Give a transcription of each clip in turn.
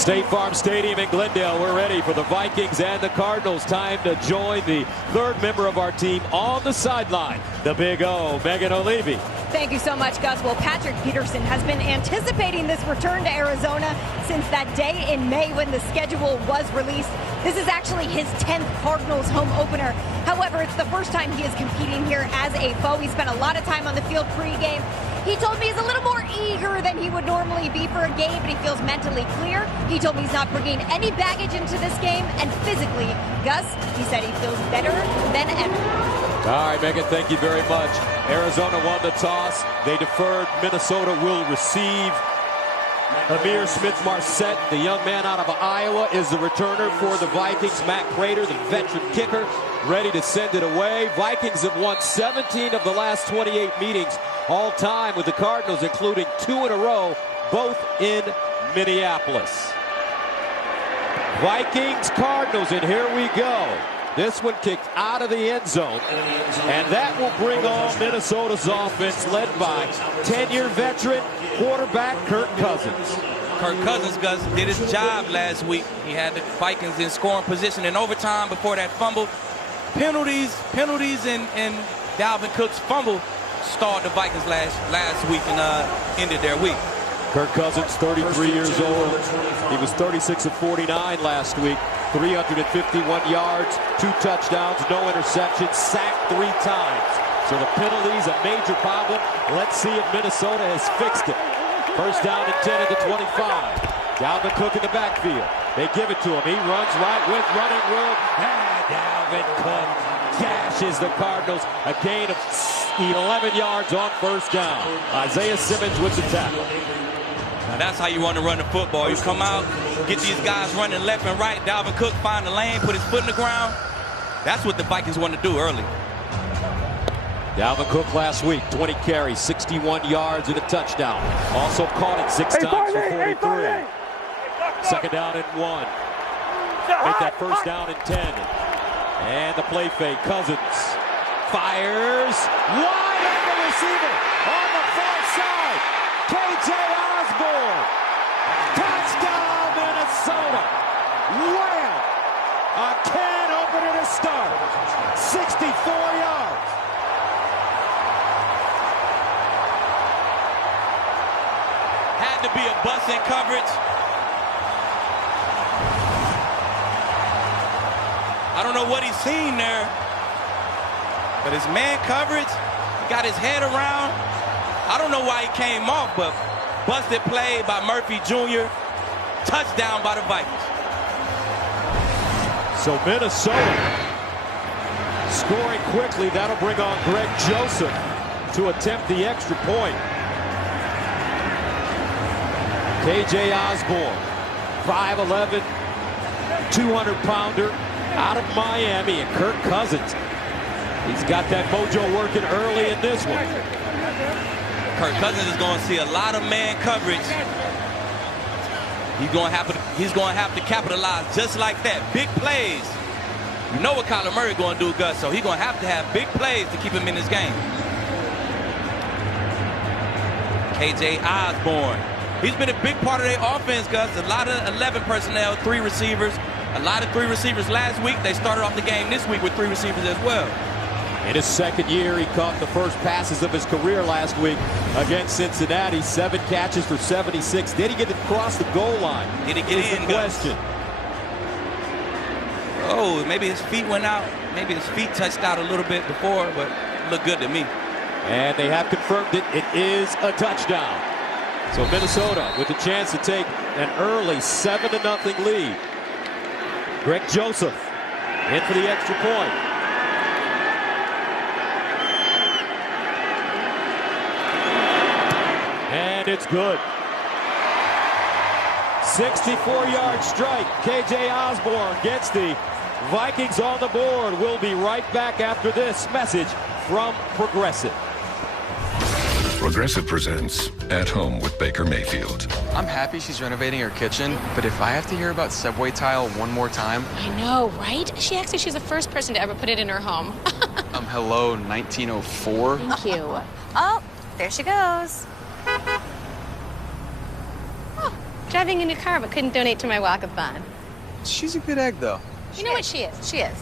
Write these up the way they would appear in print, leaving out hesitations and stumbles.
State Farm Stadium in Glendale. We're ready for the Vikings and the Cardinals. Time to join the third member of our team on the sideline, the Big O, Megan O'Leary. Thank you so much, Gus. Well, Patrick Peterson has been anticipating this return to Arizona since that day in May when the schedule was released. This is actually his 10th Cardinals home opener. However, it's the first time he is competing here as a foe. He spent a lot of time on the field pregame. He told me he's a little more eager than he would normally be for a game, but he feels mentally clear. He told me he's not bringing any baggage into this game, and physically, Gus, he said he feels better than ever. All right, Megan, thank you very much. Arizona won the toss. They deferred. Minnesota will receive. Amir Smith-Marset, the young man out of Iowa, is the returner for the Vikings. Matt Prater, the veteran kicker, ready to send it away. Vikings have won 17 of the last 28 meetings all time with the Cardinals, including 2 in a row, both in Minneapolis. Vikings, Cardinals, and here we go. This one kicked out of the end zone, and that will bring on Minnesota's offense led by 10-year veteran quarterback Kirk Cousins. Kirk Cousins, Gus, did his job last week. He had the Vikings in scoring position in overtime before that fumble. Penalties, and Dalvin Cook's fumble stalled the Vikings last week and ended their week. Kirk Cousins, 33 years old. He was 36 of 49 last week. 351 yards, 2 touchdowns, no interceptions, sacked 3 times. So the penalties, a major problem. Let's see if Minnesota has fixed it. First down and 10 at the 25. Dalvin Cook in the backfield. They give it to him. He runs right with running room. And Dalvin Cook gashes the Cardinals. A gain of 11 yards on first down. Isaiah Simmons with the tackle. Now that's how you want to run the football. You come out, get these guys running left and right. Dalvin Cook find the lane, put his foot in the ground. That's what the Vikings want to do early. Dalvin Cook last week, 20 carries, 61 yards and a touchdown. Also caught it 6 times for 43. Second down and 1. Make that first down and 10. And the play fake. Cousins fires wide open receiver on the far side. KJ Osborne. Touchdown, Minnesota. Wow. A can opener to start. 64 yards. Had to be a bust in coverage. I don't know what he's seen there, but his man coverage, he got his head around. I don't know why he came off, but busted play by Murphy Jr. Touchdown by the Vikings. So Minnesota scoring quickly. That'll bring on Greg Joseph to attempt the extra point. KJ Osborne, 5'11", 200-pounder out of Miami, and Kirk Cousins. He's got that mojo working early in this one. Kirk Cousins is going to see a lot of man coverage. He's going to have to capitalize just like that. Big plays. You know what Kyler Murray going to do, Gus, so he's going to have big plays to keep him in this game. KJ Osborne. He's been a big part of their offense, Gus. A lot of 11 personnel, 3 receivers. A lot of 3 receivers last week. They started off the game this week with 3 receivers as well. In his second year, he caught the first passes of his career last week against Cincinnati. 7 catches for 76. Did he get across the goal line? Did he get in? The question. Oh, maybe his feet went out. Maybe his feet touched out a little bit before, but it looked good to me. And they have confirmed it. It is a touchdown. So Minnesota with the chance to take an early 7-0 lead. Greg Joseph in for the extra point. And it's good. 64-yard strike. KJ Osborne gets the Vikings on the board. We'll be right back after this message from Progressive. Progressive presents At Home with Baker Mayfield. I'm happy she's renovating her kitchen, but if I have to hear about subway tile one more time... I know, right? She acts like she's the first person to ever put it in her home. Hello, 1904? Thank you. Oh, there she goes. Driving a new car, but couldn't donate to my walk-a-thon. She's a good egg, though. You know what she is? She is.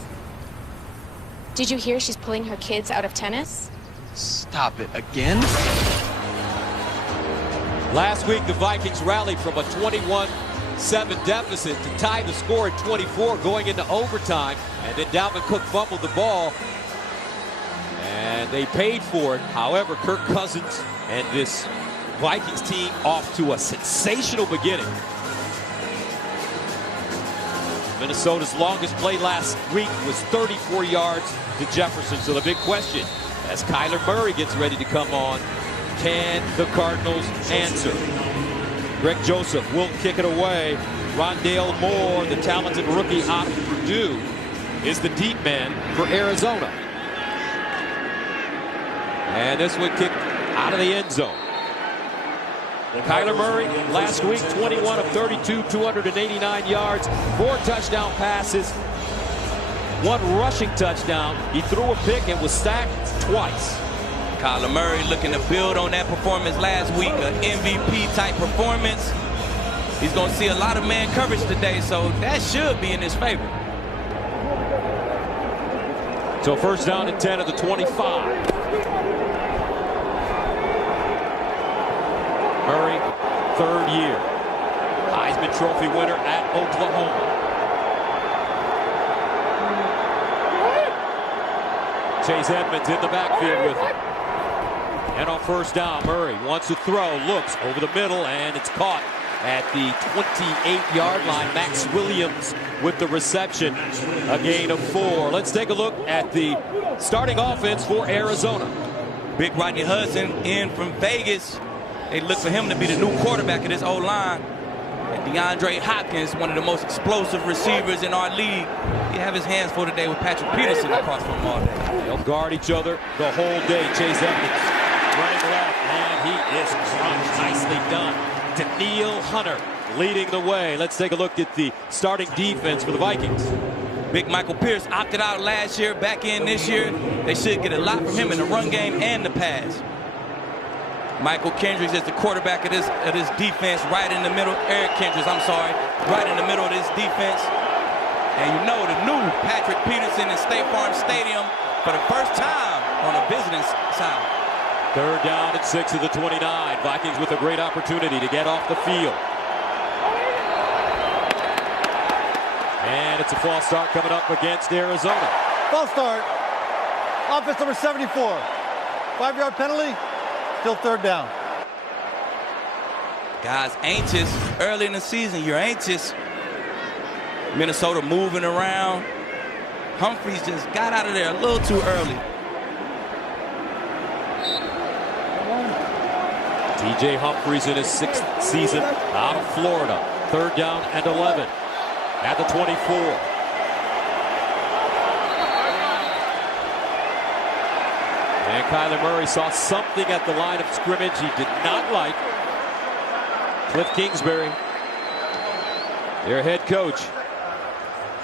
Did you hear she's pulling her kids out of tennis? Stop it. Again? Last week, the Vikings rallied from a 21-7 deficit to tie the score at 24 going into overtime. And then Dalvin Cook fumbled the ball, and they paid for it. However, Kirk Cousins and this Vikings team off to a sensational beginning. Minnesota's longest play last week was 34 yards to Jefferson. So the big question, as Kyler Murray gets ready to come on, can the Cardinals answer? Greg Joseph will kick it away. Rondale Moore, the talented rookie out of Purdue, is the deep man for Arizona. And this one kicked out of the end zone. Kyler Murray last week, 21 of 32, 289 yards, 4 touchdown passes, 1 rushing touchdown. He threw a pick and was sacked twice. Kyler Murray looking to build on that performance last week, an MVP-type performance. He's going to see a lot of man coverage today, so that should be in his favor. So first down and 10 at the 25. Murray, 3rd year. Heisman Trophy winner at Oklahoma. Chase Edmonds in the backfield with him. And on first down, Murray wants to throw, looks over the middle, and it's caught at the 28-yard line. Max Williams with the reception, a gain of 4. Let's take a look at the starting offense for Arizona. Big Rodney Hudson in from Vegas. They look for him to be the new quarterback of this O-line. And DeAndre Hopkins, one of the most explosive receivers in our league. He have his hands full today with Patrick Peterson across from him all day. They'll guard each other the whole day. Chase Edmonds running left, and he is crunched. Nicely done. Daniil Hunter leading the way. Let's take a look at the starting defense for the Vikings. Big Michael Pierce opted out last year, back in this year. They should get a lot from him in the run game and the pass. Michael Kendricks is the quarterback of this defense, right in the middle. Eric Kendricks, I'm sorry, right in the middle of this defense. And you know the new Patrick Peterson in State Farm Stadium for the first time on a visiting side. 3rd down and 6 of the 29. Vikings with a great opportunity to get off the field. And it's a false start coming up against Arizona. False start. Offense number 74. 5-yard penalty. Still 3rd down. Guys anxious early in the season. You're anxious. Minnesota moving around. Humphries just got out of there a little too early. TJ Humphries in his 6th season out of Florida. 3rd down and 11 at the 24. And Kyler Murray saw something at the line of scrimmage he did not like. Cliff Kingsbury, their head coach,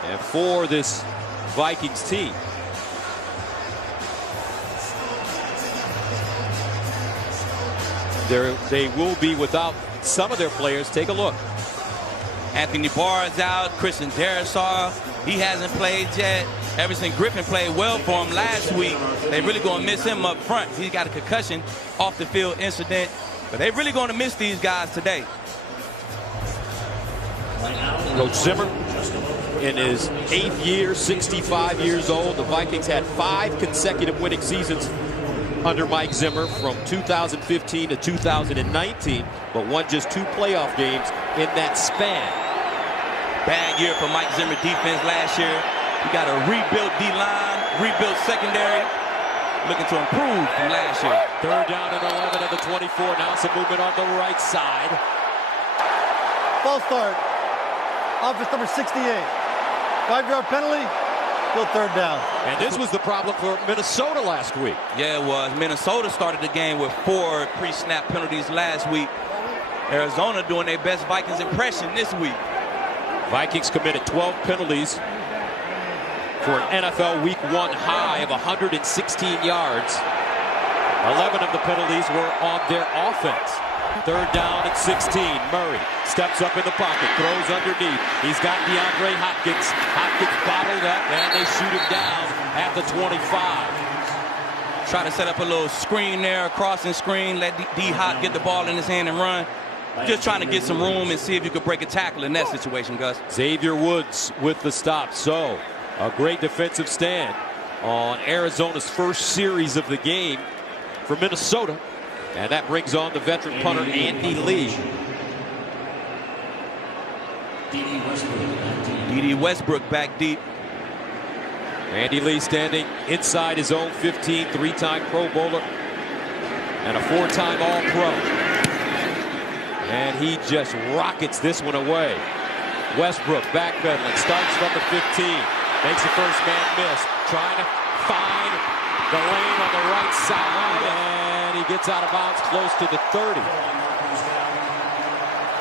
and for this Vikings team. They will be without some of their players. Take a look. Anthony Barr is out. Christian Darrisaw, he hasn't played yet. Everson Griffin played well for him last week. They're really going to miss him up front. He got a concussion off the field incident. But they're really going to miss these guys today. Coach Zimmer in his 8th year, 65 years old. The Vikings had 5 consecutive winning seasons under Mike Zimmer from 2015 to 2019, but won just 2 playoff games in that span. Bad year for Mike Zimmer defense last year. We got a rebuilt D-line, rebuilt secondary, looking to improve from last year. 3rd down and 11 at the 24. Now some movement on the right side. False start. Offense number 68. 5-yard penalty. Still 3rd down. And this was the problem for Minnesota last week. Yeah, it was. Minnesota started the game with 4 pre-snap penalties last week. Arizona doing their best Vikings impression this week. Vikings committed 12 penalties for an NFL Week 1 high of 116 yards. 11 of the penalties were on their offense. Third down and 16. Murray steps up in the pocket, throws underneath. He's got DeAndre Hopkins. Hopkins bottled up, and they shoot him down at the 25. Try to set up a little screen there, a crossing screen, let D-Hop get the ball in his hand and run. Just trying to get some room and see if you could break a tackle in that situation, Gus. Xavier Woods with the stop. So a great defensive stand on Arizona's first series of the game for Minnesota. And that brings on the veteran punter, Andy Lee. D.D. Westbrook back deep. Andy Lee standing inside his own 15, three-time Pro Bowler and a four-time All-Pro. And he just rockets this one away. Westbrook backpedaling, starts from the 15, makes the first man miss, trying to find the lane on the right side, and he gets out of bounds close to the 30.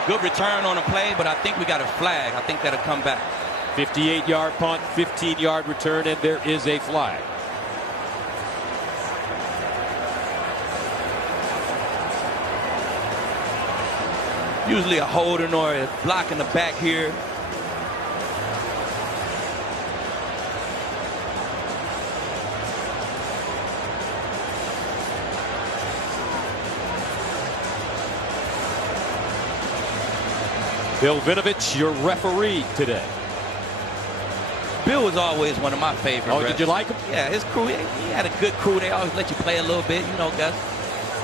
Good return on the play, but I think we got a flag. I think that'll come back. 58-yard punt, 15-yard return, and there is a flag. Usually a holding or a block in the back here. Bill Vinovich, your referee today. Bill was always one of my favorites. Oh, did you like him? Yeah, his crew, he had a good crew. They always let you play a little bit, you know, Gus.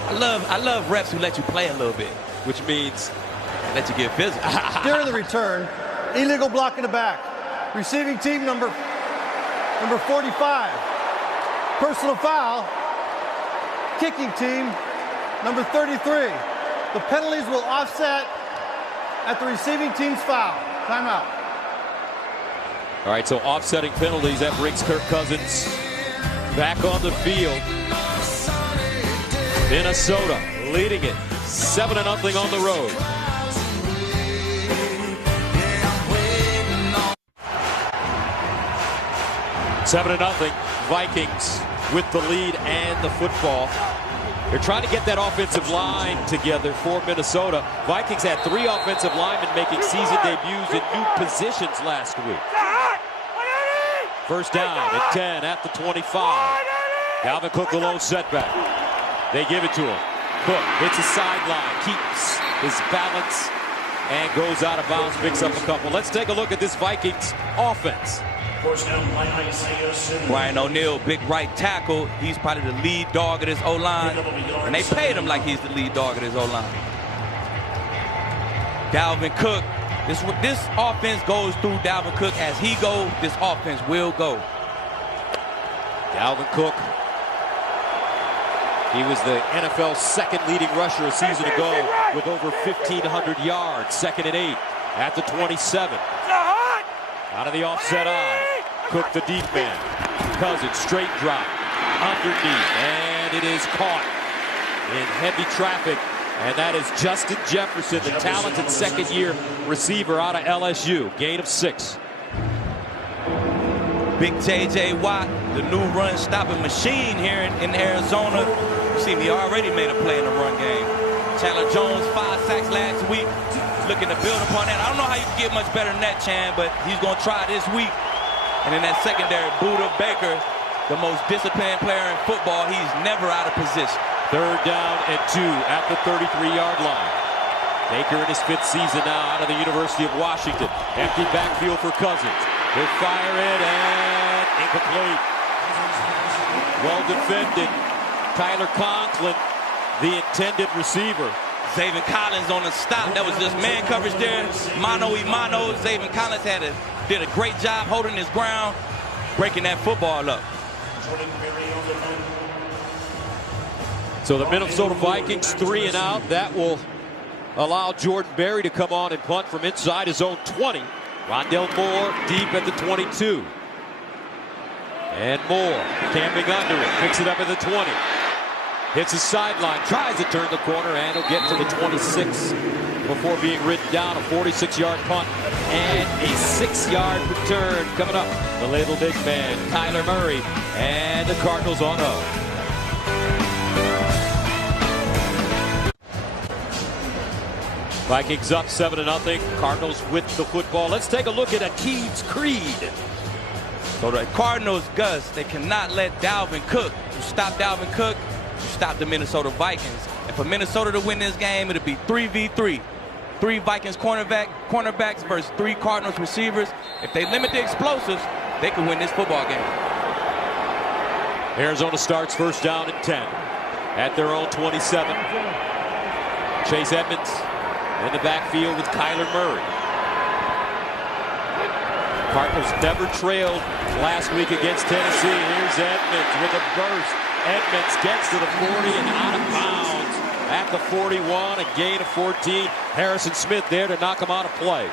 I love refs who let you play a little bit. Which means they let you get physical. During the return, illegal block in the back. Receiving team number 45. Personal foul. Kicking team number 33. The penalties will offset at the receiving team's foul. Timeout. All right, so offsetting penalties, that brings Kirk Cousins back on the field. Minnesota leading it 7-0 on the road. Seven to nothing. Vikings with the lead and the football. They're trying to get that offensive line together for Minnesota. Vikings had 3 offensive linemen making season debuts in new positions last week. First down at 10 at the 25. Dalvin Cook, the lone setback. They give it to him. Cook hits the sideline, keeps his balance, and goes out of bounds, picks up a couple. Let's take a look at this Vikings offense. Brian O'Neill, big right tackle. He's probably the lead dog of this O-line. And they paid him like he's the lead dog of this O-line. Dalvin Cook. This offense goes through Dalvin Cook. As he goes, this offense will go. Dalvin Cook. He was the NFL's second leading rusher a season ago with over 1,500 yards. 2nd and 8 at the 27. Out of the offset eye. Cook the deep man. Cousins straight drop. Underneath. And it is caught in heavy traffic. And that is Justin Jefferson, the talented second-year receiver out of LSU. Gain of 6. Big J.J. Watt, the new run-stopping machine here in Arizona. You see, he already made a play in the run game. Chandler Jones, 5 sacks last week. Looking to build upon that. I don't know how you can get much better than that, Chan, but he's going to try this week. And in that secondary, Buda Baker, the most disciplined player in football, he's never out of position. 3rd down and 2 at the 33-yard line. Baker in his 5th season now out of the University of Washington. Empty backfield for Cousins. He'll fire it and incomplete. Well defended. Tyler Conklin, the intended receiver. Zaven Collins on the stop. That was just man coverage there. Mano y mano. Zaven Collins did a great job holding his ground, breaking that football up. So the Minnesota Vikings 3 and out. That will allow Jordan Berry to come on and punt from inside his own 20. Rondell Moore deep at the 22. And Moore camping under it. Picks it up at the 20. Hits his sideline. Tries to turn the corner and he'll get to the 26 before being ridden down. A 46-yard punt and a 6-yard return coming up. The little big man, Kyler Murray, and the Cardinals on 0. Vikings up 7-0. Cardinals with the football. Let's take a look at Akeem's creed. So the Cardinals, Gus, they cannot let Dalvin cook. You stop Dalvin Cook, you stop the Minnesota Vikings. And for Minnesota to win this game, it'll be 3v3. 3 Vikings cornerbacks versus 3 Cardinals receivers. If they limit the explosives, they can win this football game. Arizona starts first down and 10 at their own 27. Chase Edmonds in the backfield with Kyler Murray. Cardinals never trailed last week against Tennessee. Here's Edmonds with a burst. Edmonds gets to the 40 and out of bounds at the 41, a gain of 14. Harrison Smith there to knock him out of play.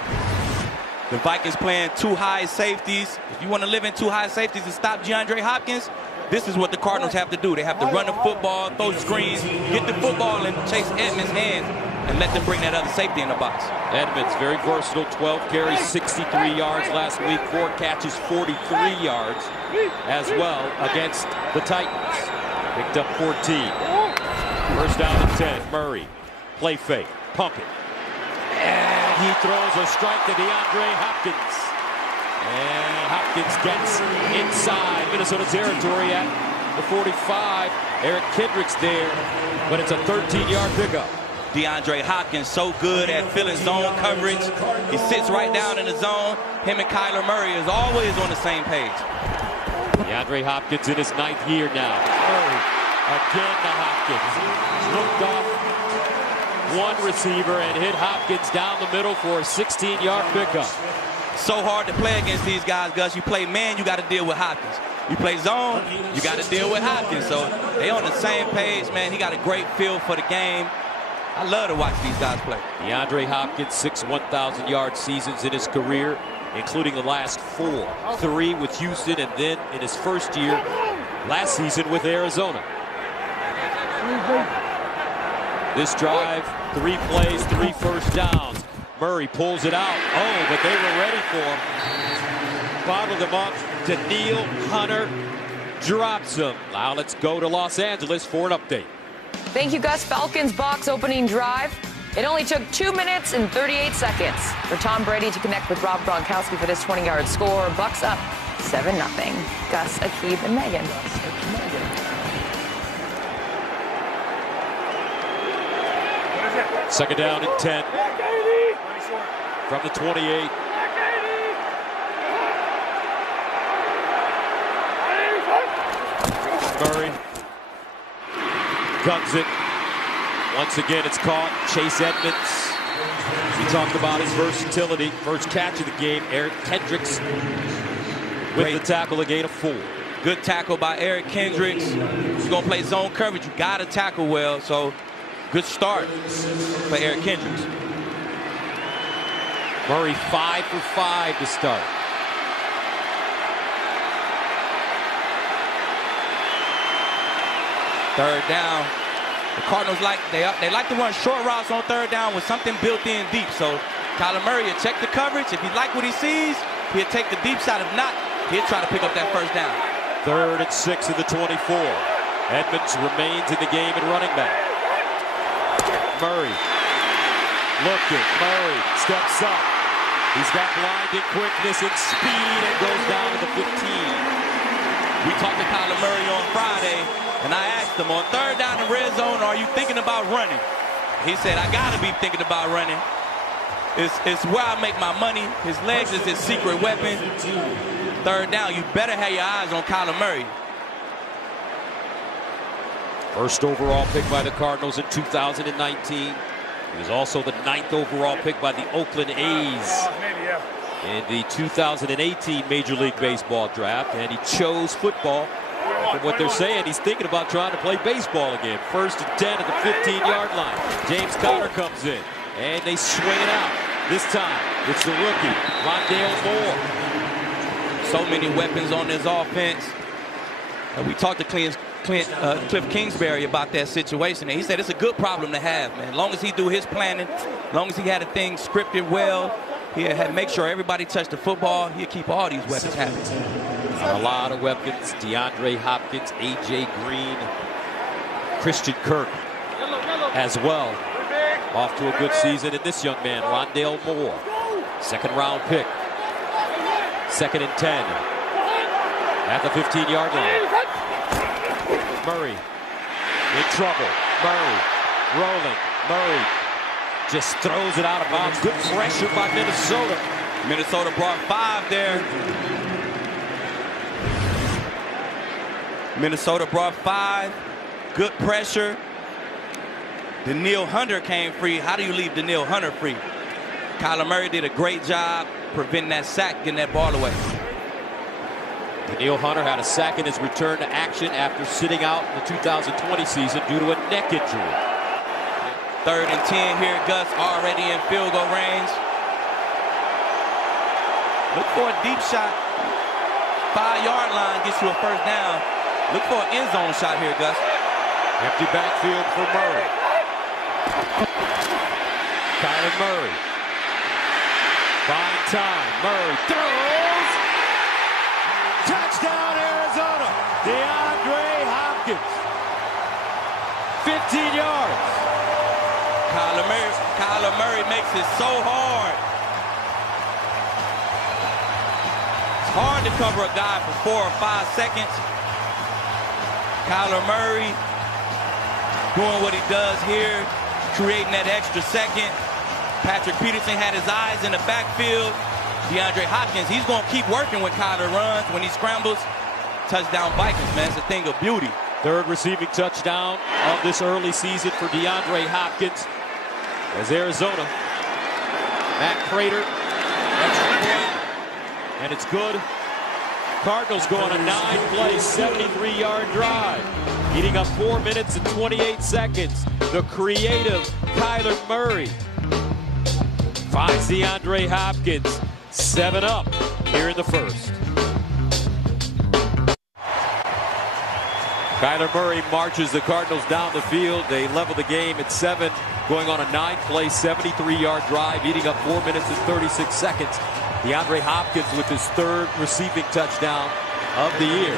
The Vikings playing 2 high safeties. If you want to live in 2 high safeties and stop DeAndre Hopkins, this is what the Cardinals have to do. They have to run the football, throw screens, get the football and chase Edmonds' hands and let them bring that other safety in the box. Edmonds, very versatile, 12 carries, 63 yards last week, 4 catches, 43 yards as well against the Titans. Picked up 14. First down and 10, Murray. Play fake, pump it. And he throws a strike to DeAndre Hopkins. And Hopkins gets inside Minnesota territory at the 45. Eric Kendricks there, but it's a 13-yard pickup. DeAndre Hopkins so good at filling zone coverage. He sits right down in the zone. Him and Kyler Murray is always on the same page. DeAndre Hopkins in his 9th year now. Murray again to Hopkins. Looked off one receiver and hit Hopkins down the middle for a 16-yard pickup. So hard to play against these guys, Gus. You play man, you got to deal with Hopkins. You play zone, you got to deal with Hopkins. So they on the same page, man. He got a great feel for the game. I love to watch these guys play. DeAndre Hopkins, 6 1,000-yard seasons in his career, including the last 4. 3 with Houston, and then in his first year last season with Arizona. This drive, 3 plays, 3 first downs. Murray pulls it out. Oh, but they were ready for him. Bottled him up. Daniil Hunter drops him. Now let's go to Los Angeles for an update. Thank you, Gus. Falcons box opening drive. It only took 2 minutes and 38 seconds for Tom Brady to connect with Rob Gronkowski for this 20-yard score. Bucks up 7-0. Gus, Akeem, and Megan. Second down and 10 from the 28. Murray guns it. Once again, it's caught. Chase Edmonds. We talked about his versatility. First catch of the game, Eric Kendricks with the tackle, a gain of 4. Good tackle by Eric Kendricks. You're going to play zone coverage. You got to tackle well. So good start for Eric Kendricks. Murray 5 for 5 to start. Third down. The Cardinals they like to run short routes on third down with something built in deep. So Kyler Murray will check the coverage. If he like what he sees, he'll take the deep side. If not, he'll try to pick up that first down. 3rd and 6 of the 24. Edmonds remains in the game at running back. Murray looking. Murray steps up. He's got blinding quickness and speed and goes down to the 15. We talked to Kyler Murray on Friday, and I asked him, on third down in red zone, are you thinking about running? He said, I got to be thinking about running. It's where I make my money. His legs is his secret weapon. Third down, you better have your eyes on Kyler Murray. First overall pick by the Cardinals in 2019. He was also the 9th overall pick by the Oakland A's in the 2018 Major League Baseball draft, and he chose football. From what they're saying, he's thinking about trying to play baseball again. 1st and 10 at the 15-yard line. James Conner comes in, and they swing it out. This time, it's the rookie, Rondale Moore. So many weapons on this offense. We talked to Cliff Kingsbury about that situation, and he said it's a good problem to have, man. As long as he do his planning, as long as he had a thing scripted well, he'll make sure everybody touched the football, he'll keep all these weapons happy. A lot of weapons. DeAndre Hopkins, A.J. Green, Christian Kirk as well. Off to a good season in this young man, Rondale Moore. Second-round pick. 2nd and 10. At the 15-yard line. Murray in trouble. Murray rolling. Murray just throws it out of bounds. Good pressure by Minnesota. Minnesota brought 5 there. Minnesota brought 5. Good pressure. Danielle Hunter came free. How do you leave Danielle Hunter free? Kyler Murray did a great job preventing that sack, getting that ball away. Danielle Hunter had a sack in his return to action after sitting out in the 2020 season due to a neck injury. 3rd and 10 here. Gus already in field goal range. Look for a deep shot. 5-yard line gets you a first down. Look for an end zone shot here, Gus. Empty backfield for Murray. Kyler Murray. Buying time. Murray throws. Touchdown, Arizona. DeAndre Hopkins. 15 yards. Kyler Murray makes it so hard. It's hard to cover a guy for 4 or 5 seconds. Kyler Murray doing what he does here, creating that extra second. Patrick Peterson had his eyes in the backfield. DeAndre Hopkins, he's going to keep working when Kyler runs, when he scrambles. Touchdown Vikings, man. It's a thing of beauty. 3rd receiving touchdown of this early season for DeAndre Hopkins. As Arizona, Matt Prater, extra point, and it's good. Cardinals go on a 9-play, 73-yard drive, eating up 4 minutes and 28 seconds. The creative Kyler Murray finds DeAndre Hopkins 7 up here in the first. Kyler Murray marches the Cardinals down the field. They level the game at 7, going on a 9-play, 73-yard drive, eating up 4 minutes and 36 seconds. DeAndre Hopkins with his 3rd receiving touchdown of the year.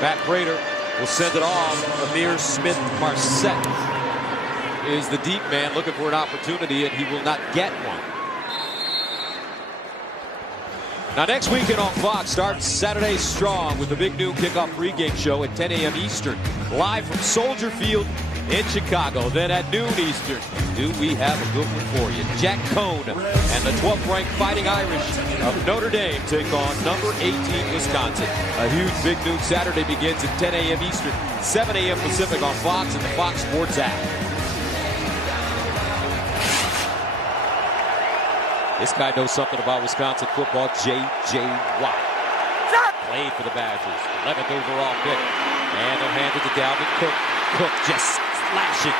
Matt Prater will send it off. Amir Smith-Marset is the deep man looking for an opportunity, and he will not get one. Now next weekend on Fox starts Saturday strong with the big noon kickoff pregame show at 10 a.m. Eastern, live from Soldier Field in Chicago. Then at noon Eastern, do we have a good one for you? Jack Cohn and the 12th-ranked Fighting Irish of Notre Dame take on number 18 Wisconsin. A huge big noon Saturday begins at 10 a.m. Eastern, 7 a.m. Pacific on Fox and the Fox Sports app. This guy knows something about Wisconsin football. J.J. Watt played for the Badgers. 11th overall pick. And they'll hand it to Dalvin Cook. Cook just slashing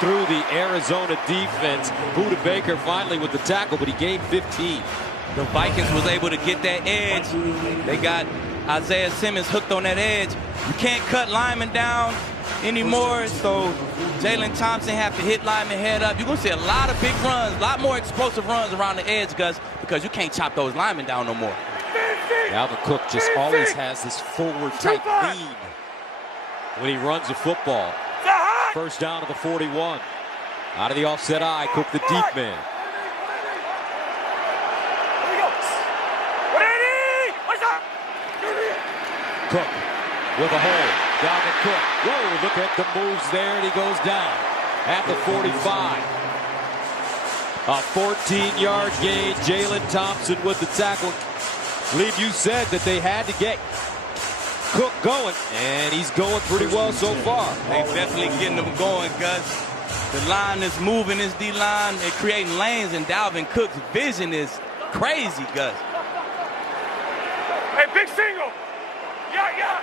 through the Arizona defense. Budda Baker finally with the tackle, but he gained 15. The Vikings was able to get that edge. They got Isaiah Simmons hooked on that edge. You can't cut linemen down anymore, so Jalen Thompson have to hit linemen head up. You're going to see a lot of big runs, a lot more explosive runs around the edge, Gus, because you can't chop those linemen down no more. Dalvin Cook just always has this forward type lean when he runs the football. First down to the 41. Out of the offset eye, Cook the deep man. Cook with a hole. Dalvin Cook. Whoa, look at the moves there, and he goes down at the 45. A 14-yard gain. Jalen Thompson with the tackle. I believe you said that they had to get Cook going, and he's going pretty well so far. They're definitely getting him going, Gus. The line is moving, this D-line. They're creating lanes, and Dalvin Cook's vision is crazy, Gus. Hey, big single. Yeah.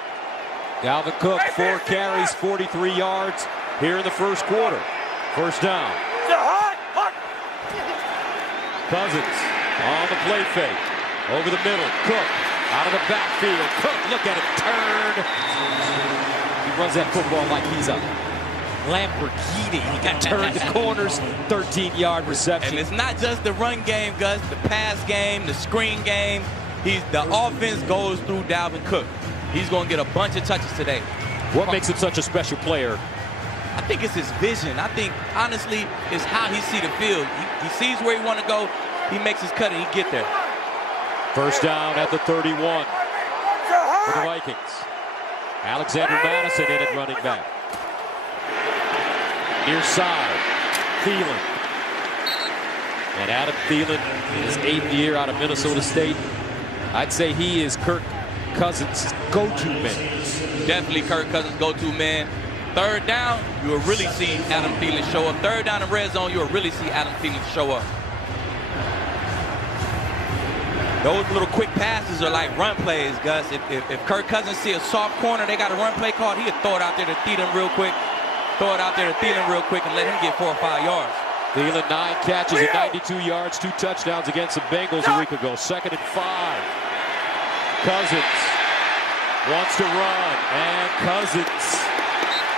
Dalvin Cook, 4 carries, 43 yards here in the first quarter. First down. Cousins on the play fake. Over the middle. Cook out of the backfield. Cook, look at it, turn. He runs that football like he's a Lamborghini. He got turned to corners, 13-yard reception. And it's not just the run game, Gus, the pass game, the screen game. The offense goes through Dalvin Cook. He's going to get a bunch of touches today. What makes him such a special player? I think it's his vision. I think, honestly, it's how he see the field. He sees where he want to go. He makes his cut and he get there. First down at the 31 for the Vikings. Alexander Madison in it, running back. Near side, Thielen. And Adam Thielen, in his 8th year out of Minnesota State, I'd say he is Kirk Cousins' go-to man. Definitely Kirk Cousins' go-to man. Third down, you will really see Adam Thielen show up. Third down in red zone, you will really see Adam Thielen show up. Those little quick passes are like run plays, Gus. If Kirk Cousins see a soft corner, they got a run play called, he'll throw it out there to Thielen real quick. Throw it out there to Thielen real quick and let him get 4 or 5 yards. Thielen, 9 catches and 92 yards, 2 touchdowns against the Bengals a week ago. 2nd and 5. Cousins wants to run, and Cousins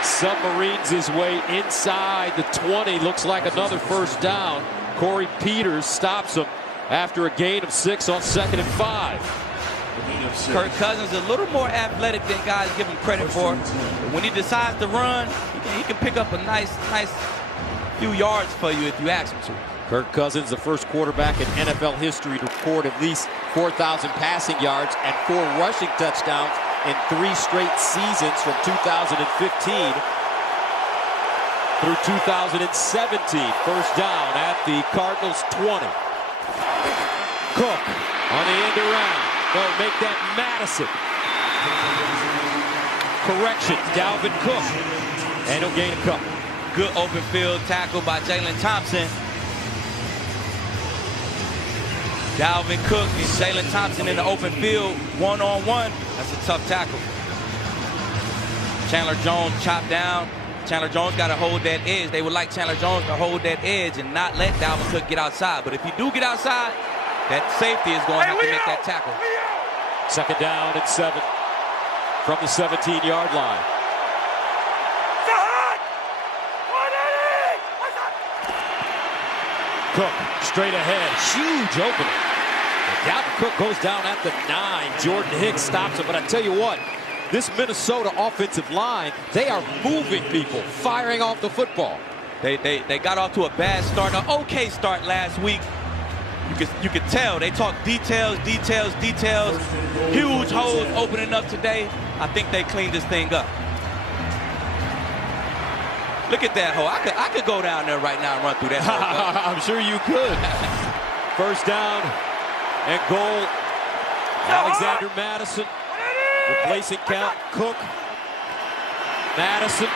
submarines his way inside the 20. Looks like another first down. Corey Peters stops him after a gain of 6 on 2nd and 5. Kirk Cousins is a little more athletic than guys give him credit for. But when he decides to run, he can pick up a nice few yards for you if you ask him to. Kirk Cousins, the first quarterback in NFL history to record at least 4,000 passing yards and 4 rushing touchdowns in 3 straight seasons from 2015 through 2017. First down at the Cardinals 20. Cook on the end around. They'll make that Madison. Correction, Dalvin Cook. And he'll gain a couple. Good open field tackle by Jalen Thompson. Dalvin Cook and Jalen Thompson in the open field, one-on-one. That's a tough tackle. Chandler Jones chopped down. Chandler Jones got to hold that edge. They would like Chandler Jones to hold that edge and not let Dalvin Cook get outside. But if he do get outside, that safety is going to have to make that tackle. 2nd down and 7 from the 17-yard line. Cook straight ahead, huge opening. And Dalvin Cook goes down at the 9. Jordan Hicks stops him, but I tell you what, this Minnesota offensive line, they are moving people, firing off the football. They got off to a bad start, an okay start last week. You could tell they talk details. Huge holes opening up today. I think they cleaned this thing up. Look at that hole. I could go down there right now and run through that hole. I'm sure you could. First down and goal. Alexander Madison replacing Count Cook. Madison.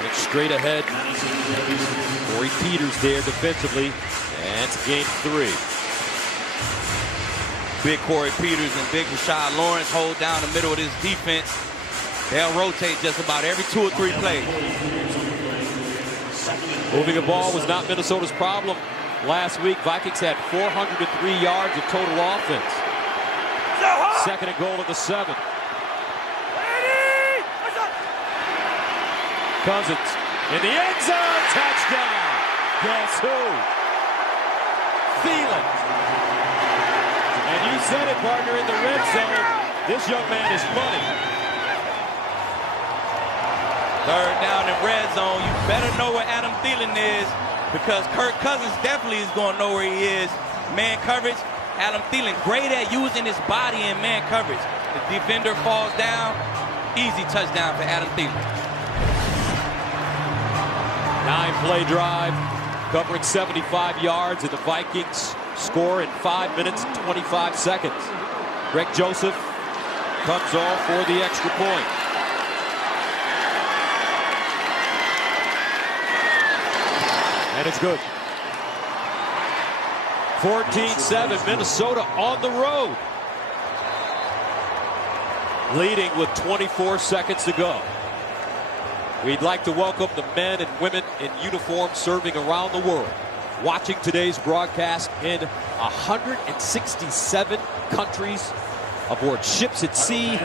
And straight ahead. Corey Peters there defensively. And it's gain 3. Big Corey Peters and big Rashad Lawrence hold down the middle of this defense. They'll rotate just about every 2 or 3 plays. Moving the ball was not Minnesota's problem. Last week, Vikings had 403 yards of total offense. 2nd and goal at the 7. Cousins in the end zone, touchdown. Guess who? Thielen. And you said it, partner, in the red zone. This young man is money. 3rd down in red zone. You better know where Adam Thielen is because Kirk Cousins definitely is going to know where he is. Man coverage, Adam Thielen great at using his body in man coverage. The defender falls down, easy touchdown for Adam Thielen. 9-play drive, covering 75 yards, and the Vikings score in 5 minutes and 25 seconds. Greg Joseph comes off for the extra point. And it's good. 14-7, Minnesota on the road. Leading with 24 seconds to go. We'd like to welcome the men and women in uniform serving around the world, watching today's broadcast in 167 countries aboard ships at sea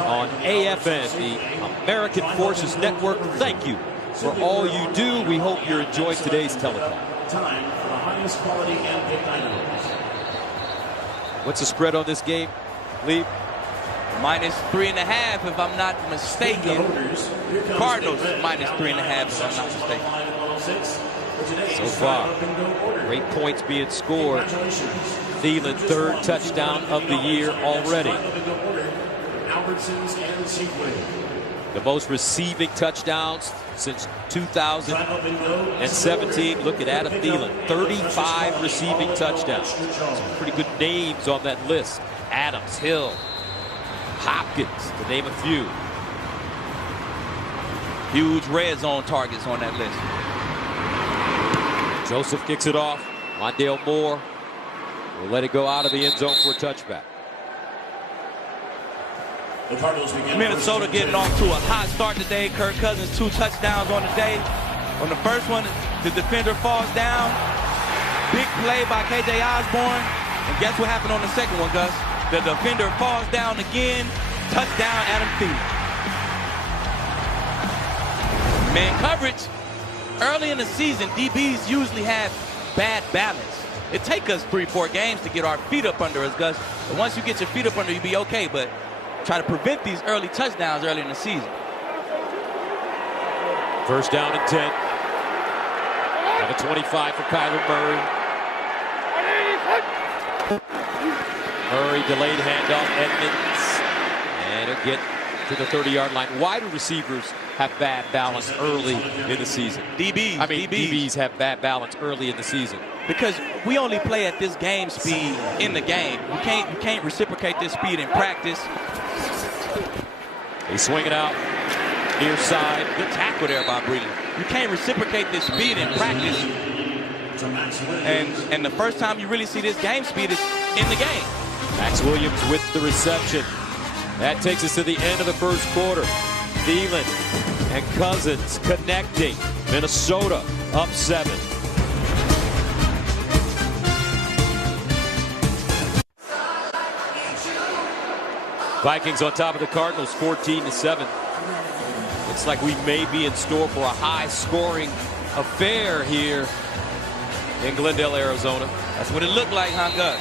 on AFN, the American Forces Network. Thank you for all you do. We hope you're enjoying today's telecast. Time for the highest quality and pick items. What's the spread on this game, Lee? -3.5 if I'm not mistaken. Cardinals -3.5 if I'm not mistaken. So far, great points being scored. Thielen, 3rd touchdown of the year already. The most receiving touchdowns since 2017. Look at Adam Thielen, 35 receiving touchdowns. Some pretty good names on that list. Adams, Hill, Hopkins, to name a few. Huge red zone targets on that list. Joseph kicks it off. Mondale Moore will let it go out of the end zone for a touchback. Minnesota getting off to a hot start today. Kirk Cousins, 2 touchdowns on the day. On the first one, the defender falls down. Big play by KJ Osborne. And guess what happened on the second one, Gus? The defender falls down again. Touchdown, Adam Thielen. Man coverage. Early in the season, DBs usually have bad balance. It takes us 3-4 games to get our feet up under us, Gus. But once you get your feet up under, you'll be okay. But try to prevent these early touchdowns early in the season. First down and 10. Have a 25 for Kyler Murray. Murray delayed handoff, Edmonds. And he'll get to the 30-yard line. Wide receivers have bad balance early in the season. DBs have bad balance early in the season. Because we only play at this game speed in the game. You can't reciprocate this speed in practice. They swing it out near side. Good tackle there by Breeden. You can't reciprocate this speed in practice. And the first time you really see this game speed is in the game. Max Williams with the reception. That takes us to the end of the first quarter. Thielen and Cousins connecting. Minnesota up 7. Vikings on top of the Cardinals, 14-7. Looks like we may be in store for a high-scoring affair here in Glendale, Arizona. That's what it looked like, huh, Gus?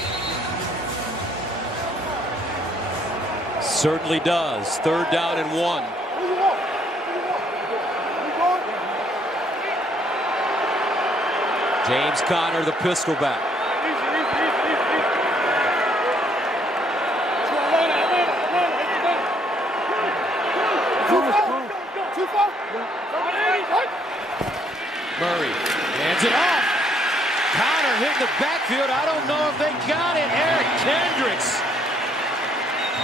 Certainly does. 3rd down and 1. James Conner, the pistol back. Murray hands it off. Conner hit the backfield. I don't know if they got it. Eric Kendricks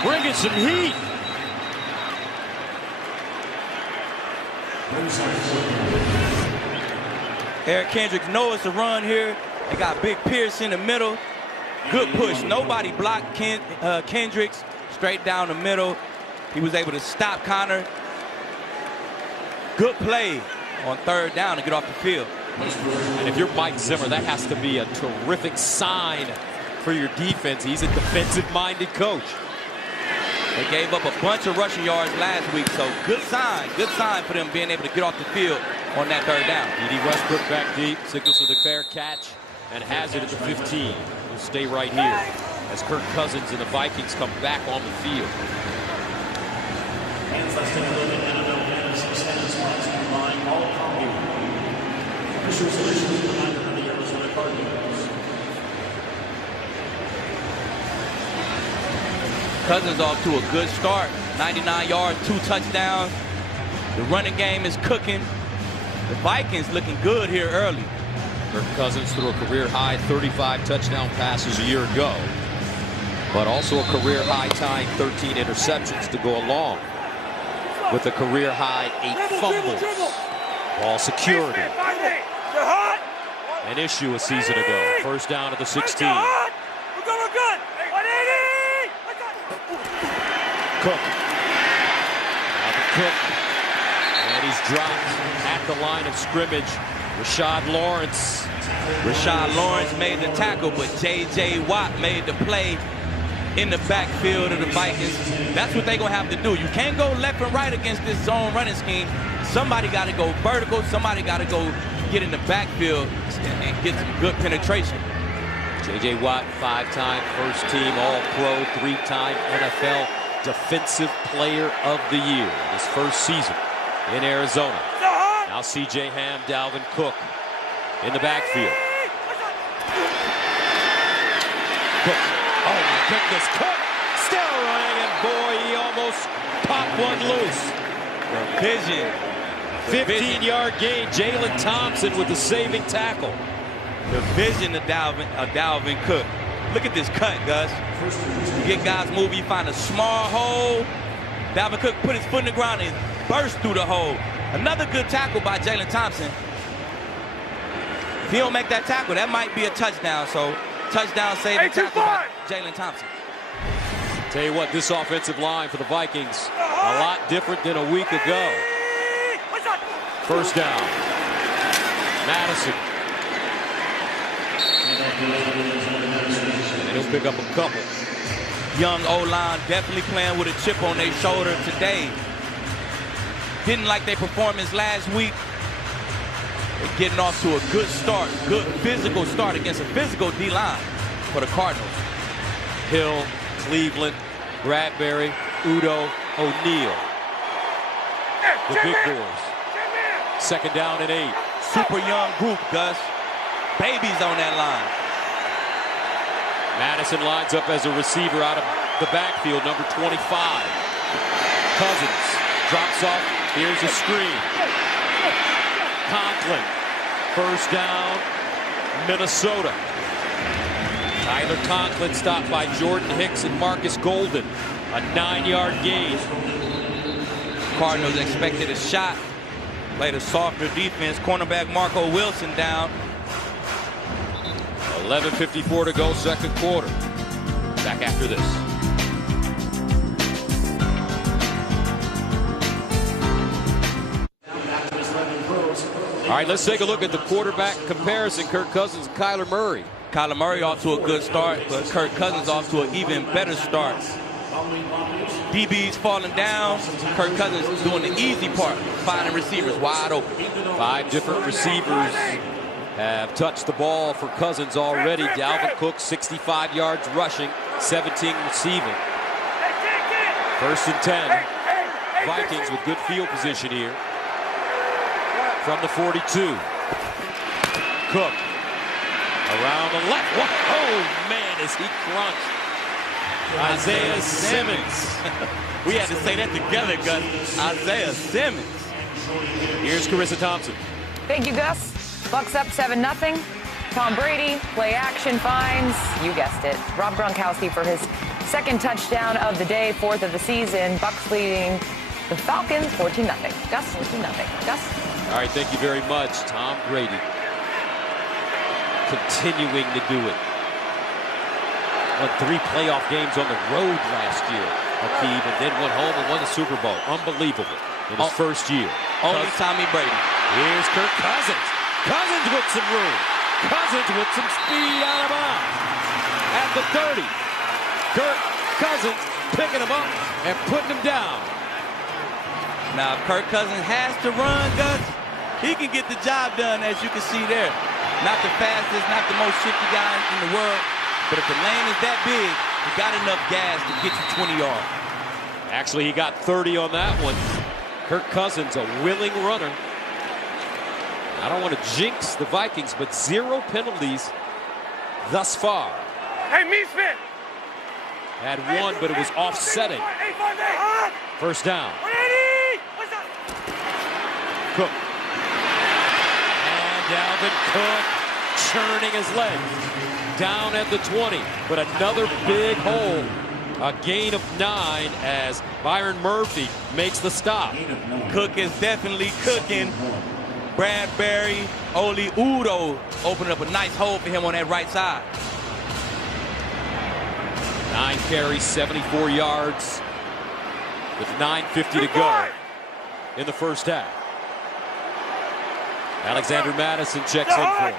bringing some heat. Eric Kendricks knows to run here. They got Big Pierce in the middle. Good push. Nobody blocked Kendricks. Straight down the middle. He was able to stop Conner. Good play on 3rd down to get off the field. And if you're Mike Zimmer, that has to be a terrific sign for your defense. He's a defensive-minded coach. They gave up a bunch of rushing yards last week, so good sign for them being able to get off the field on that 3rd down. D.D. Westbrook back deep, signals for the fair catch, and has it at the 15. He'll stay right here as Kirk Cousins and the Vikings come back on the field. Cousins off to a good start. 99 yards, 2 touchdowns. The running game is cooking. The Vikings looking good here early. Kirk Cousins threw a career-high 35 touchdown passes a year ago, but also a career-high tying 13 interceptions to go along with a career-high 8 fumbles. Ball security. An issue a season ago. First down at the 16. Cook. Cook. And he's dropped at the line of scrimmage. Rashad Lawrence. Rashad Lawrence made the tackle, but J.J. Watt made the play in the backfield of the Vikings. That's what they're going to have to do. You can't go left and right against this zone running scheme. Somebody got to go vertical. Somebody got to go get in the backfield and get some good penetration. J.J. Watt, 5-time first-team All-Pro, 3-time NFL Defensive Player of the Year in his first season in Arizona. Now C.J. Ham, Dalvin Cook in the backfield. Cook. Oh my goodness, Cook still running, and boy, he almost popped one loose. The vision. 15-yard gain. Jalen Thompson with the saving tackle. The vision of Dalvin Cook. Look at this cut, Gus. You get guys moving, you find a small hole. Dalvin Cook put his foot in the ground and burst through the hole. Another good tackle by Jalen Thompson. If he don't make that tackle, that might be a touchdown. So, touchdown saving tackle by Jalen Thompson. Tell you what, this offensive line for the Vikings, a lot different than a week ago. First down. Madison. And he'll pick up a couple. Young O-line definitely playing with a chip on their shoulder today. Didn't like their performance last week. They're getting off to a good start, good physical start against a physical D-line for the Cardinals. Hill, Cleveland, Bradbury, Udo, O'Neal. The big boys. Second down and 8. Super young group, Gus. Babies on that line. Madison lines up as a receiver out of the backfield, number 25. Cousins drops off. Here's a screen. Conklin. First down, Minnesota. Tyler Conklin stopped by Jordan Hicks and Marcus Golden. A 9-yard gain. Cardinals expected a shot. Played a softer defense. Cornerback Marco Wilson down. 11:54 to go, second quarter. Back after this. All right, let's take a look at the quarterback comparison. Kirk Cousins and Kyler Murray. Kyler Murray off to a good start, but Kirk Cousins off to an even better start. DB's falling down. Kirk Cousins doing the easy part, finding receivers wide open. 5 different receivers have touched the ball for Cousins already. Dalvin Cook, 65 yards rushing, 17 receiving. First and 10. Vikings with good field position here. From the 42. Cook. Around the left. Oh, man, is he crunched. Isaiah Simmons. We had to say that together, Gus. Isaiah Simmons. Here's Carissa Thompson. Thank you, Gus. Bucks up 7-0. Tom Brady, play action finds, you guessed it, Rob Gronkowski for his second touchdown of the day, 4th of the season. Bucks leading the Falcons 14-0. Gus, 14-0. Gus? All right, thank you very much. Tom Brady continuing to do it. Won 3 playoff games on the road last year, Akeem, and then went home and won the Super Bowl. Unbelievable in his first year. Only Tommy Brady. Here's Kirk Cousins. Cousins with some room. Cousins with some speed out of bounds. At the 30. Kirk Cousins picking him up and putting him down. Now, if Kirk Cousins has to run, Gus, he can get the job done, as you can see there. Not the fastest, not the most shifty guy in the world, but if the lane is that big, he got enough gas to get you 20 yards. Actually, he got 30 on that one. Kirk Cousins, a willing runner. I don't want to jinx the Vikings, but 0 penalties thus far. Hey, Meesman! Had 1, but it was offsetting. First down. Cook. And Dalvin Cook churning his leg. Down at the 20, but another big hole. A gain of 9 as Byron Murphy makes the stop. Cook is definitely cooking. Bradbury, Oli Udo opening up a nice hole for him on that right side. 9 carries, 74 yards with 9:50 to go in the first half. Alexander Madison checks in for him.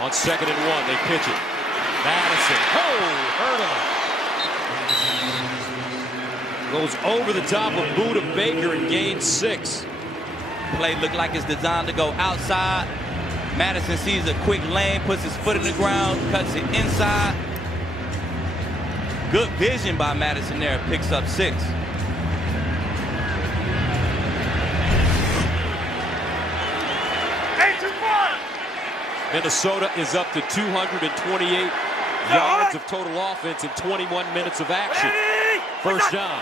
On 2nd and 1, they pitch it. Madison, hurdle. Goes over the top of Buda Baker and gains 6. Play looked like it's designed to go outside. Madison sees a quick lane, puts his foot in the ground, cuts it inside. Good vision by Madison there. Picks up 6. Minnesota is up to 228 yards of total offense in 21 minutes of action. First down.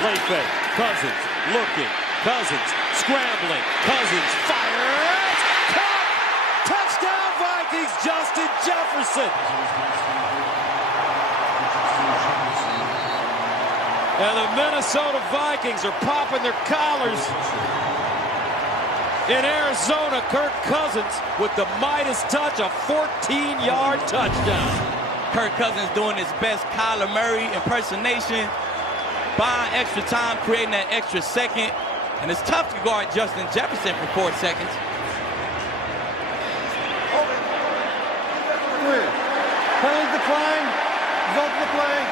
Play fake. Cousins looking. Cousins scrambling. Cousins fires. Caught. Touchdown Vikings. Justin Jefferson. And the Minnesota Vikings are popping their collars. In Arizona, Kirk Cousins with the Midas touch, a 14-yard touchdown. Kirk Cousins doing his best Kyler Murray impersonation, buying extra time, creating that extra second. And it's tough to guard Justin Jefferson for 4 seconds. Penalty decline. Result of the play.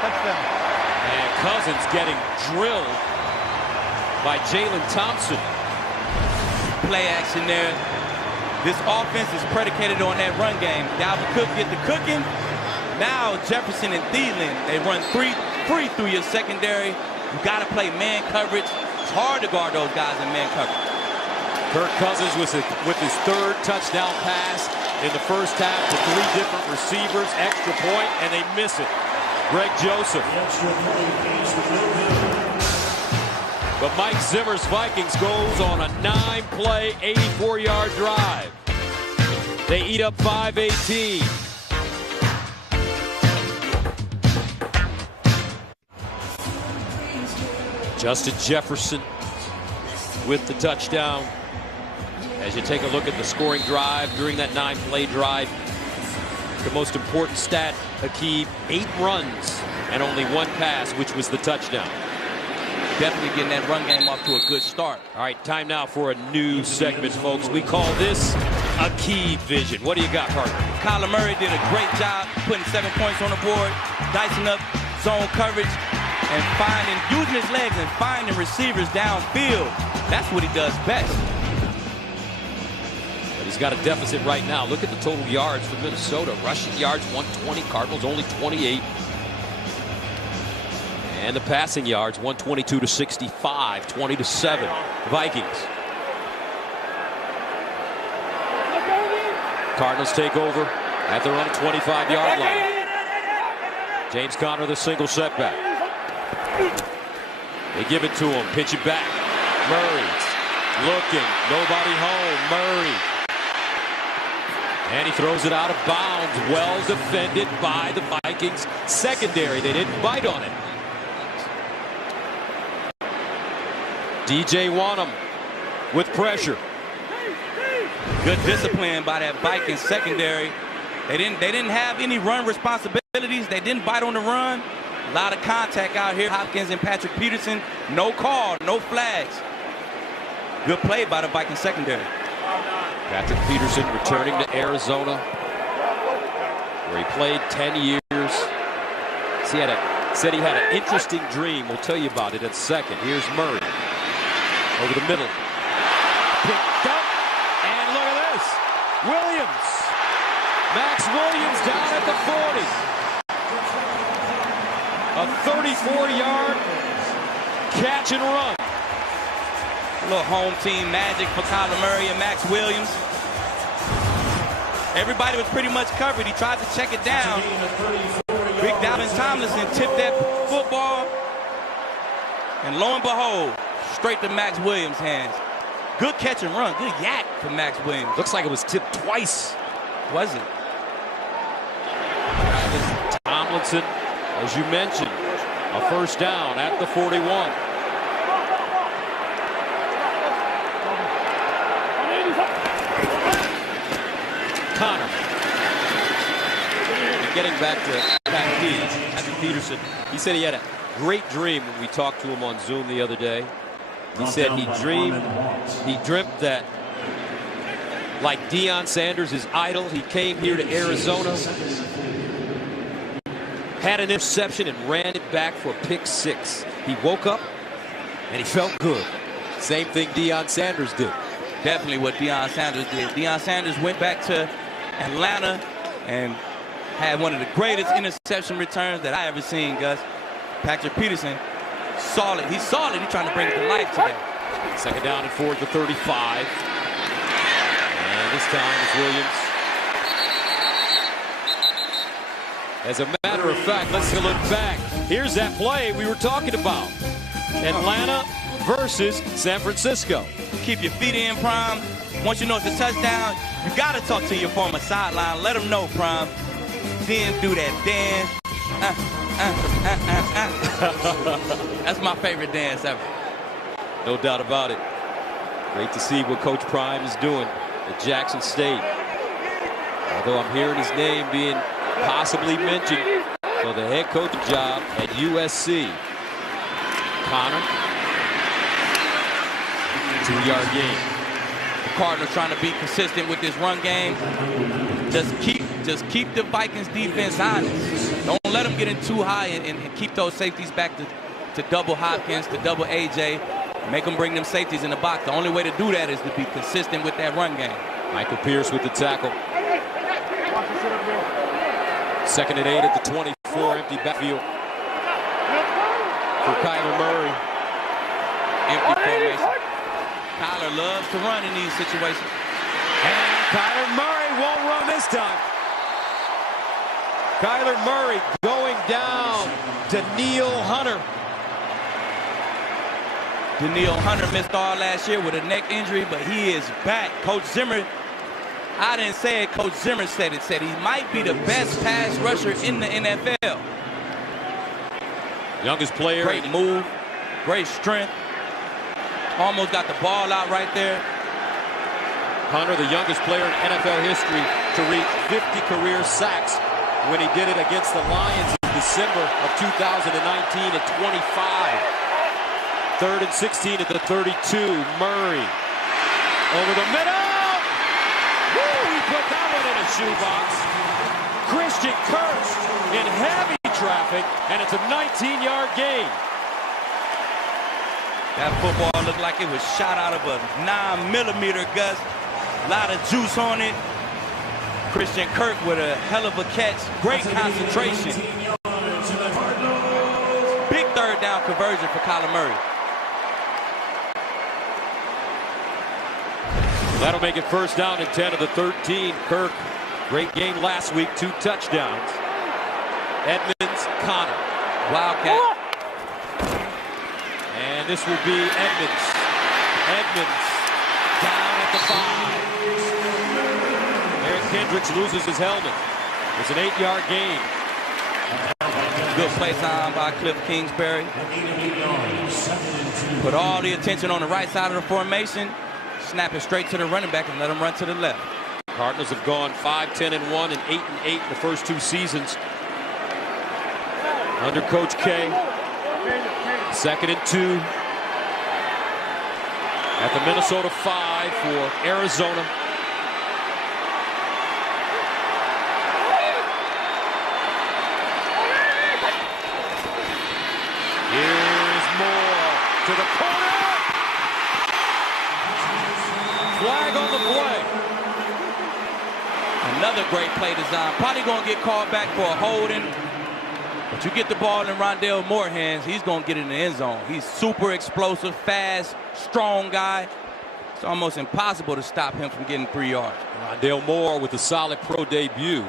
Touchdown. And Cousins getting drilled by Jalen Thompson. Play action there. This offense is predicated on that run game. Dalvin Cook get the cooking. Now Jefferson and Thielen, they run free through your secondary. You got to play man coverage. It's hard to guard those guys in man coverage. Kirk Cousins with his 3rd touchdown pass in the first half to 3 different receivers, extra point, and they miss it. Greg Joseph. But Mike Zimmer's Vikings goes on a 9-play, 84-yard drive. They eat up 5-18. Justin Jefferson with the touchdown. As you take a look at the scoring drive during that 9-play drive, the most important stat, Hakeem, 8 runs and only 1 pass, which was the touchdown. Definitely getting that run game off to a good start. All right, time now for a new segment, folks. We call this a key vision. What do you got, partner? Kyler Murray did a great job putting 7 points on the board, dicing up zone coverage, and using his legs and finding receivers downfield. That's what he does best. But he's got a deficit right now. Look at the total yards for Minnesota. Rushing yards, 120. Cardinals only 28. And the passing yards, 122 to 65, 20 to 7. Vikings. Cardinals take over at their own 25-yard line. James Conner, the single setback. They give it to him, pitch it back. Murray looking, nobody home. Murray. And he throws it out of bounds. Well defended by the Vikings secondary. They didn't bite on it. DJ Wanham with pressure. Good discipline by that Vikings secondary. They didn't have any run responsibilities. They didn't bite on the run. A lot of contact out here. Hopkins and Patrick Peterson. No call, no flags. Good play by the Vikings secondary. Patrick Peterson returning to Arizona, where he played 10 years. Said he had an interesting dream. We'll tell you about it in a second. Here's Murray. Over the middle. Picked up. And look at this. Williams. Max Williams down at the 40. A 34-yard catch and run. A little home team magic for Kyler Murray and Max Williams. Everybody was pretty much covered. He tried to check it down. Big Dalvin Tomlinson tipped that football. And lo and behold, straight to Max Williams' hands. Good catch and run. Good yak for Max Williams. Looks like it was tipped twice. Was it? Tomlinson, as you mentioned, a first down at the 41. Conner. And getting back to Patrick Peterson, he said he had a great dream when we talked to him on Zoom the other day. He said he dreamt that, like Deion Sanders, his idol, he came here to Arizona, had an interception and ran it back for a pick 6. He woke up and he felt good. Same thing Deion Sanders did. Definitely what Deion Sanders did. Deion Sanders went back to Atlanta and had one of the greatest interception returns that I ever seen, Gus. Patrick Peterson, solid. He's solid. He's trying to bring it to life today. Second down and 4 to 35. And this time it's Williams. As a matter of fact, let's look back. Here's that play we were talking about. Atlanta versus San Francisco. Keep your feet in, Prime. Once you know it's a touchdown, you got to talk to your former sideline. Let them know, Prime. Then do that dance. That's my favorite dance ever. No doubt about it. Great to see what Coach Prime is doing at Jackson State. Although I'm hearing his name being possibly mentioned for the head coaching job at USC. Connor. 2-yard gain. The Cardinals trying to be consistent with this run game. Just keep the Vikings defense honest. Don't let them get in too high and keep those safeties back to double Hopkins, to double AJ. Make them bring them safeties in the box. The only way to do that is to be consistent with that run game. Michael Pierce with the tackle. 2nd and 8 at the 24, empty backfield for Kyler Murray. Empty formation. Kyler loves to run in these situations. And Kyler Murray won't run this time. Kyler Murray going down to Danielle Hunter. Danielle Hunter missed all last year with a neck injury, but he is back. Coach Zimmer, I didn't say it, Coach Zimmer said it, said he might be the best pass rusher in the NFL. Youngest player. Great move, great strength. Almost got the ball out right there. Hunter, the youngest player in NFL history to reach 50 career sacks when he did it against the Lions in December of 2019 at 25. 3rd and 16 at the 32. Murray over the middle. Woo, he put that one in a shoebox. Christian Kirk in heavy traffic, and it's a 19-yard gain. That football looked like it was shot out of a 9mm, Gus. A lot of juice on it. Christian Kirk with a hell of a catch. Great concentration. Big 3rd down conversion for Kyler Murray. That'll make it 1st down and 10 of the 13. Kirk, great game last week, 2 touchdowns. Edmonds, Connor. Wildcat. And this will be Edmonds. Edmonds down at the 5. Eric Kendricks loses his helmet. It's an 8-yard gain. Good play time by Cliff Kingsbury. Put all the attention on the right side of the formation. Snap it straight to the running back and let him run to the left. Cardinals have gone 5-10-1 and 8-8 in the first 2 seasons under Coach K. 2nd and 2 at the Minnesota 5 for Arizona. Here's Moore to the corner. Flag on the play. Another great play design. Probably going to get called back for a holding. But you get the ball in Rondale Moore's hands, he's going to get in the end zone. He's super explosive, fast, strong guy. It's almost impossible to stop him from getting 3 yards. Rondale Moore with a solid pro debut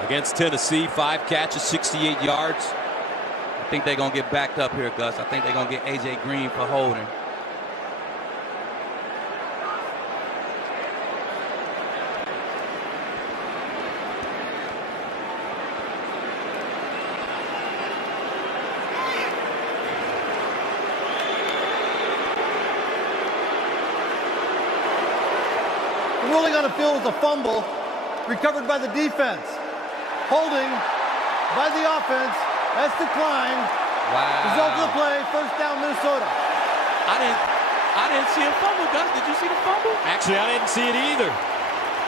against Tennessee. 5 catches, 68 yards. I think they're going to get backed up here, Gus. I think they're going to get A.J. Green for holding. Ruling on the field was a fumble, recovered by the defense. Holding by the offense, that's declined. Wow. Result of the play, 1st down Minnesota. I didn't see a fumble, Gus. Did you see the fumble? Actually, I didn't see it either.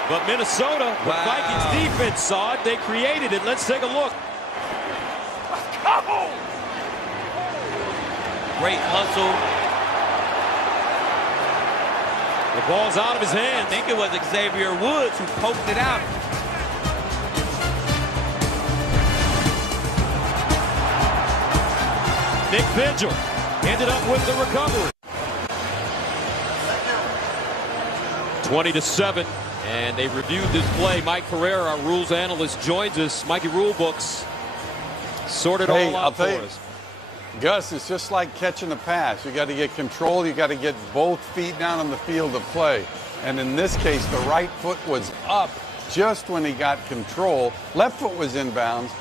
But Minnesota, the Vikings defense saw it. They created it. Let's take a look. Great hustle. The ball's out of his hands. I think it was Xavier Woods who poked it out. Nick Vigil ended up with the recovery. 20-7, and they reviewed this play. Mike Pereira, our rules analyst, joins us. Mikey Rulebooks sorted all out for us. Gus, it's just like catching a pass. You got to get control. You got to get both feet down on the field of play. And in this case, the right foot was up just when he got control. Left foot was inbounds,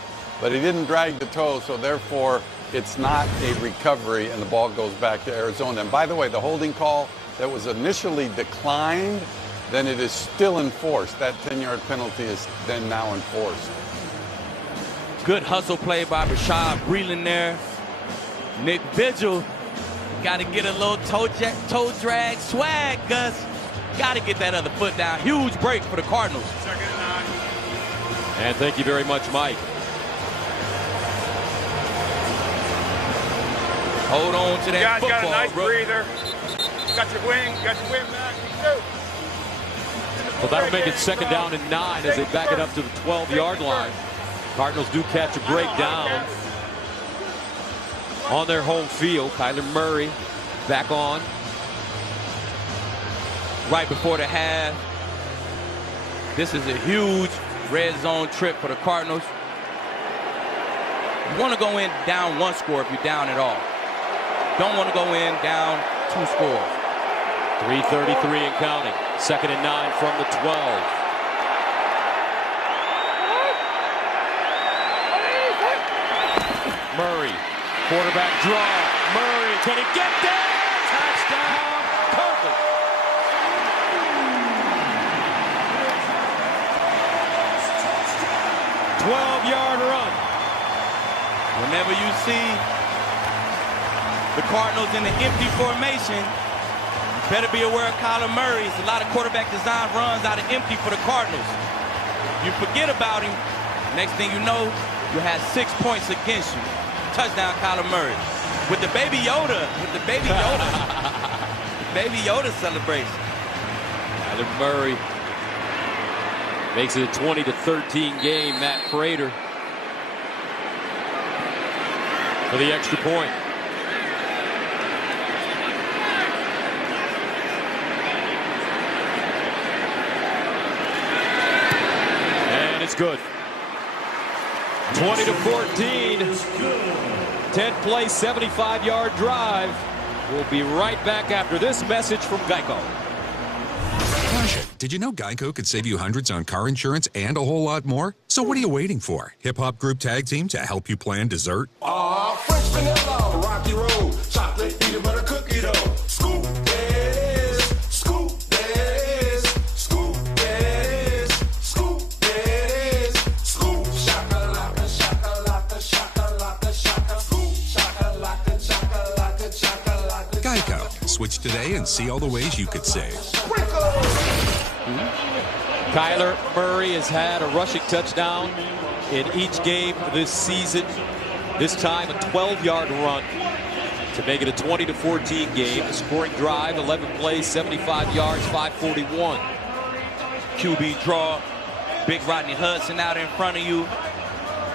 but he didn't drag the toe, so therefore it's not a recovery, and the ball goes back to Arizona. And by the way, the holding call that was initially declined, then it is still enforced. That 10-yard penalty is then now enforced. Good hustle play by Rashad Breeland there. Nick Vigil got to get a little toe drag swag, Gus. Got to get that other foot down. Huge break for the Cardinals. And thank you very much, Mike. Hold on to that football, got a nice bro. breather. Got your wing back. Well, that'll make it 2nd down and 9 as they back it up to the 12-yard line. Cardinals do catch a break down on their home field. Kyler Murray back on. Right before the half. This is a huge red zone trip for the Cardinals. You want to go in down 1 score if you're down at all. Don't want to go in down 2 scores. 3:33 and counting. 2nd and 9 from the 12. Murray, quarterback draw. Murray, can he get there? Touchdown, Cardinals. A 12-yard run. Whenever you see the Cardinals in the empty formation, you better be aware of Kyler Murray. It's a lot of quarterback design runs out of empty for the Cardinals. You forget about him, next thing you know, you have 6 points against you. Touchdown, Kyler Murray. With the Baby Yoda, Baby Yoda celebration. Kyler Murray makes it a 20-13 game. Matt Prater for the extra point. And it's good. 20-14. 10-play, 75-yard drive. We'll be right back after this message from Geico. Did you know Geico could save you hundreds on car insurance and a whole lot more? So what are you waiting for? Hip Hop Group Tag Team to help you plan dessert? French vanilla, rocky road, chocolate peanut butter cookie dough. Scoop this, scoop this, scoop this, scoop this, scoop shakalaka, shakalaka, shakalaka, shaka, scoop shakalaka, shakalaka, shakalaka. Geico. Switch today and see all the ways you could save. Kyler Murray has had a rushing touchdown in each game this season. This time a 12-yard run to make it a 20-14 game. A scoring drive, 11 plays, 75 yards, 541. QB draw, big Rodney Hudson out in front of you.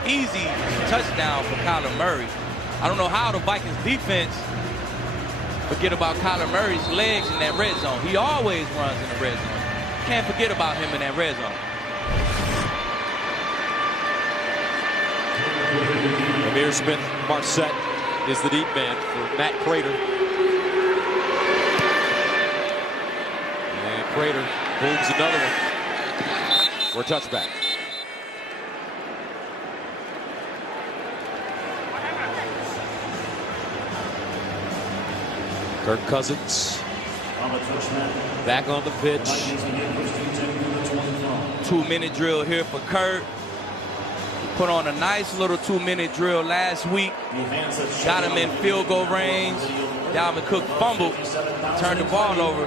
Easy touchdown for Kyler Murray. I don't know how the Vikings defense forget about Kyler Murray's legs in that red zone. He always runs in the red zone. Can't forget about him in that red zone. Amir Smith-Marset is the deep man for Matt Prater. And Prater booms another one for a touchback. Kirk Cousins back on the pitch. 2-minute drill here for Kirk. Put on a nice little 2-minute drill last week. Got him in field goal range. Dalvin Cook fumbled, turned the ball over.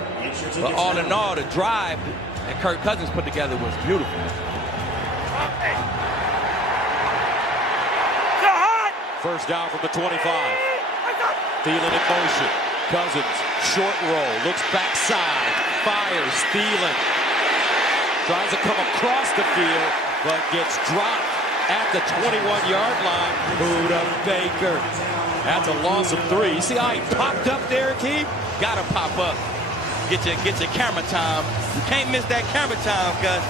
But all in all, the drive that Kirk Cousins put together was beautiful. First down from the 25. Thielen in motion. Cousins, short roll, looks backside, fires, Thielen. Tries to come across the field, but gets dropped at the 21-yard line. Buda Baker. That's a loss of 3. You see how he popped up there, Keith? Gotta pop up. Get your camera time. You can't miss that camera time, Gus.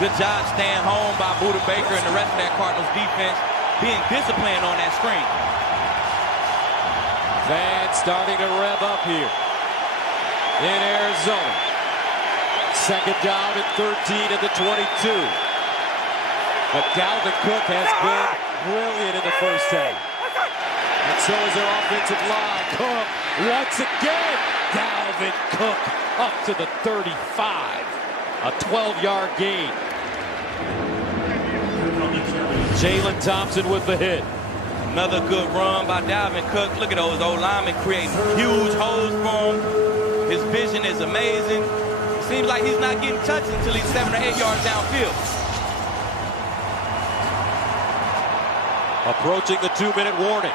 Good job staying home by Buda Baker and the rest of that Cardinals defense, being disciplined on that screen. Fans starting to rev up here in Arizona. Second down and 13 at the 22. But Dalvin Cook has been brilliant in the first half. And so is their offensive line. Cook once again. Dalvin Cook up to the 35. A 12-yard gain. Jalen Thompson with the hit. Another good run by Dalvin Cook. Look at those old linemen creating huge holes for him. His vision is amazing. It seems like he's not getting touched until he's 7 or 8 yards downfield. Approaching the 2-minute warning.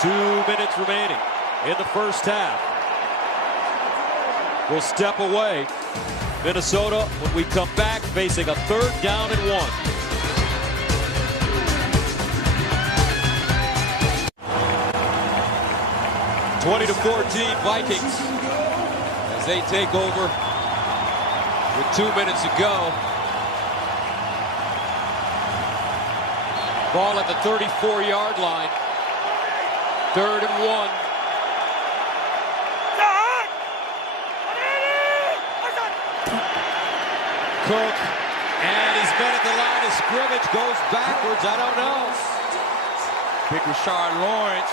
2 minutes remaining in the first half. We'll step away. Minnesota, when we come back, facing a 3rd down and 1. (20-14) Vikings as they take over with 2 minutes to go. Ball at the 34-yard line. 3rd and 1. Cook, and he's been at the line of scrimmage, goes backwards, I don't know. Big Rashard Lawrence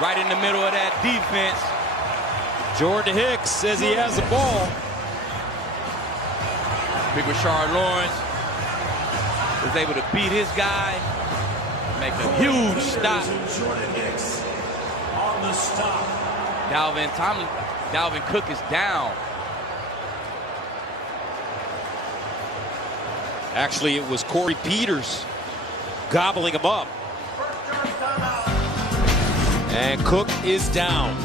right in the middle of that defense. Jordan Hicks says he has the ball. Big Rashard Lawrence was able to beat his guy, make a huge stop. Dalvin Cook is down. Actually, it was Corey Peters gobbling him up. And Cook is down.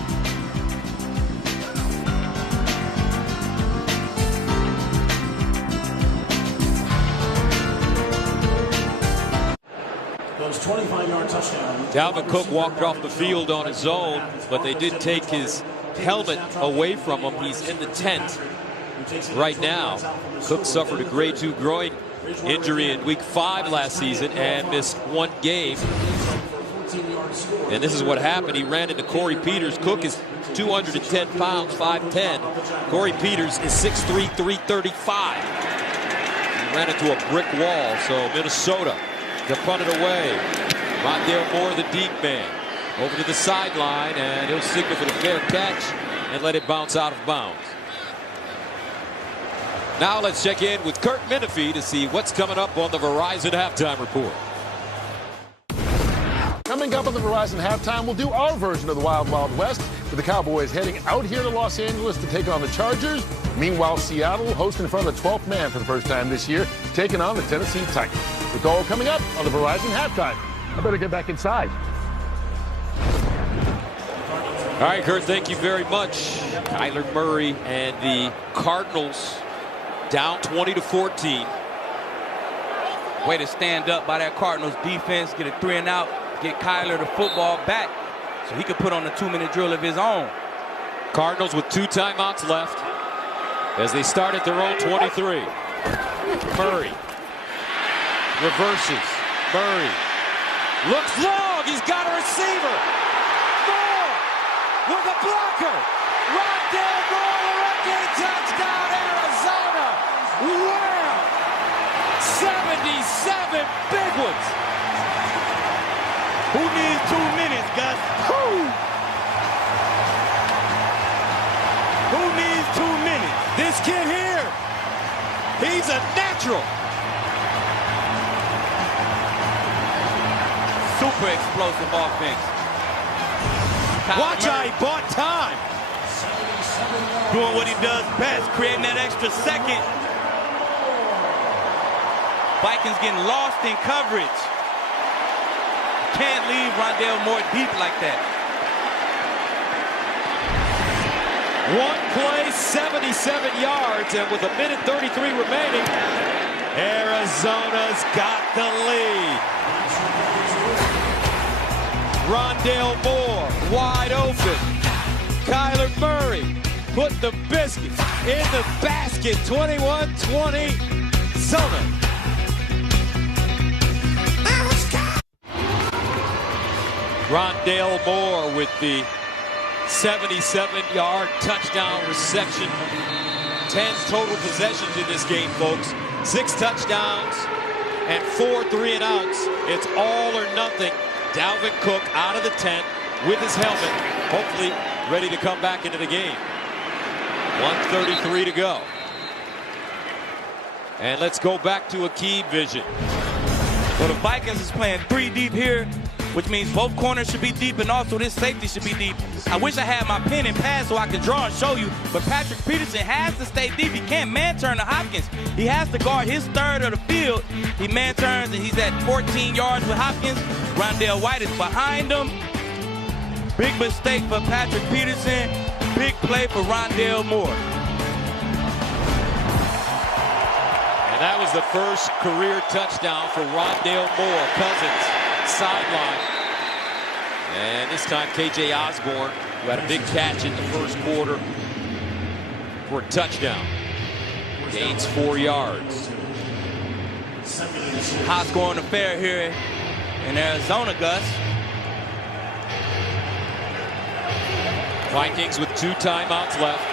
Those 25-yard touchdown. Dalvin Cook walked off the field on his own, but they did take his helmet away from him. He's in the tent right now. Cook suffered a grade 2 groin injury in week 5 last season and missed 1 game. And this is what happened. He ran into Corey Peters. Cook is 210 pounds, 5'10". Corey Peters is 6'3", 335. He ran into a brick wall, so Minnesota to punt it away. Rondale Moore, the deep man, over to the sideline, and he'll signal for the fair catch and let it bounce out of bounds. Now let's check in with Kurt Menefee to see what's coming up on the Verizon Halftime Report. Coming up on the Verizon Halftime, we'll do our version of the Wild Wild West, with the Cowboys heading out here to Los Angeles to take on the Chargers. Meanwhile, Seattle hosting in front of the 12th man for the first time this year, taking on the Tennessee Titans. It's all coming up on the Verizon Halftime. I better get back inside. All right, Kurt, thank you very much. Kyler Murray and the Cardinals down 20-14. Way to stand up by that Cardinals defense, get a 3 and out, get Kyler the football back so he could put on a 2-minute drill of his own. Cardinals with 2 timeouts left as they start at their own 23. Murray reverses. Murray looks long. He's got a receiver. Moore with a blocker. Rondale Moore, rookie touchdown, Arizona. Wow. 77 big ones. Who needs 2 minutes, Gus? Who needs 2 minutes? This kid here, he's a natural. Super explosive offense. Watch how he bought time. Doing what he does best, creating that extra second. Vikings getting lost in coverage. Can't leave Rondale Moore deep like that. One play, 77 yards, and with 1:33 remaining, Arizona's got the lead. Rondale Moore, wide open. Kyler Murray put the biscuit in the basket, 21-20, Zona. Rondale Moore with the 77-yard touchdown reception. 10 total possessions in this game, folks. 6 touchdowns and 4 3-and-outs. It's all or nothing. Dalvin Cook out of the tent with his helmet, hopefully ready to come back into the game. 1:33 to go. And let's go back to Akeem Vision. Well, the Vikings is playing 3 deep here, which means both corners should be deep and also this safety should be deep. I wish I had my pen and pad so I could draw and show you, but Patrick Peterson has to stay deep. He can't man-turn to Hopkins. He has to guard his third of the field. He man-turns and he's at 14 yards with Hopkins. Rondale White is behind him. Big mistake for Patrick Peterson. Big play for Rondale Moore. And that was the first career touchdown for Rondale Moore. Cousins, sideline. And this time KJ Osborne, who had a big catch in the first quarter for a touchdown. Gains 4 yards. High scoring affair here in Arizona, Gus. Vikings with 2 timeouts left.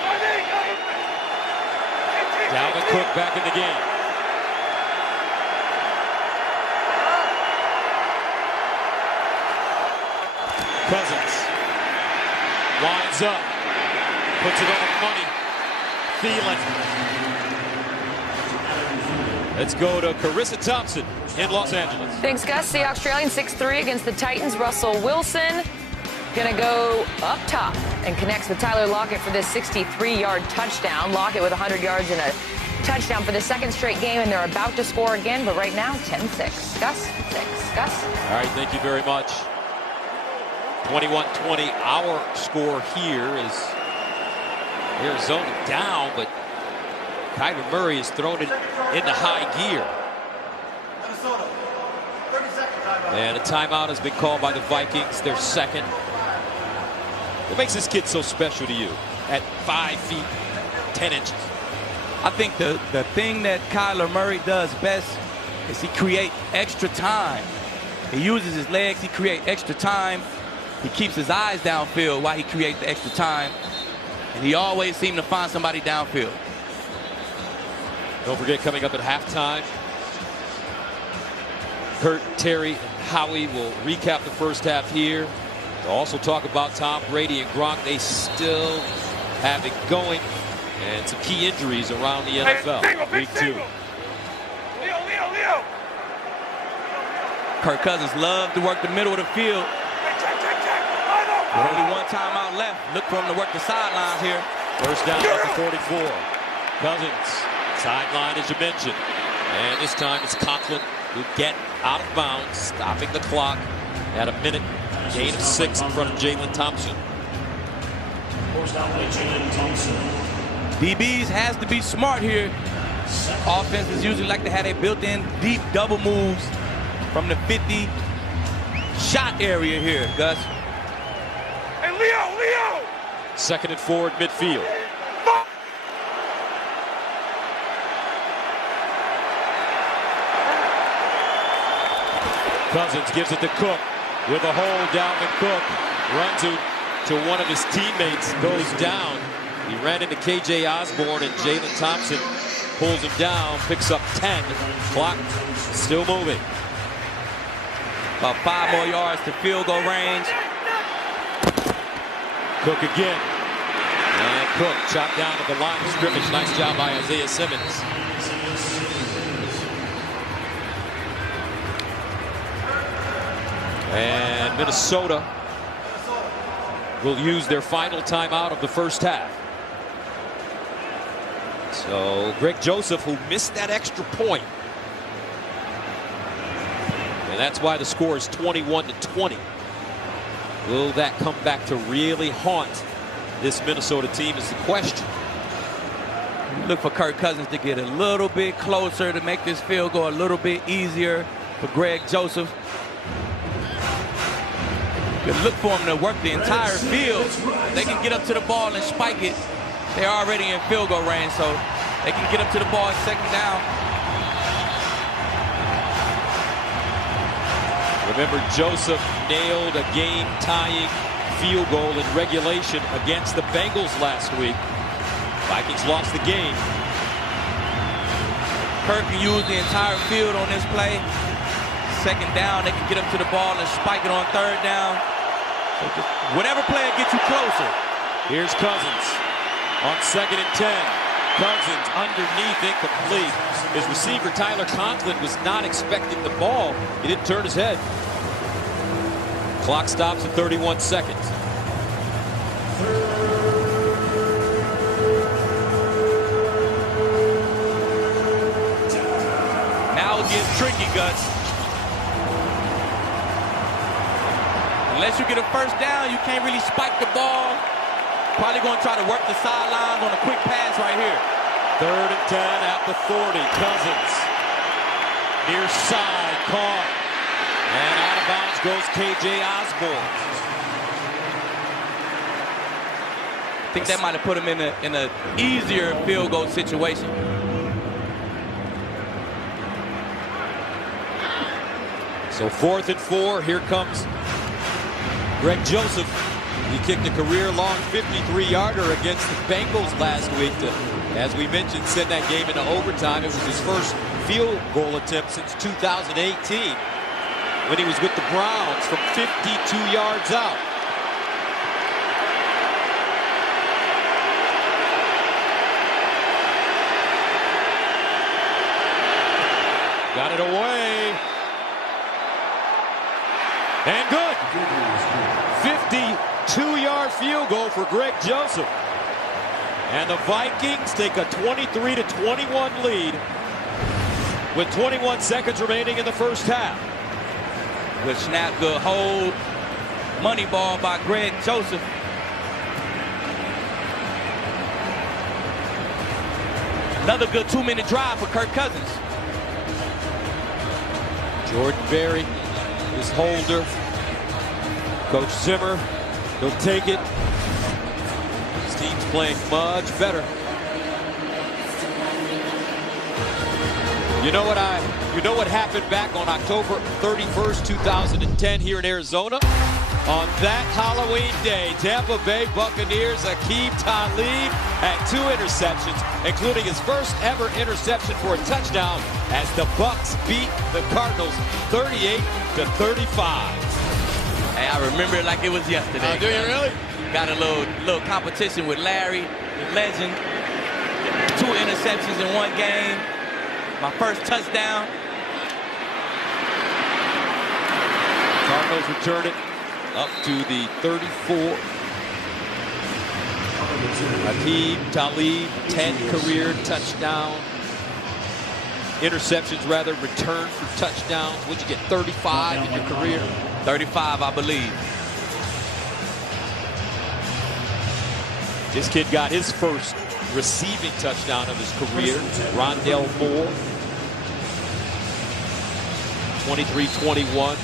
Dalvin Cook back in the game. Cousins winds up, puts it on the money. Thielen. Let's go to Carissa Thompson in Los Angeles. Thanks, Gus. The Australian 6'3" against the Titans. Russell Wilson gonna go up top and connects with Tyler Lockett for this 63-yard touchdown. Lockett with 100 yards and a touchdown for the 2nd straight game, and they're about to score again, but right now 10-6. Gus, 6. Gus? All right, thank you very much. 21-20, our score here is Arizona down, but Kyler Murray has thrown it into high gear. And a timeout has been called by the Vikings, their 2nd. What makes this kid so special to you at 5 feet, 10 inches? I think the thing that Kyler Murray does best is he creates extra time. He uses his legs, he creates extra time. He keeps his eyes downfield while he creates the extra time. And he always seems to find somebody downfield. Don't forget, coming up at halftime, Kurt, Terry, and Howie will recap the first half here. They'll also talk about Tom Brady and Gronk. They still have it going. And some key injuries around the NFL. Week 2. Leo. Kirk Cousins loves to work the middle of the field. With only 1 timeout left. Look for him to work the sidelines here. First down at the 44. Cousins, sideline as you mentioned. And this time it's Conklin who get out of bounds, stopping the clock at a minute. Gain of 6 in front of Jalen Thompson. DBs has to be smart here. Offenses usually like to have a built-in deep double moves from the 50 shot area here, Gus. Hey, Leo! 2nd and 4 at midfield. Cousins gives it to Cook with a hold. Dalvin Cook runs it to one of his teammates, goes down. He ran into KJ Osborne, and Jalen Thompson pulls him down, picks up 10. Clock still moving. About 5 more yards to field goal range. Cook again. And Cook chopped down at the line of scrimmage. Nice job by Isaiah Simmons. And Minnesota will use their final timeout of the first half. So Greg Joseph, who missed that extra point. And that's why the score is 21-20. Will that come back to really haunt this Minnesota team is the question. Look for Kirk Cousins to get a little bit closer to make this field goal a little bit easier for Greg Joseph. You look for him to work the entire field. They can get up to the ball and spike it. They're already in field goal range, so they can get up to the ball second down. Remember, Joseph nailed a game-tying field goal in regulation against the Bengals last week. Vikings lost the game. Kirk can use the entire field on this play. Second down, they can get up to the ball and spike it on third down. So whatever play gets you closer. Here's Cousins on 2nd and 10. Cousins underneath, incomplete. His receiver, Tyler Conklin, was not expecting the ball. He didn't turn his head. Clock stops at 31 seconds. Now it gets tricky, Gus. Unless you get a first down, you can't really spike the ball. Probably going to try to work the sidelines on a quick pass right here. 3rd and 10 at the 40. Cousins. Near side, caught. And out of bounds goes K.J. Osborne. I think that might have put him in a easier field goal situation. So 4th and 4. Here comes Greg Joseph. He kicked a career-long 53-yarder against the Bengals last week to, as we mentioned, send that game into overtime. It was his first field goal attempt since 2018 when he was with the Browns from 52 yards out. Got it away. And good. 52-yard field goal for Greg Joseph. And the Vikings take a 23-21 lead with 21 seconds remaining in the first half. Good snap, good hold. Money ball by Greg Joseph. Another good 2-minute drive for Kirk Cousins. Jordan Berry, his holder. Coach Zimmer, he'll take it. His team's playing much better. You know what happened back on October 31st, 2010 here in Arizona? On that Halloween day, Tampa Bay Buccaneers Aqib Talib had 2 interceptions, including his first ever interception for a touchdown as the Bucs beat the Cardinals 38-35. Hey, I remember it like it was yesterday. Do you really? Got a little competition with Larry, the legend. 2 interceptions in 1 game. My first touchdown. Cardinals return it up to the 34. Aqib Talib, 10 career touchdown. Interceptions, rather, return for touchdowns. What'd you get, 35 in your career? 35, I believe. This kid got his first receiving touchdown of his career. Rondell Moore. 23-21.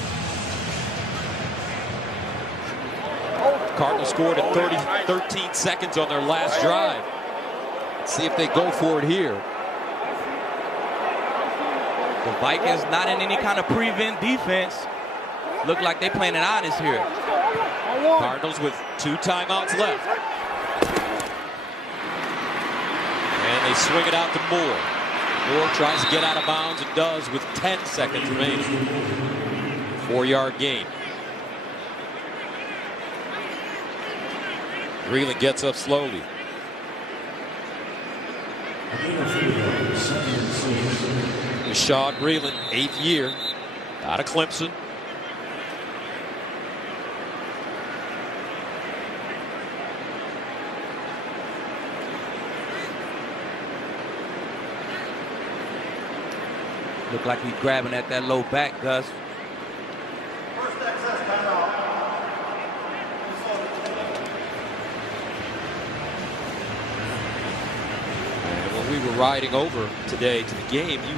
Cardinals scored at 13 seconds on their last drive. Let's see if they go for it here. The Vikings not in any kind of prevent defense. Look like they playing it honest here. Cardinals with 2 timeouts left. And they swing it out to Moore. Moore tries to get out of bounds and does with 10 seconds remaining. 4-yard gain. Breland gets up slowly. Rashad Breland, 8th year, out of Clemson. Look like he's grabbing at that low back, Gus. were riding over today to the game, you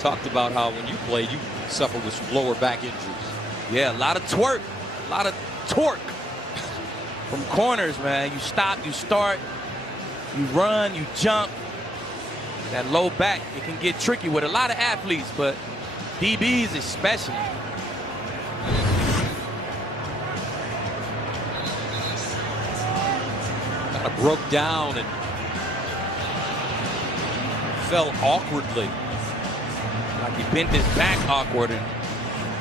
talked about how when you played, you suffered with some lower back injuries. Yeah, a lot of twerk, a lot of torque from corners, man. You stop, you start, you run, you jump. That low back, it can get tricky with a lot of athletes, but DBs especially. Kind of broke down and fell awkwardly. Like he bent his back awkward, and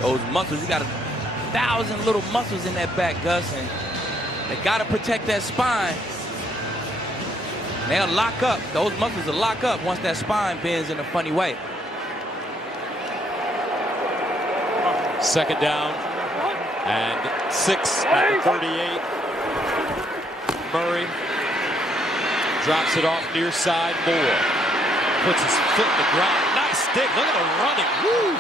those muscles, you got 1,000 little muscles in that back, Gus, and they got to protect that spine. They'll lock up. Those muscles will lock up once that spine bends in a funny way. Second down and 6 at the 38. Murray drops it off near side. Moore puts his foot in the ground. Nice stick. Look at the running. Woo!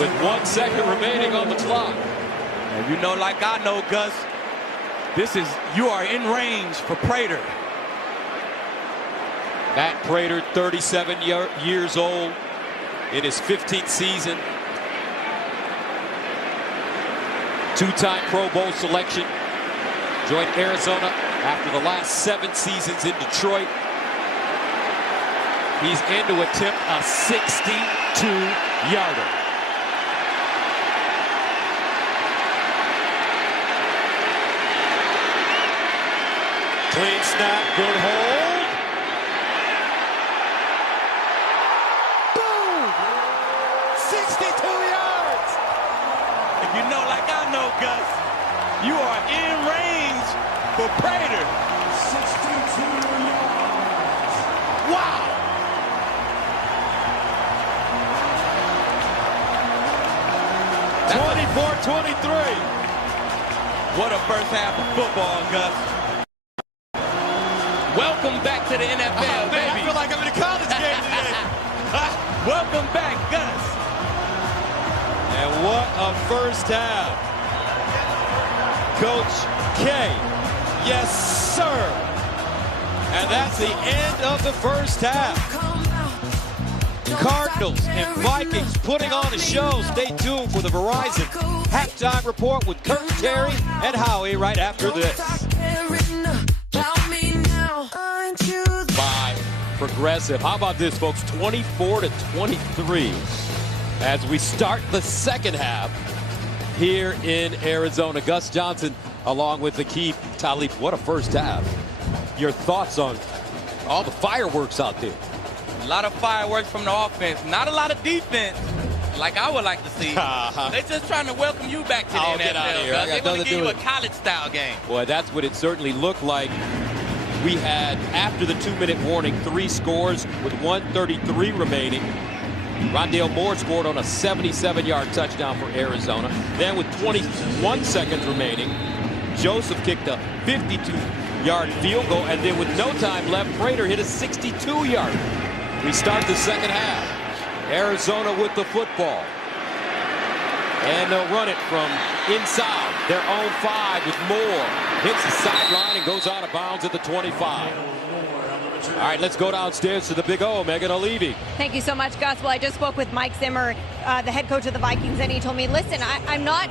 With 1 second remaining on the clock. And you know, like I know, Gus, you are in range for Prater. Matt Prater, 37 years old, in his 15th season. Two-time Pro Bowl selection. Joined Arizona after the last 7 seasons in Detroit. He's in to attempt a 62-yarder. Clean snap, good hold. Boom! 62 yards! If you know like I know, Gus, you are in range for Prater. 62 yards. Wow! That's 24-23. What a first half of football, Gus. Welcome back to the NFL, baby. I feel like I'm in a college game today. Welcome back, Gus. And what a first half. Coach K. Yes, sir. And that's the end of the first half. Cardinals and Vikings putting on a show. Stay tuned for the Verizon halftime report with Kurt, Terry, and Howie right after this. By Progressive. How about this, folks? 24-23 as we start the second half here in Arizona. Gus Johnson along with Aqib Talib. What a first half. Your thoughts on all the fireworks out there? A lot of fireworks from the offense. Not a lot of defense like I would like to see. They're just trying to welcome you back to the NFL. Get out of here. They want to give you a college-style game. Boy, that's what it certainly looked like. We had, after the 2-minute warning, 3 scores with 1:33 remaining. Rondale Moore scored on a 77-yard touchdown for Arizona. Then with 21 seconds remaining, Joseph kicked a 52-yard field goal. And then with no time left, Prater hit a 62-yard. We start the second half. Arizona with the football. And they'll run it from inside their own 5 with Moore. Hits the sideline and goes out of bounds at the 25. All right, let's go downstairs to the Big O, Megan O'Leary. Thank you so much, Gus. Well, I just spoke with Mike Zimmer, the head coach of the Vikings, and he told me, listen, I'm not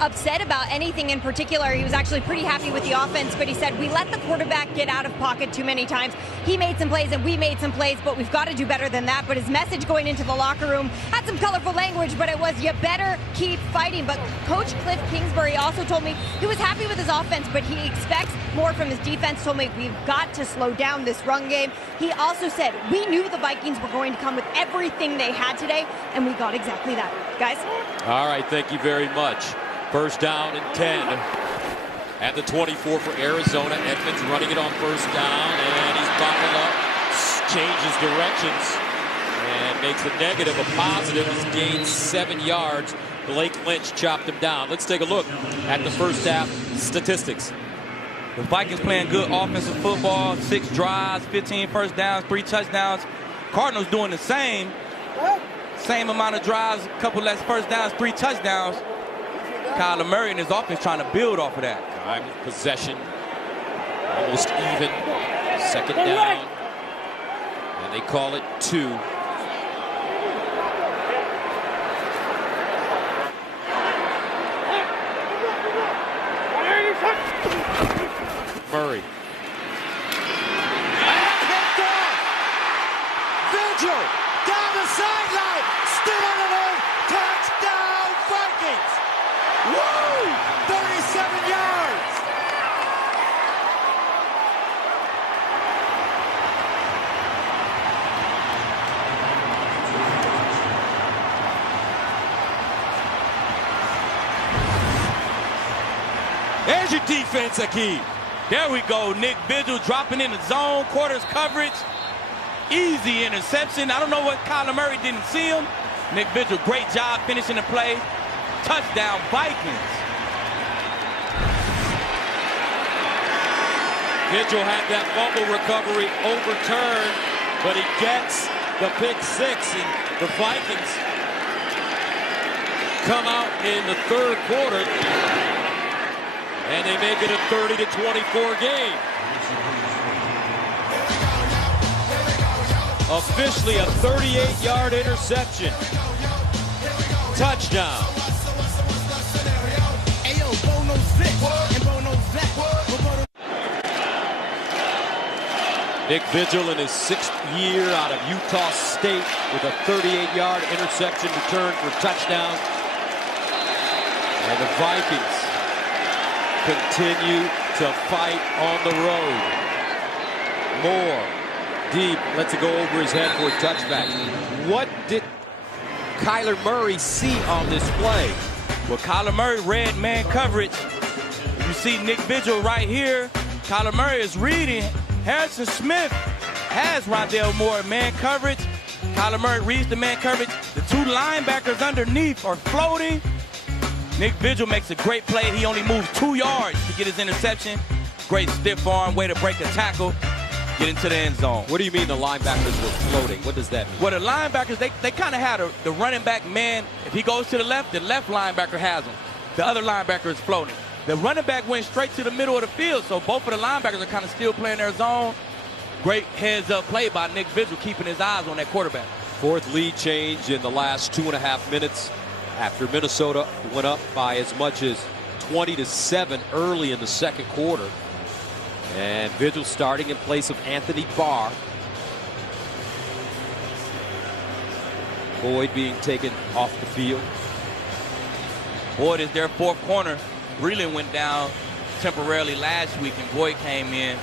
upset about anything in particular. He was actually pretty happy with the offense, but he said, we let the quarterback get out of pocket too many times. He made some plays and we made some plays, but we've got to do better than that. But his message going into the locker room had some colorful language, but it was, you better keep fighting. But Coach Cliff Kingsbury also told me he was happy with his offense, but he expects more from his defense. Told me we've got to slow down this run game. He also said, we knew the Vikings were going to come with everything they had today, and we got exactly that. Guys? All right, thank you very much. First down and 10 at the 24 for Arizona. Edmonds running it on first down, and he's bottled up, changes directions, and makes a negative a positive. He's gained 7 yards. Blake Lynch chopped him down. Let's take a look at the first half statistics. The Vikings playing good offensive football, 6 drives, 15 first downs, 3 touchdowns. Cardinals doing the same amount of drives, a couple less first downs, 3 touchdowns. Kyler Murray and his offense trying to build off of that. Time of possession almost even. Second down. And they call it 2. Murray. Vigil down the sideline. Still on the move. Touchdown Vikings. Woo! 37 yards. There's your defense, Akeem. There we go. Nick Vigil dropping in the zone, quarters coverage. Easy interception. I don't know what Kyler Murray didn't see him. Nick Vigil, great job finishing the play. Touchdown, Vikings. Vigil had that fumble recovery overturned, but he gets the pick 6, and the Vikings come out in the third quarter, and they make it a 30-24 game. Officially a 38-yard interception. Touchdown. Nick Vigil in his 6th year out of Utah State with a 38-yard interception return for touchdown. And the Vikings continue to fight on the road. Moore, deep, lets it go over his head for a touchback. What did Kyler Murray see on this play? Well, Kyler Murray read man coverage. You see Nick Vigil right here. Kyler Murray is reading. Harrison Smith has Rondale Moore in man coverage. Kyler Murray reads the man coverage. The 2 linebackers underneath are floating. Nick Vigil makes a great play. He only moves 2 yards to get his interception. Great stiff arm, way to break a tackle, get into the end zone. What do you mean the linebackers were floating? What does that mean? Well, the linebackers, they kind of had the running back man. If he goes to the left linebacker has him. The other linebacker is floating. The running back went straight to the middle of the field, so both of the linebackers are kind of still playing their zone. Great heads-up play by Nick Vigil, keeping his eyes on that quarterback. 4th lead change in the last 2.5 minutes after Minnesota went up by as much as 20-7 early in the second quarter. And Vigil starting in place of Anthony Barr. Boyd being taken off the field. Boyd is their 4th corner. Breland went down temporarily last week, and Boyd came in.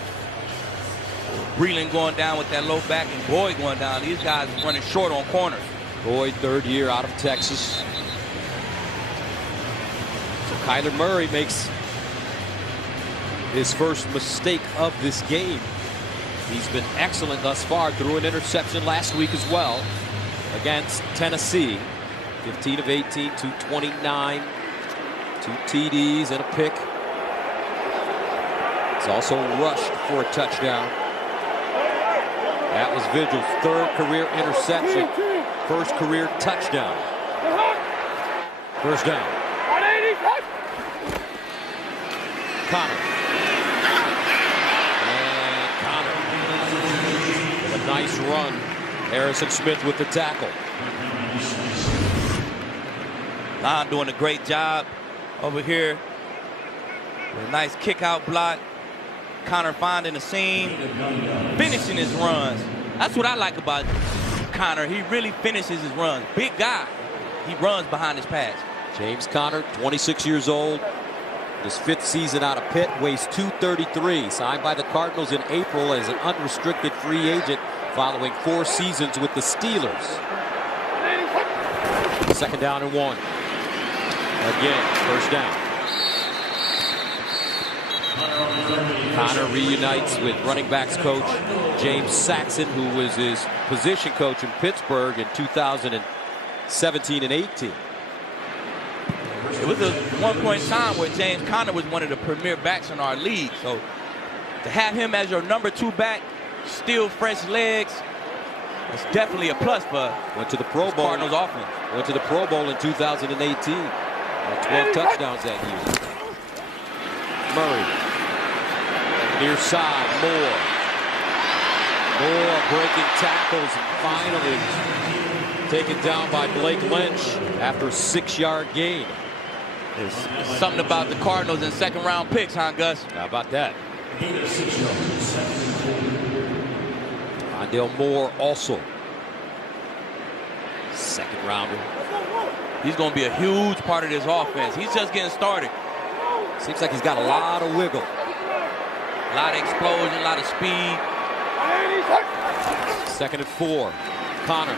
Breland going down with that low back, and Boyd going down. These guys running short on corners. Boyd, 3rd year out of Texas. So Kyler Murray makes his first mistake of this game. He's been excellent thus far. Threw an interception last week as well against Tennessee. 15 of 18, 229. 2 TDs and a pick. He's also rushed for a touchdown. That was Vigil's 3rd career interception. 1st career touchdown. First down. Connor. And Connor with a nice run. Harrison Smith with the tackle. Line doing a great job over here. A nice kick out block. Connor finding the seam, finishing his runs. That's what I like about Connor. He really finishes his runs. Big guy. He runs behind his pass. James Conner, 26 years old. His 5th season out of Pitt, weighs 233. Signed by the Cardinals in April as an unrestricted free agent following 4 seasons with the Steelers. 2nd down and 1. Again, first down. Connor reunites with running backs coach James Saxon, who was his position coach in Pittsburgh in 2017 and 18. It was at one point in time where James Conner was one of the premier backs in our league. So to have him as your number 2 back, still fresh legs, it's definitely a plus for went to the Pro Bowl. Cardinals offense. Went to the Pro Bowl in 2018. 12 touchdowns that year. Murray. Near side, Moore. More breaking tackles, and finally taken down by Blake Lynch after a 6-yard gain. There's something about the Cardinals and second-round picks, huh, Gus? How about that? Ondale Moore also. Second rounder. He's going to be a huge part of this offense. He's just getting started. Seems like he's got a lot of wiggle. A lot of explosion, a lot of speed. 2nd and 4. Connor.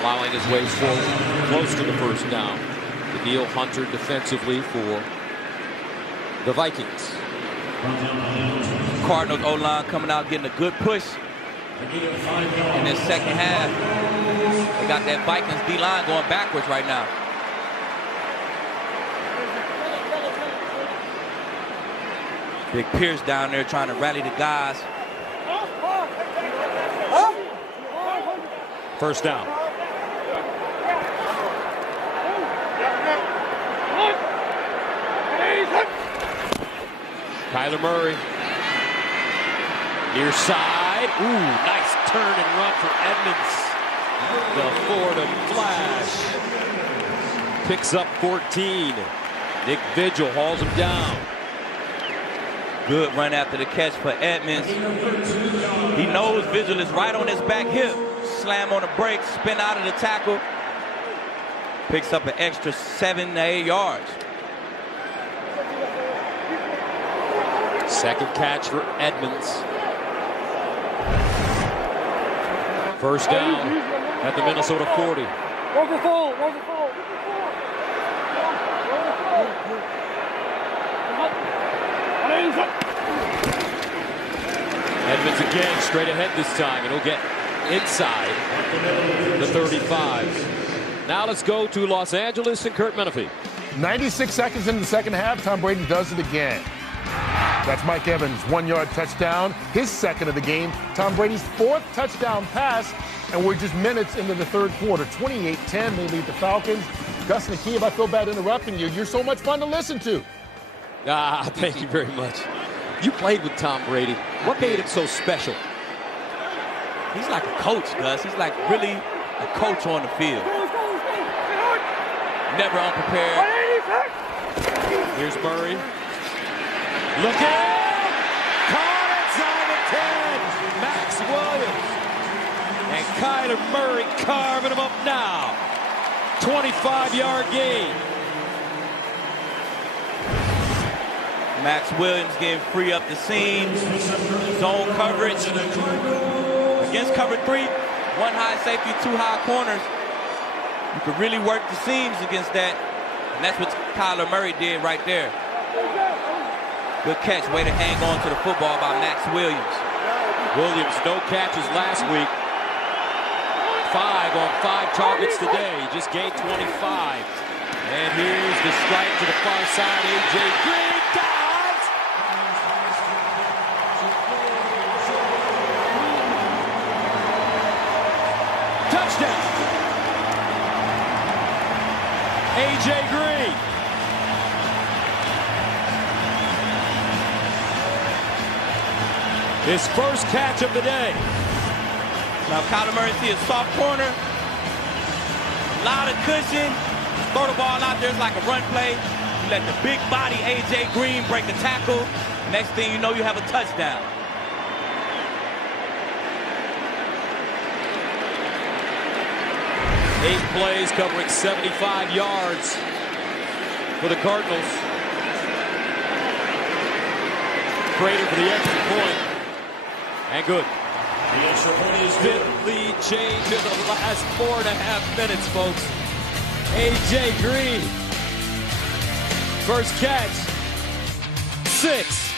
Plowing his way forward, close to the first down. Daniil Hunter defensively for the Vikings. Cardinals O-line coming out getting a good push in this second half. They got that Vikings D-line going backwards right now. Big Pierce down there trying to rally the guys. First down. Kyler Murray. Near side. Ooh, nice turn and run for Edmonds. The Florida Flash. Picks up 14. Nick Vigil hauls him down. Good run after the catch for Edmonds. He knows Vigil is right on his back hip. Slam on the brakes, spin out of the tackle. Picks up an extra 7 to 8 yards. Second catch for Edmonds. First down at the Minnesota 40. Edmonds again, straight ahead this time, and he'll get inside the 35. Now let's go to Los Angeles and Kurt Menefee. 96 seconds into the second half, Tom Brady does it again. That's Mike Evans' 1-yard touchdown, his second of the game, Tom Brady's 4th touchdown pass, and we're just minutes into the third quarter. 28-10, they lead the Falcons. Gus and Akeem, I feel bad interrupting you. You're so much fun to listen to. Thank you very much. You played with Tom Brady. What made him so special? He's like a coach, Gus. He's like really a coach on the field. Never unprepared. Here's Murray. Look out! Caught inside the 10. Max Williams. And Kyler Murray carving him up now. 25-yard gain. Max Williams getting free up the seams. Zone coverage. Against cover 3, 1 high safety, 2 high corners. You could really work the seams against that. And that's what Kyler Murray did right there. Good catch, way to hang on to the football by Max Williams. Williams, no catches last week. 5 on 5 targets today. He just gained 25. And here's the strike to the far side. A.J. Green dives. Touchdown. A.J. Green. His first catch of the day. Now Kyler Murray see a soft corner. A lot of cushion. Throw the ball out there, it's like a run play. You let the big body A.J. Green break a tackle. Next thing you know, you have a touchdown. Eight plays covering 75 yards for the Cardinals. Prater for the extra point. And good. The extra point is good. Fifth lead change in the last 4.5 minutes, folks. A.J. Green. First catch. 6.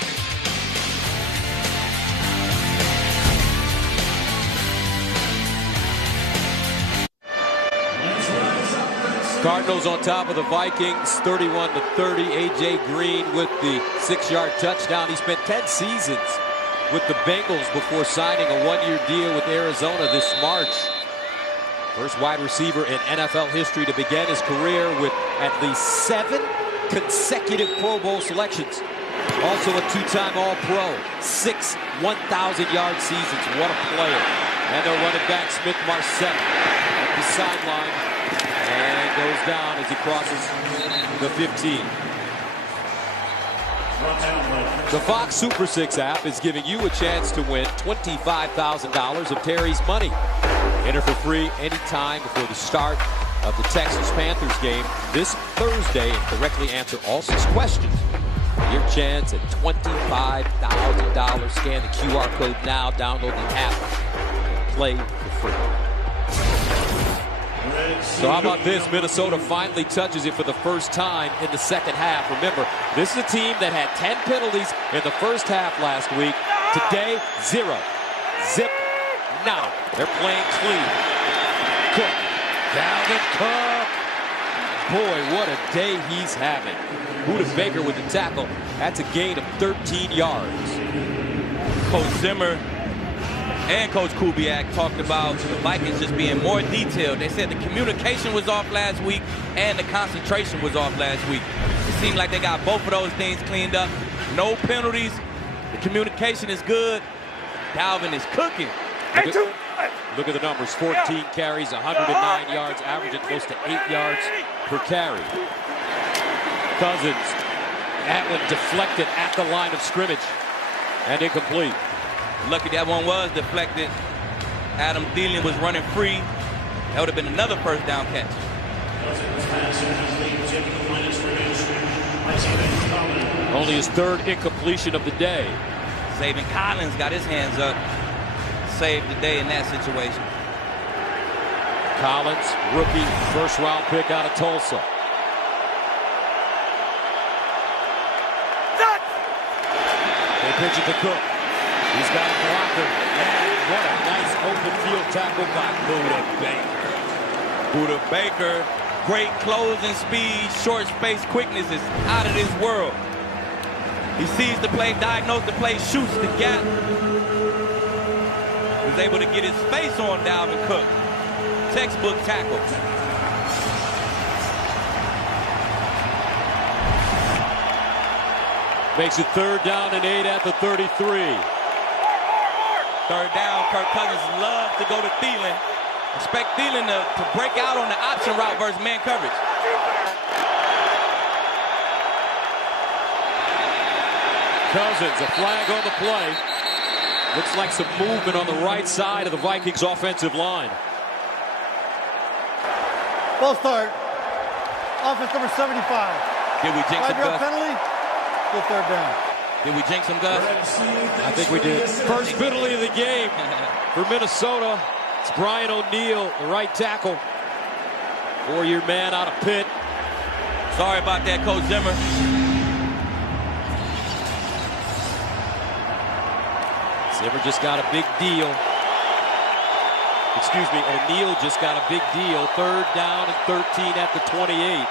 Cardinals on top of the Vikings, 31-30. A.J. Green with the 6-yard touchdown. He spent 10 seasons with the Bengals before signing a 1-year deal with Arizona this March. First wide receiver in NFL history to begin his career with at least 7 consecutive Pro Bowl selections. Also a two-time All-Pro. 6 1,000-yard seasons. What a player. And their running back, Smith Marset, at the sideline. And goes down as he crosses the 15. The Fox Super 6 app is giving you a chance to win $25,000 of Terry's money. Enter for free anytime before the start of the Texas Panthers game this Thursday and correctly answer all 6 questions. Your chance at $25,000. Scan the QR code now. Download the app. Play for free. So how about this? Minnesota finally touches it for the first time in the second half. Remember, this is a team that had 10 penalties in the first half last week. Today, 0. Zip. Now they're playing clean. Cook. Dalvin Cook. Boy, what a day he's having. Buda Baker with the tackle. That's a gain of 13 yards. Coach Zimmer and Coach Kubiak talked about the Vikings just being more detailed. They said the communication was off last week and the concentration was off last week. It seemed like they got both of those things cleaned up. No penalties. The communication is good. Dalvin is cooking. Look at the numbers. 14 carries, 109 yards, averaging close to 8 yards per carry. Cousins. That one deflected at the line of scrimmage and incomplete. Lucky that one was deflected. Adam Thielen was running free. That would have been another first down catch. Only his 3rd incompletion of the day. Zaven Collins got his hands up. Saved the day in that situation. Collins, rookie, first-round pick out of Tulsa. They pitch it to Cook. He's got a blocker. And what a nice open field tackle by Buda Baker. Buda Baker, great closing speed, short space quickness is out of this world. He sees the play, diagnoses the play, shoots the gap. Was able to get his face on Dalvin Cook. Textbook tackle. Makes it 3rd down and 8 at the 33. 3rd down, Kirk Cousins loves to go to Thielen. Expect Thielen to break out on the option route versus man coverage. Cousins, a flag on the play. Looks like some movement on the right side of the Vikings offensive line. Ball start. Offense number 75. Did we jinx him, Gus? Penalty. Good 3rd down. Did we jinx him, Gus? I think we did. First penalty of the game for Minnesota. It's Brian O'Neill, the right tackle. 4-year man out of Pitt. Sorry about that, Coach Zimmer. Zimmer just got a big deal. Excuse me, O'Neill just got a big deal. 3rd down and 13 at the 28.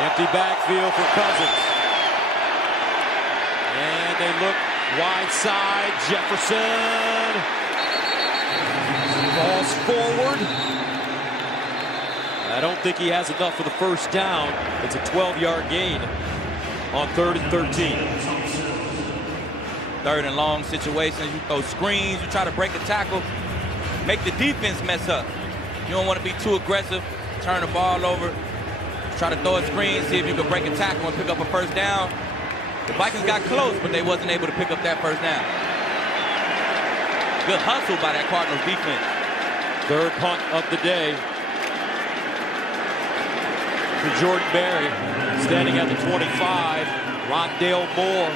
Empty backfield for Cousins. And they look wide side. Jefferson falls forward. I don't think he has enough for the first down. It's a 12-yard gain on 3rd and 13. 3rd and long situations. You throw screens. You try to break a tackle. Make the defense mess up. You don't want to be too aggressive. Turn the ball over. Try to throw a screen, see if you can break a tackle and pick up a first down. The Vikings got close, but they wasn't able to pick up that first down. Good hustle by that Cardinals defense. 3rd punt of the day for Jordan Berry. Standing at the 25. Rondale Moore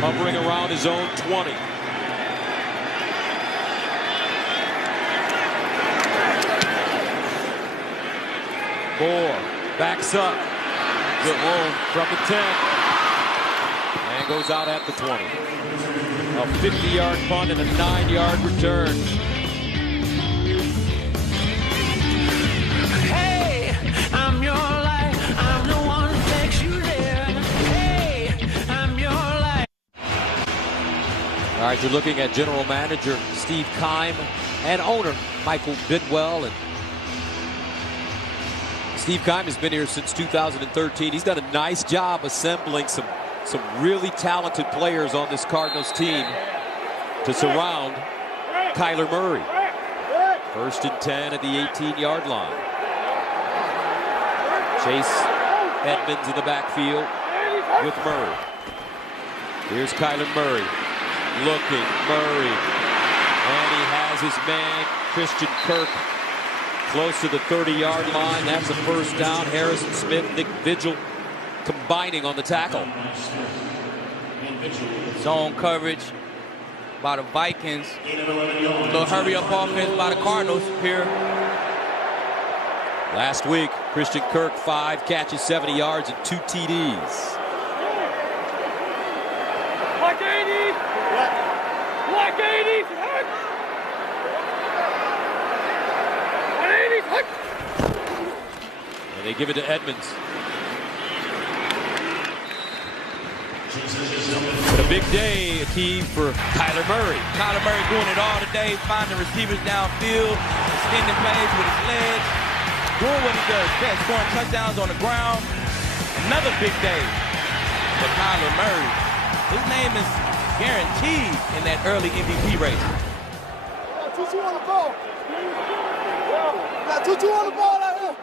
hovering around his own 20. Moore backs up. Good roll from the 10. And goes out at the 20. A 50-yard punt and a 9-yard return. Hey, I'm your life. I'm the one who makes you live. Hey, I'm your life. All right, you're looking at general manager Steve Keim and owner Michael Bidwell. And Steve Keim has been here since 2013. He's done a nice job assembling some really talented players on this Cardinals team to surround Kyler Murray. 1st and 10 at the 18-yard line. Chase Edmonds in the backfield with Murray. Here's Kyler Murray. Looking, Murray. And he has his man, Christian Kirk, close to the 30-yard line. That's a first down. Harrison Smith, Nick Vigil combining on the tackle. Zone coverage by the Vikings. A little hurry-up offense by the Cardinals here. Last week, Christian Kirk, 5 catches, 70 yards, and 2 TDs. Black 80! Black 80! And they give it to Edmonds. But a big day, Akeem, for Kyler Murray. Kyler Murray doing it all today, finding receivers downfield, extending plays with his legs, doing what he does best, scoring touchdowns on the ground. Another big day for Kyler Murray. His name is guaranteed in that early MVP race. Tutu on the ball. Tutu on the ball out here.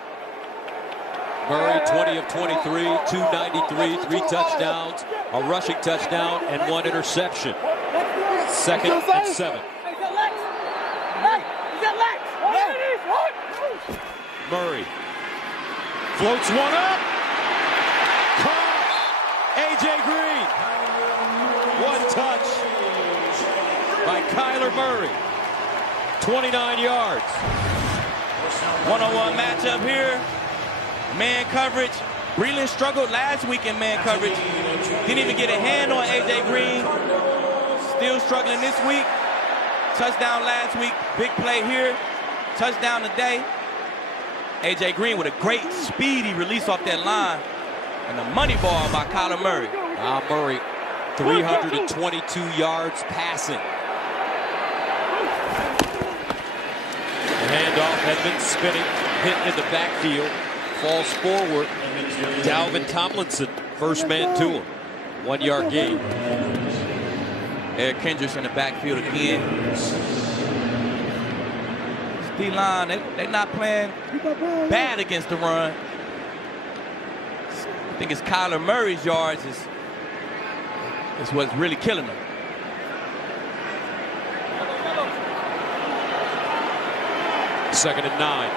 Murray, 20 of 23, 293, 3 touchdowns, a rushing touchdown, and 1 interception. 2nd and 7. Murray floats one up. Caught. A.J. Green. 1 touch by Kyler Murray. 29 yards. One-on-one matchup here. Man coverage. Breland struggled last week in man coverage. Didn't even get a hand on A.J. Green. Still struggling this week. Touchdown last week. Big play here. Touchdown today. A.J. Green with a great speedy release off that line. And a money ball by Kyler Murray. Murray, 322 yards passing. The handoff, Edmonds spinning, hit in the backfield, falls forward. Dalvin Tomlinson, first man to him. 1 yard gain. Eric Kendricks in the backfield again. D-line, they're not playing bad against the run. I think it's Kyler Murray's yards is what's really killing them. Second and 9.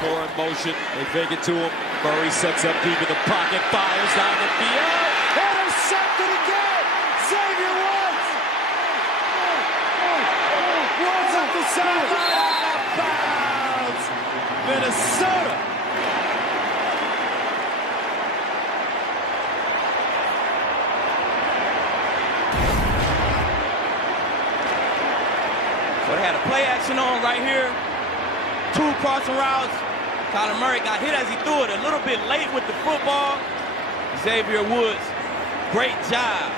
Moore in motion. They fake it to him. Murray sets up deep in the pocket, fires down the field. Intercepted again. Xavier Woods. Woods up the sideline, out of bounds. Minnesota. So they had a play action on right here. 2 crossing routes. Kyler Murray got hit as he threw it a little bit late with the football. Xavier Woods, great job.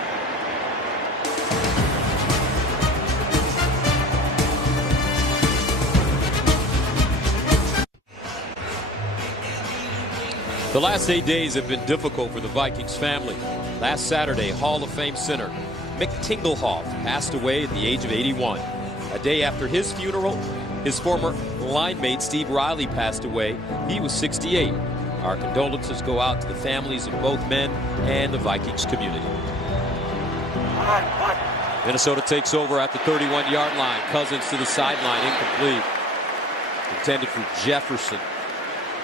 The last 8 days have been difficult for the Vikings family. Last Saturday, Hall of Fame center Mick Tingelhoff passed away at the age of 81. A day after his funeral, his former line mate Steve Riley passed away. He was 68. Our condolences go out to the families of both men and the Vikings community. Minnesota takes over at the 31-yard line. Cousins to the sideline, incomplete. Intended for Jefferson.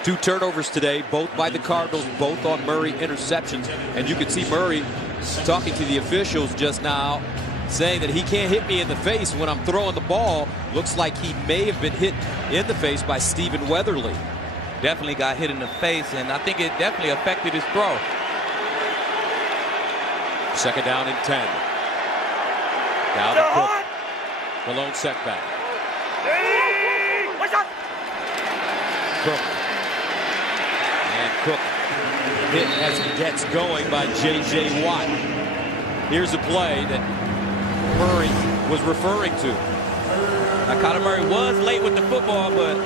2 turnovers today, both by the Cardinals, both on Murray interceptions. And you can see Murray talking to the officials just now, saying that he can't hit me in the face when I'm throwing the ball. Looks like he may have been hit in the face by Stephen Weatherly. Definitely got hit in the face, and I think it definitely affected his throw. Second down and 10. Down to Cook. Malone setback. Cook. And Cook hit as he gets going by J.J. Watt. Here's a play that Murray was referring to. Now, Kyler Murray was late with the football, but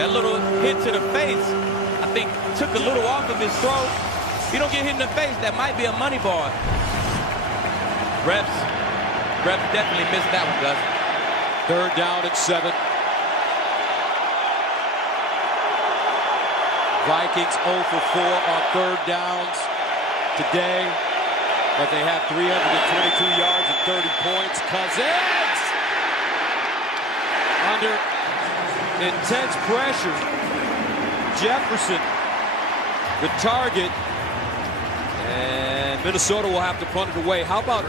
that little hit to the face, I think, took a little off of his throw. If you don't get hit in the face, that might be a money ball. Refs definitely missed that one, Gus. 3rd down and 7. Vikings 0 for 4 on 3rd downs today, but they have 322 yards and 30 points. Cousins under intense pressure. Jefferson, the target, and Minnesota will have to punt it away. How about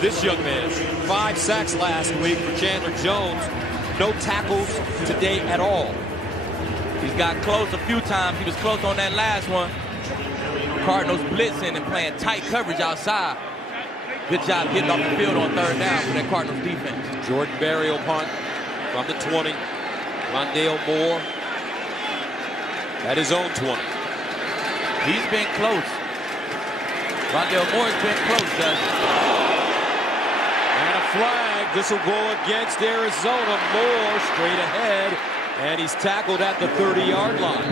this young man? 5 sacks last week for Chandler Jones. No tackles today at all. He's got close a few times. He was close on that last one. Cardinals blitzing and playing tight coverage outside. Good job getting off the field on 3rd down for that Cardinals defense. Jordan Berry will punt from the 20. Rondale Moore at his own 20. He's been close. Rondale Moore's been close, Gus. And a flag. This will go against Arizona. Moore straight ahead. And he's tackled at the 30-yard line.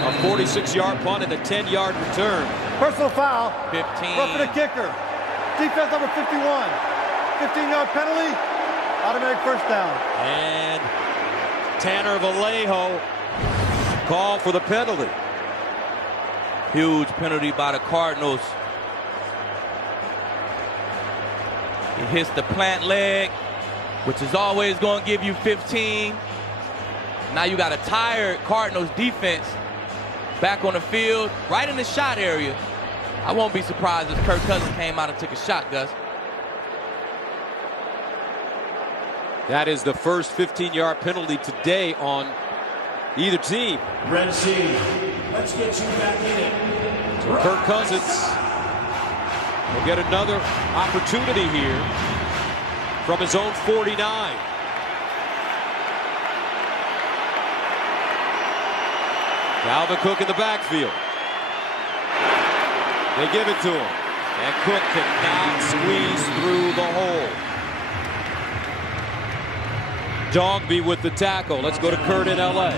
A 46-yard punt and a 10-yard return. Personal foul. 15. Roughing the kicker. Defense number 51. 15-yard penalty. Automatic 1st down. And Tanner Vallejo called for the penalty. Huge penalty by the Cardinals. He hits the plant leg, which is always going to give you 15. Now you got a tired Cardinals defense back on the field, right in the shot area. I won't be surprised if Kirk Cousins came out and took a shot, Gus. That is the first 15-yard penalty today on either team. Red Sea, let's get you back in it. So Kirk Cousins will get another opportunity here from his own 49. Dalvin Cook in the backfield. They give it to him. And Cook cannot squeeze through the hole. Dogby with the tackle. Let's go to Kurt in L.A.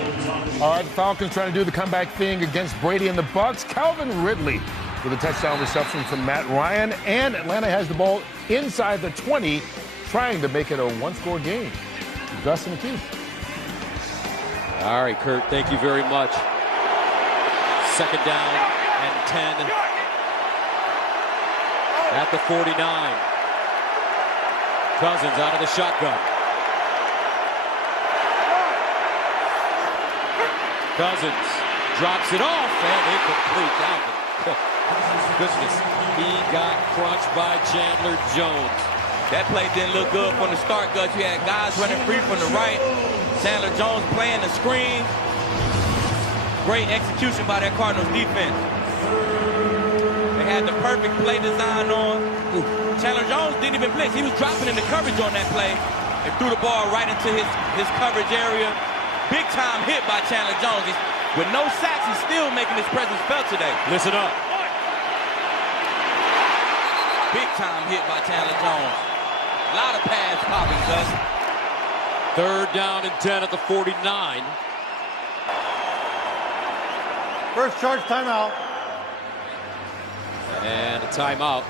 All right, the Falcons trying to do the comeback thing against Brady and the Bucks. Calvin Ridley with a touchdown reception from Matt Ryan. And Atlanta has the ball inside the 20, trying to make it a one-score game. Gus and Keith. All right, Kurt, thank you very much. 2nd down and 10 at the 49. Cousins out of the shotgun. Cousins drops it off and incomplete. Dalvin Cook. Goodness, he got crunched by Chandler Jones. That play didn't look good from the start, Gus. You had guys running free from the right. Chandler Jones playing the screen. Great execution by that Cardinals defense. They had the perfect play design on. Chandler Jones didn't even blitz. He was dropping in the coverage on that play and threw the ball right into his coverage area. Big time hit by Chandler Jones. With no sacks, he's still making his presence felt today. Listen up. Big time hit by Chandler Jones. A lot of pads popping, Gus. 3rd down and 10 at the 49. First charge timeout. And a timeout.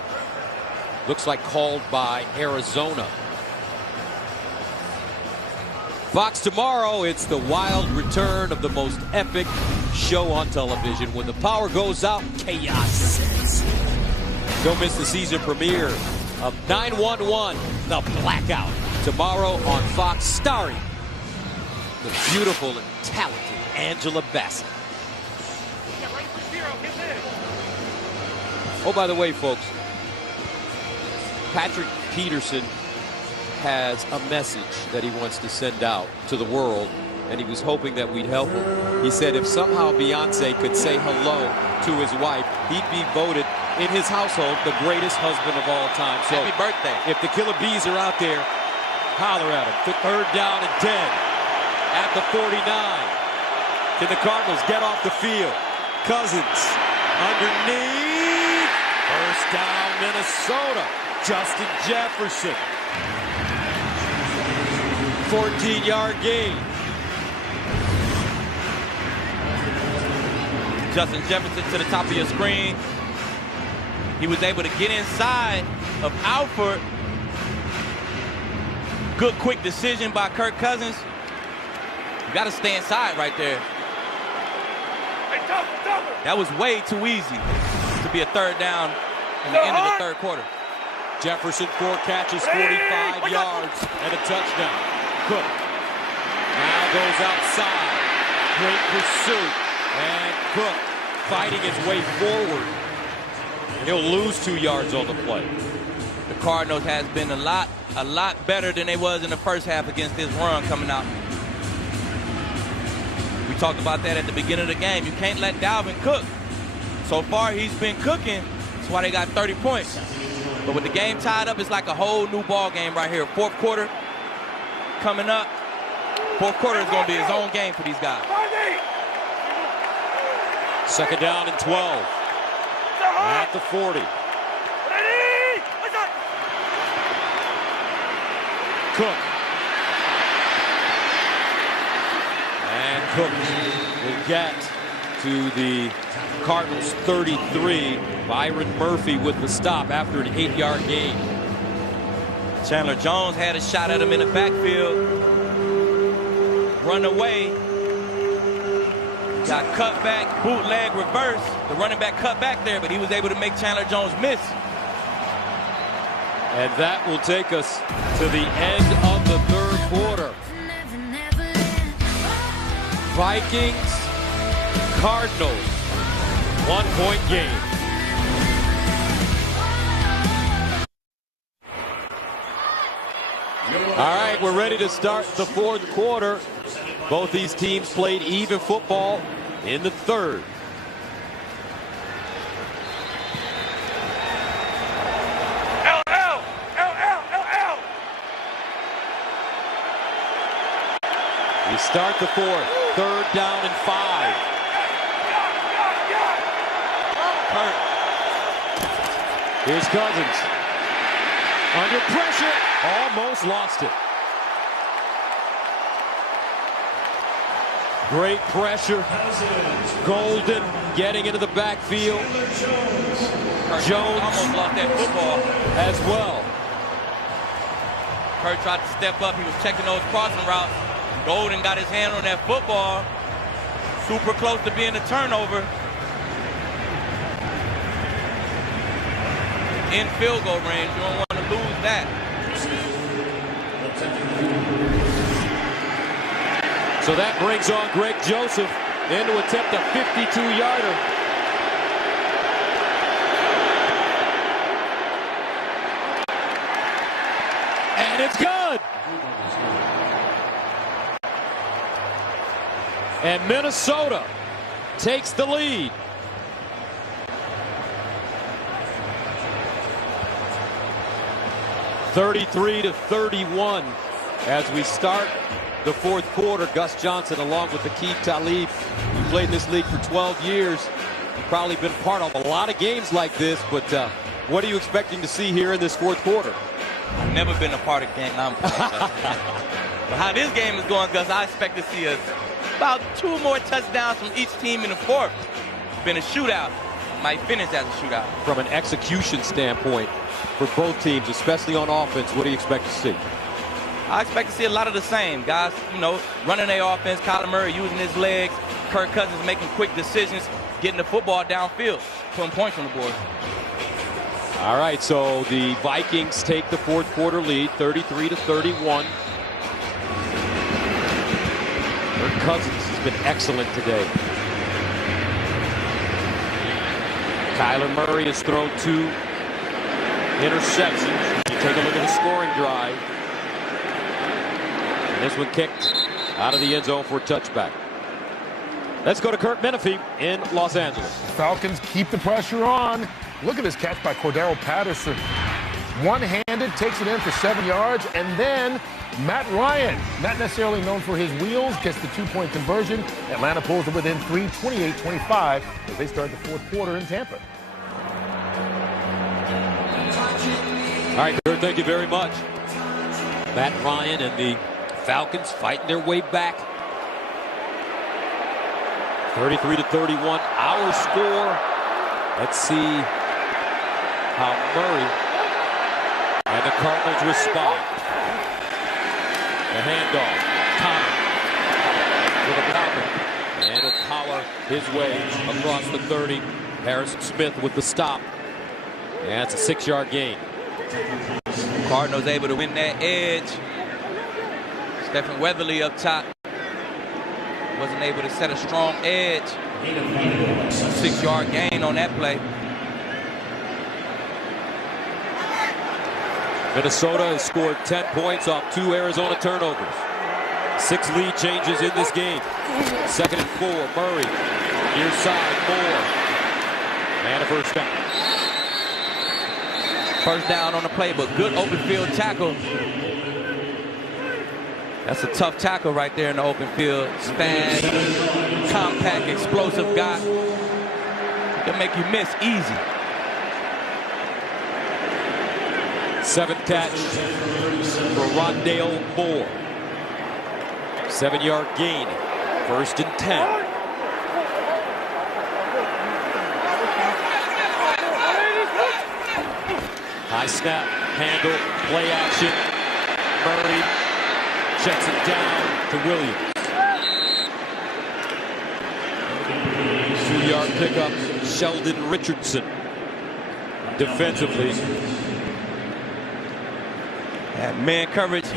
Looks like called by Arizona. Fox tomorrow, it's the wild return of the most epic show on television. When the power goes out, chaos ensues. Don't miss the season premiere of 911, The Blackout, tomorrow on Fox, starring the beautiful and talented Angela Bassett. Oh, by the way, folks, Patrick Peterson has a message that he wants to send out to the world, and he was hoping that we'd help him. He said if somehow Beyonce could say hello to his wife, he'd be voted in his household the greatest husband of all time. So happy birthday. If the Killer Bees are out there, holler at him. 3rd down and 10 at the 49. Can the Cardinals get off the field? Cousins underneath. 1st down, Minnesota. Justin Jefferson. 14-yard gain. Justin Jefferson to the top of your screen. He was able to get inside of Alford. Good quick decision by Kirk Cousins. You got to stay inside right there. That was way too easy to be a third down in the end of the third quarter. Jefferson, 4 catches, 45 yards, and a touchdown. Cook now goes outside. Great pursuit. And Cook fighting his way forward. And he'll lose 2 yards on the play. The Cardinals has been a lot better than they was in the first half against this run coming out. We talked about that at the beginning of the game. You can't let Dalvin cook. So far, he's been cooking. That's why they got 30 points. But with the game tied up, it's like a whole new ball game right here. Fourth quarter coming up. Fourth quarter is going to be his own game for these guys. Second down and 12. At the 40. Cook. And Cook will get to the Cardinals 33. Byron Murphy with the stop after an 8-yard gain. Chandler Jones had a shot at him in the backfield. Run away. Got cut back, bootleg, reverse. The running back cut back there, but he was able to make Chandler Jones miss. And that will take us to the end of the third quarter. Vikings, Cardinals, 1-point game. All right, we're ready to start the fourth quarter. Both these teams played even football in the third. We start the fourth. Third down and 5. Hurt. Here's Cousins. Under pressure. Almost lost it. Great pressure. Golden getting into the backfield. Jones almost lost that football as well. Kurt tried to step up. He was checking those crossing routes. Golden got his hand on that football. Super close to being a turnover. In field goal range. You don't want to lose that. So that brings on Greg Joseph in to attempt a 52-yarder. And it's good. And Minnesota takes the lead. (33-31) as we start the fourth quarter. Gus Johnson along with Aqib Talib. You played in this league for 12 years. You've probably been part of a lot of games like this, but what are you expecting to see here in this fourth quarter? I've never been a part of game. But how this game is going, Gus, I expect to see about 2 more touchdowns from each team in the fourth. It's been a shootout. Might finish as a shootout. From an execution standpoint for both teams, especially on offense, what do you expect to see? I expect to see a lot of the same. Guys, running their offense, Kyler Murray using his legs, Kirk Cousins making quick decisions, getting the football downfield, putting points on the board. All right, so the Vikings take the fourth quarter lead, 33-31. Kirk Cousins has been excellent today. Kyler Murray has thrown 2 interceptions. You take a look at the scoring drive. And this one kicked out of the end zone for a touchback. Let's go to Kurt Menefee in Los Angeles. Falcons keep the pressure on. Look at this catch by Cordero Patterson. One-handed, takes it in for 7 yards, and then Matt Ryan, not necessarily known for his wheels, gets the 2-point conversion. Atlanta pulls it within 3, 28-25, as they start the fourth quarter in Tampa. All right, Kurt, thank you very much. Matt Ryan and the Falcons fighting their way back. 33-31, our score. Let's see how Murray and the Cardinals respond. The handoff, Connor with a power, and he'll power his way across the 30. Harrison Smith with the stop. And it's a 6-yard gain. Cardinals able to win that edge. Stephen Weatherly up top. Wasn't able to set a strong edge. 6-yard gain on that play. Minnesota has scored 10 points off 2 Arizona turnovers. 6 lead changes in this game. 2nd and 4, Murray. Near side, Moore. And a first down. First down on the play, but good open field tackle. That's a tough tackle right there in the open field. Fast, compact, explosive guy. Can make you miss easy. 7th catch for Rondale Moore. 7-yard gain. 1st and 10. High snap, handle, play action. Murray checks it down to Williams. 2-yard pickup, Sheldon Richardson. Defensively. That man coverage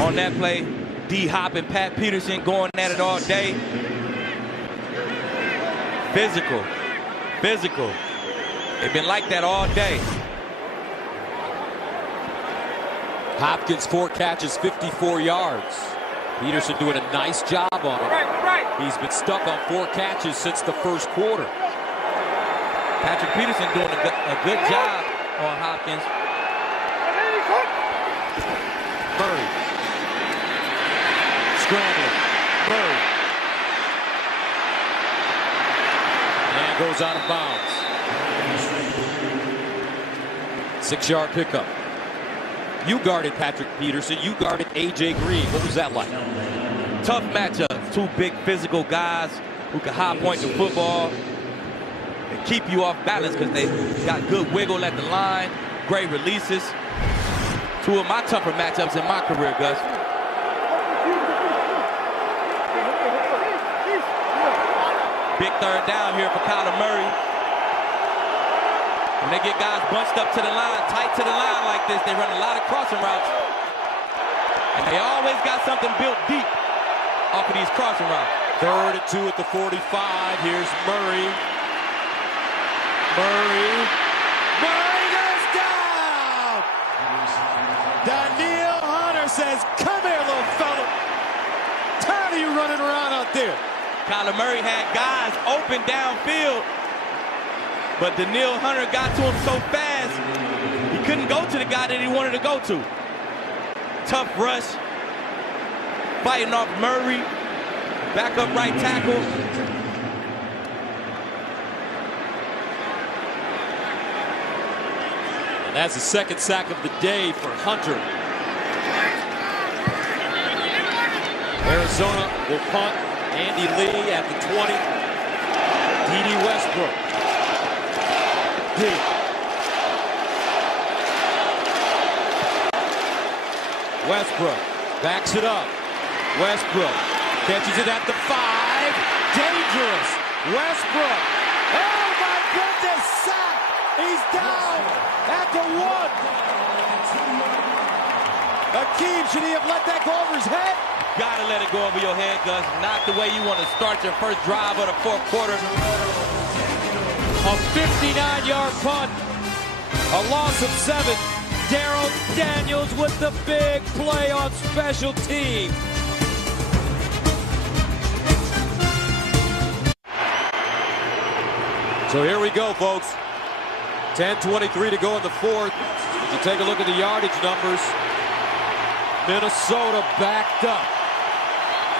on that play. D-Hop and Pat Peterson going at it all day. Physical. Physical. They've been like that all day. Hopkins 4 catches, 54 yards. Peterson doing a nice job on it. He's been stuck on 4 catches since the first quarter. Patrick Peterson doing a good job on Hopkins. Murray. Scrambling. Murray. And goes out of bounds. 6-yard pickup. You guarded Patrick Peterson. You guarded A.J. Green. What was that like? Tough matchup. 2 big physical guys who can high point the football and keep you off balance because they got good wiggle at the line, great releases. 2 of my tougher matchups in my career, Gus. Big 3rd down here for Kyler Murray. When they get guys bunched up to the line, tight to the line like this, they run a lot of crossing routes. And they always got something built deep off of these crossing routes. 3rd and 2 at the 45. Here's Murray. Murray goes down! Daniil Hunter says, "Come here, little fella. Tired of you running around out there." Kyler Murray had guys open downfield, but Daniil Hunter got to him so fast, he couldn't go to the guy that he wanted to go to. Tough rush, fighting off Murray, backup right tackle. And that's the 2nd sack of the day for Hunter. Arizona will punt. Andy Lee at the 20. D.D. Westbrook. Deep. Westbrook backs it up. Westbrook catches it at the 5. Dangerous. Westbrook. Oh my goodness, sack. He's down at the 1. Akeem, should he have let that go over his head? Gotta let it go over your head, Gus. Not the way you want to start your first drive of the 4th quarter. A 59-yard punt. A loss of 7. Darrell Daniels with the big play on special teams. So here we go, folks. 10:23 to go in the 4th. If you take a look at the yardage numbers, Minnesota backed up.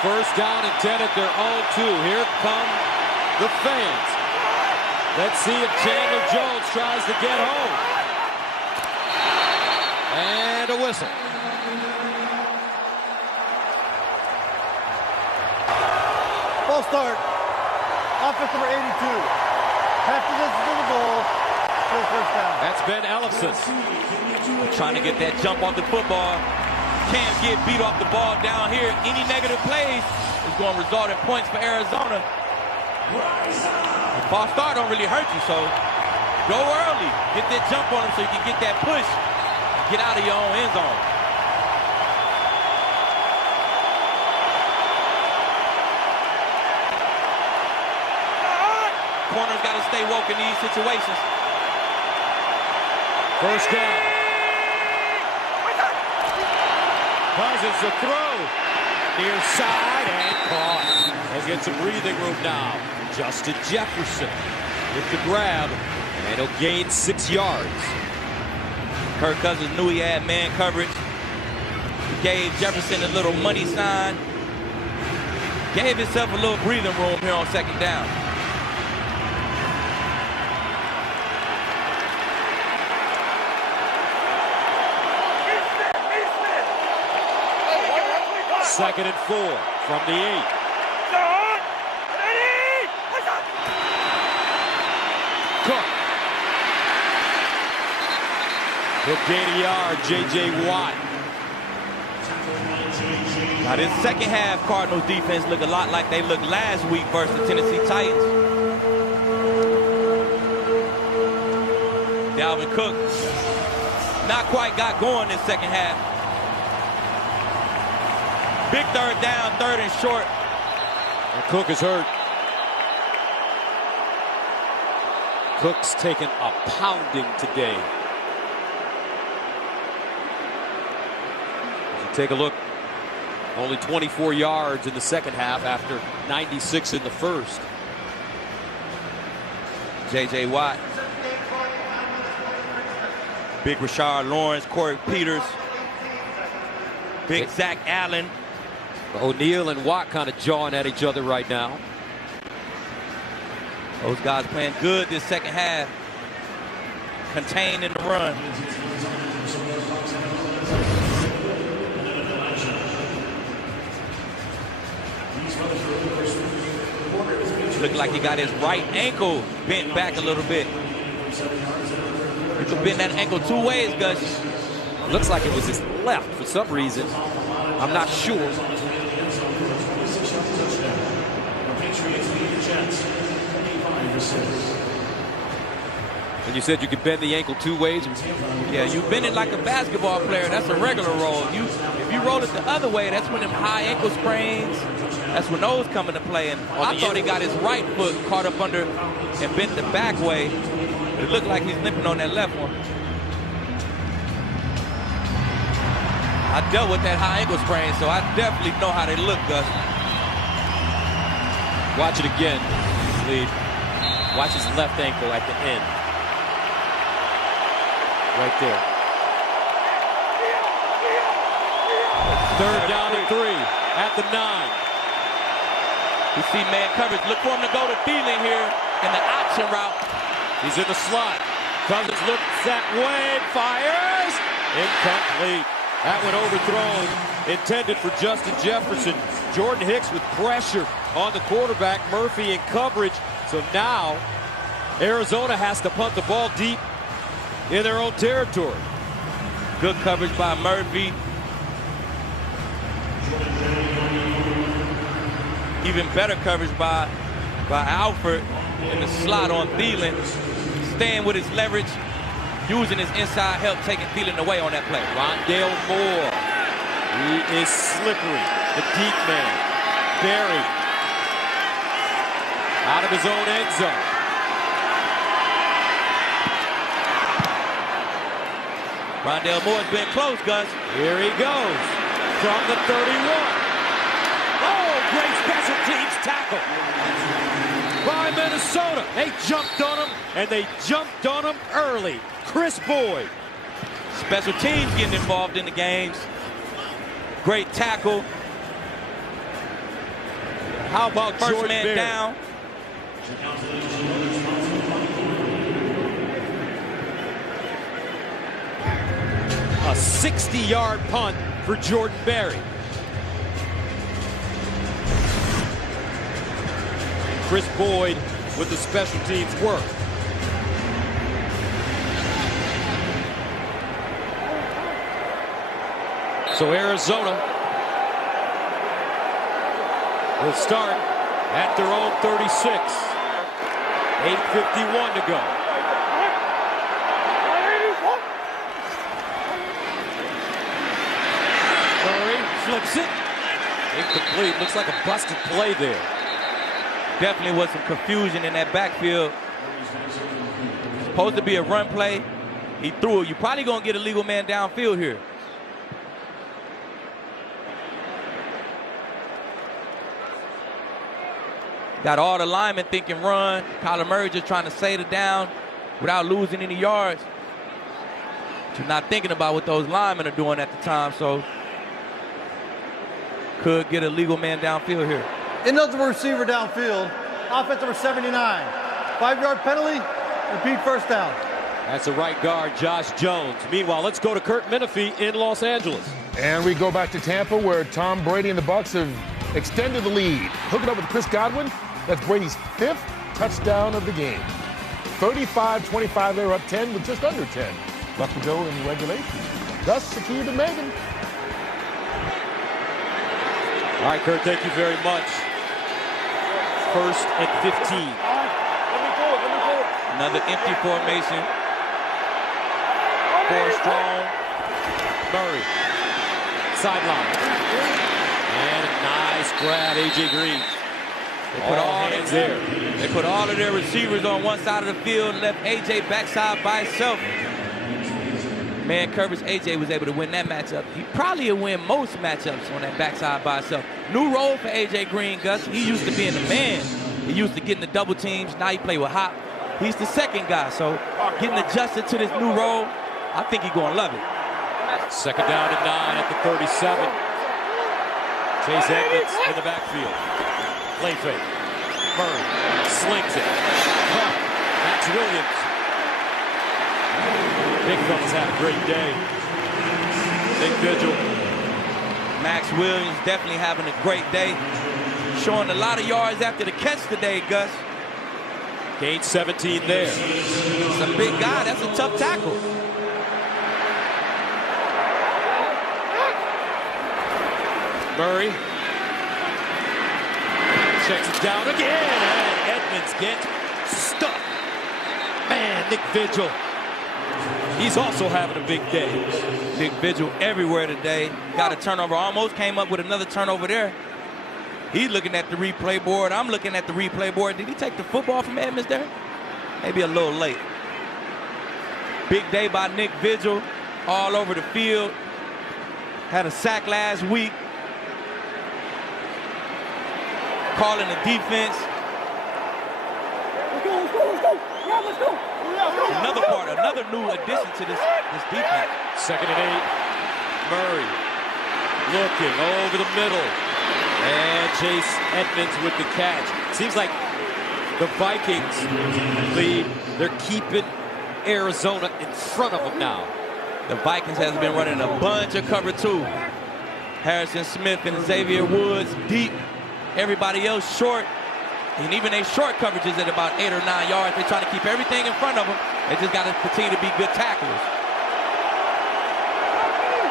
1st down and 10 at their own 2. Here come the fans. Let's see if Chandler Jones tries to get home. And a whistle. start. Offense number 82. Half the distance to the goal. For the first down. That's Ben Ellison. Trying to get that jump off the football. Can't get beat off the ball down here. Any negative plays is going to result in points for Arizona. False start don't really hurt you, so go early. Get that jump on them so you can get that push. Get out of your own end zone. Corners got to stay woke in these situations. First down. Cousins to throw. Near side and caught. He'll get some breathing room now. Justin Jefferson with the grab. And he'll gain 6 yards. Kirk Cousins knew he had man coverage. He gave Jefferson a little money sign. Gave himself a little breathing room here on second down. Second and 4 from the 8. Cook. He'll gain a yard, J.J. Watt. Now this second half Cardinals defense look a lot like they looked last week versus the Tennessee Titans. Dalvin Cook not quite got going this second half. Big third down, third and short. And Cook is hurt. Cook's taken a pounding today. As you take a look, only 24 yards in the second half after 96 in the first. J.J. Watt. Big Rashard Lawrence, Corey Peters. Big Zach Allen. O'Neal and Watt kind of jawing at each other right now. Those guys playing good this second half. Contained in the run. Looked like he got his right ankle bent back a little bit. You can bend that ankle 2 ways, Gus. Looks like it was his left for some reason. I'm not sure. And you said you could bend the ankle 2 ways? Yeah, you bend it like a basketball player. That's a regular roll. If you roll it the other way, that's when them high ankle sprains, that's when those come into play. And I thought he got his right foot caught up under and bent the back way. But it looked like he's limping on that left one. I dealt with that high ankle sprain, so I definitely know how they look, Gus. Watch it again, Lee. Watch his left ankle at the end. Right there. Third down and 3 at the 9. You see man coverage. Look for him to go to Thielen here in the option route. He's in the slot. Cousins looks that way, fires. Incomplete. That one overthrown, intended for Justin Jefferson. Jordan Hicks with pressure on the quarterback. Murphy in coverage. So now Arizona has to punt the ball deep in their own territory. Good coverage by Murphy. Even better coverage by Alford in the slot on Thielen. Staying with his leverage, using his inside help, taking Thielen away on that play. Rondale Moore. He is slippery. The deep man. Barry. Out of his own end zone. Rondale Moore's been close, Gus. Here he goes. From the 31. Oh, great special teams tackle by Minnesota. They jumped on him, and they jumped on him early. Chris Boyd. Special teams getting involved in the games. Great tackle. How about first Jordan man Berry? Down? A 60-yard punt for Jordan Berry. Chris Boyd with the special teams work. So Arizona will start at their own 36. 8:51 to go. Murray flips it. Incomplete. Looks like a busted play there. Definitely was some confusion in that backfield. Supposed to be a run play. He threw it. You're probably going to get a legal man downfield here. Got all the linemen thinking run. Kyler Murray just trying to save it down without losing any yards. But you're not thinking about what those linemen are doing at the time, so could get a legal man downfield here. Another receiver downfield. Offense number 79. 5-yard penalty. Repeat first down. That's the right guard, Josh Jones. Meanwhile, let's go to Kurt Menefee in Los Angeles. And we go back to Tampa, where Tom Brady and the Bucs have extended the lead. Hooking up with Chris Godwin. That's Brady's 5th touchdown of the game. 35-25, they're up 10 with just under 10 left to go in regulation. Thus, the key to Megan. All right, Kurt, thank you very much. 1st and 15. Another empty formation. 4 strong. Murray. Sideline. And a nice grab, A.J. Green. They put all of their receivers on one side of the field and left A.J. backside by himself. Man coverage, A.J. was able to win that matchup. He probably would win most matchups on that backside by himself. New role for A.J. Green, Gus. He used to being the man. He used to getting the double teams. Now he play with Hop. He's the second guy, so getting adjusted to this new role, I think he's going to love it. 2nd down and 9 at the 37. Chase Edmonds in the backfield. Play fake. Murray slings it. Max Williams. Big fella's had a great day. Big vigil. Max Williams definitely having a great day. Showing a lot of yards after the catch today, Gus. Gained 17 there. It's a big guy. That's a tough tackle. Murray checks it down again, and Edmonds gets stuck. Man, Nick Vigil. He's also having a big day. Big Vigil everywhere today. Got a turnover. Almost came up with another turnover there. He's looking at the replay board. I'm looking at the replay board. Did he take the football from Edmonds there? Maybe a little late. Big day by Nick Vigil. All over the field. Had a sack last week. Calling the defense. Let's go. Yeah, let's go. Another part, another new addition to this defense. 2nd and 8. Murray looking over the middle. And Chase Edmonds with the catch. Seems like the Vikings lead. They're keeping Arizona in front of them now. The Vikings has been running a bunch of cover 2. Harrison Smith and Xavier Woods deep. Everybody else short. And even they short coverages at about 8 or 9 yards. They're trying to keep everything in front of them. They just got to continue to be good tacklers.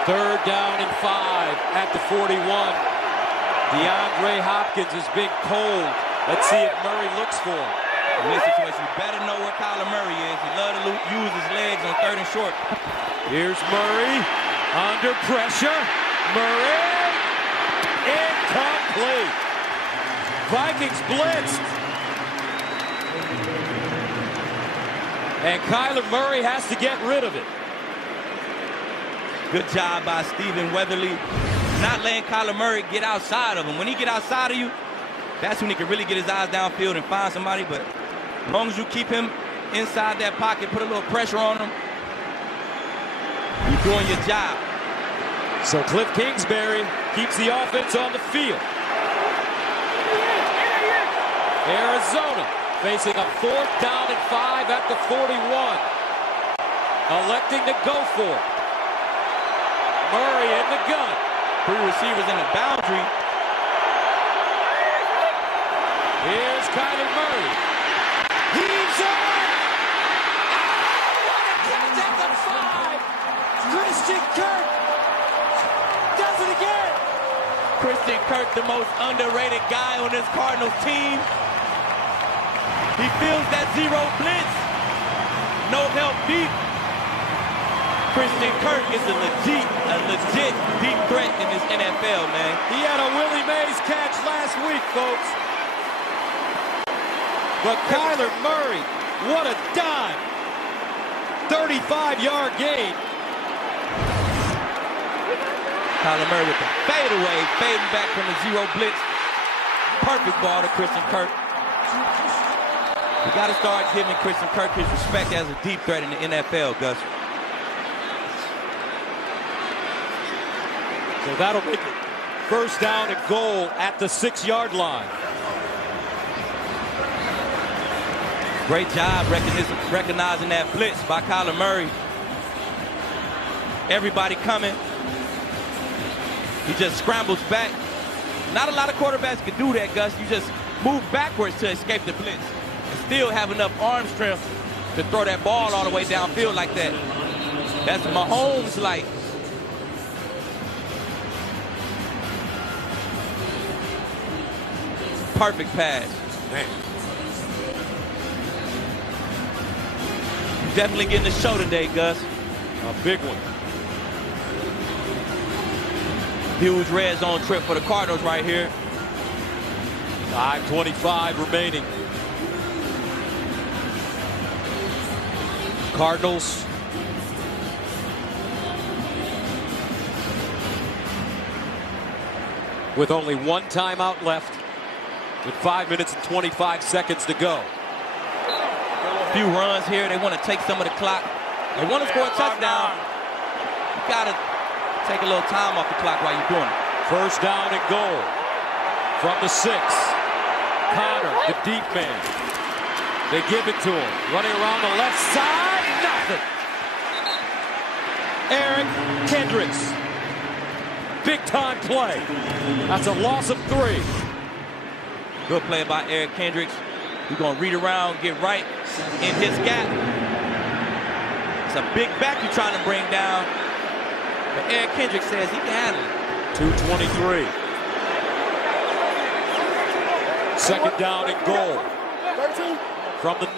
3rd down and 5 at the 41. DeAndre Hopkins is big cold. Let's see if Murray looks for him. In this situation, you better know where Kyler Murray is. He loves to use his legs on 3rd and short. Here's Murray under pressure. Murray incomplete. Vikings blitzed. And Kyler Murray has to get rid of it. Good job by Stephen Weatherly. Not letting Kyler Murray get outside of him. When he get outside of you, that's when he can really get his eyes downfield and find somebody. But as long as you keep him inside that pocket, put a little pressure on him, you're doing your job. So Cliff Kingsbury keeps the offense on the field. Arizona facing a 4th down and 5 at the 41. Electing to go for it. Murray in the gun. 3 receivers in the boundary. Here's Kyler Murray. He's on! What a catch at the 5! Christian Kirk does it again! Christian Kirk, the most underrated guy on this Cardinals team. He feels that zero blitz. No help deep. Christian Kirk is a legit deep threat in this NFL, man. He had a Willie Mays catch last week, folks. But Kyler Murray, what a dime. 35-yard gain. Kyler Murray with the fadeaway, fading back from the zero blitz. Perfect ball to Christian Kirk. We got to start giving Christian Kirk his respect as a deep threat in the NFL, Gus. So that'll make it first down and goal at the 6-yard line. Great job recognizing that blitz by Kyler Murray. Everybody coming. He just scrambles back. Not a lot of quarterbacks can do that, Gus. You just move backwards to escape the blitz and still have enough arm strength to throw that ball all the way downfield like that. That's Mahomes-like. Perfect pass. Man. Definitely getting the show today, Gus. A big one. Huge red zone trip for the Cardinals right here. 5:25 remaining. Cardinals with only one timeout left, with 5 minutes and 25 seconds to go. Few runs here. They want to take some of the clock. They want to score a touchdown. You got to take a little time off the clock while you're doing it. First down and goal from the 6. Connor, the deep man. They give it to him. Running around the left side, nothing. Eric Kendricks. Big time play. That's a loss of 3. Good play by Eric Kendricks. He's going to read around, get right in his gap. It's a big back you're trying to bring down. But Eric Kendricks says he can handle it. 2:23. Second down and goal from the 9.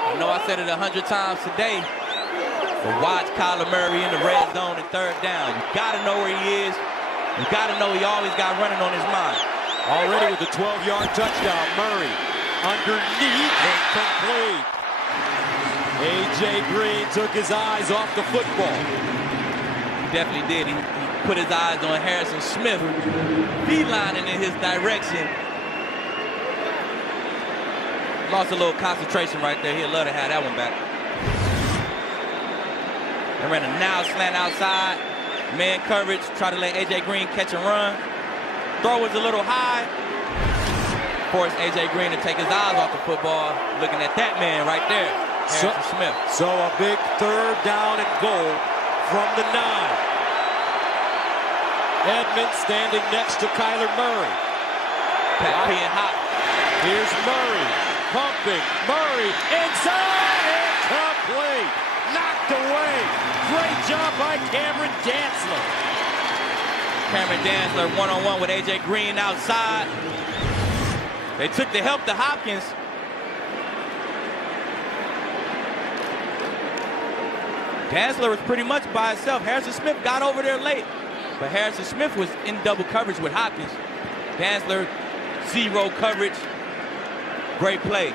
I know I said it 100 times today, but watch Kyler Murray in the red zone and third down. You got to know where he is. You got to know he always got running on his mind. Already with the 12-yard touchdown, Murray underneath and complete. A.J. Green took his eyes off the football. He definitely did. He put his eyes on Harrison Smith, beelining in his direction. Lost a little concentration right there. He'd love to have that one back. They ran a now slant outside. Man coverage, try to let A.J. Green catch and run. Throw was a little high. Forced A.J. Green to take his eyes off the football. Looking at that man right there, Harrison Smith. So a big third down and goal from the 9. Edmonds standing next to Kyler Murray. Being hot. Here's Murray, pumping. Murray inside and complete. Knocked away. Great job by Cameron Dantzler. Cameron Dantzler one-on-one with A.J. Green outside. They took the help to Hopkins. Dantzler was pretty much by himself. Harrison Smith got over there late, but Harrison Smith was in double coverage with Hopkins. Dantzler, zero coverage. Great play.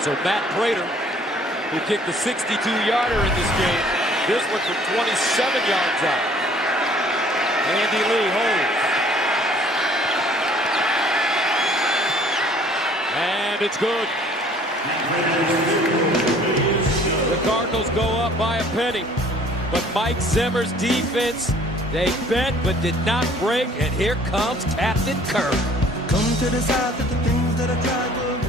So Matt Prater, who kicked the 62-yarder in this game, this one from 27 yards out. Andy Lee holds. And it's good. The Cardinals go up by a penny. But Mike Zimmer's defense, they bent but did not break. And here comes Captain Kirk. Come to the side that the things that I tried will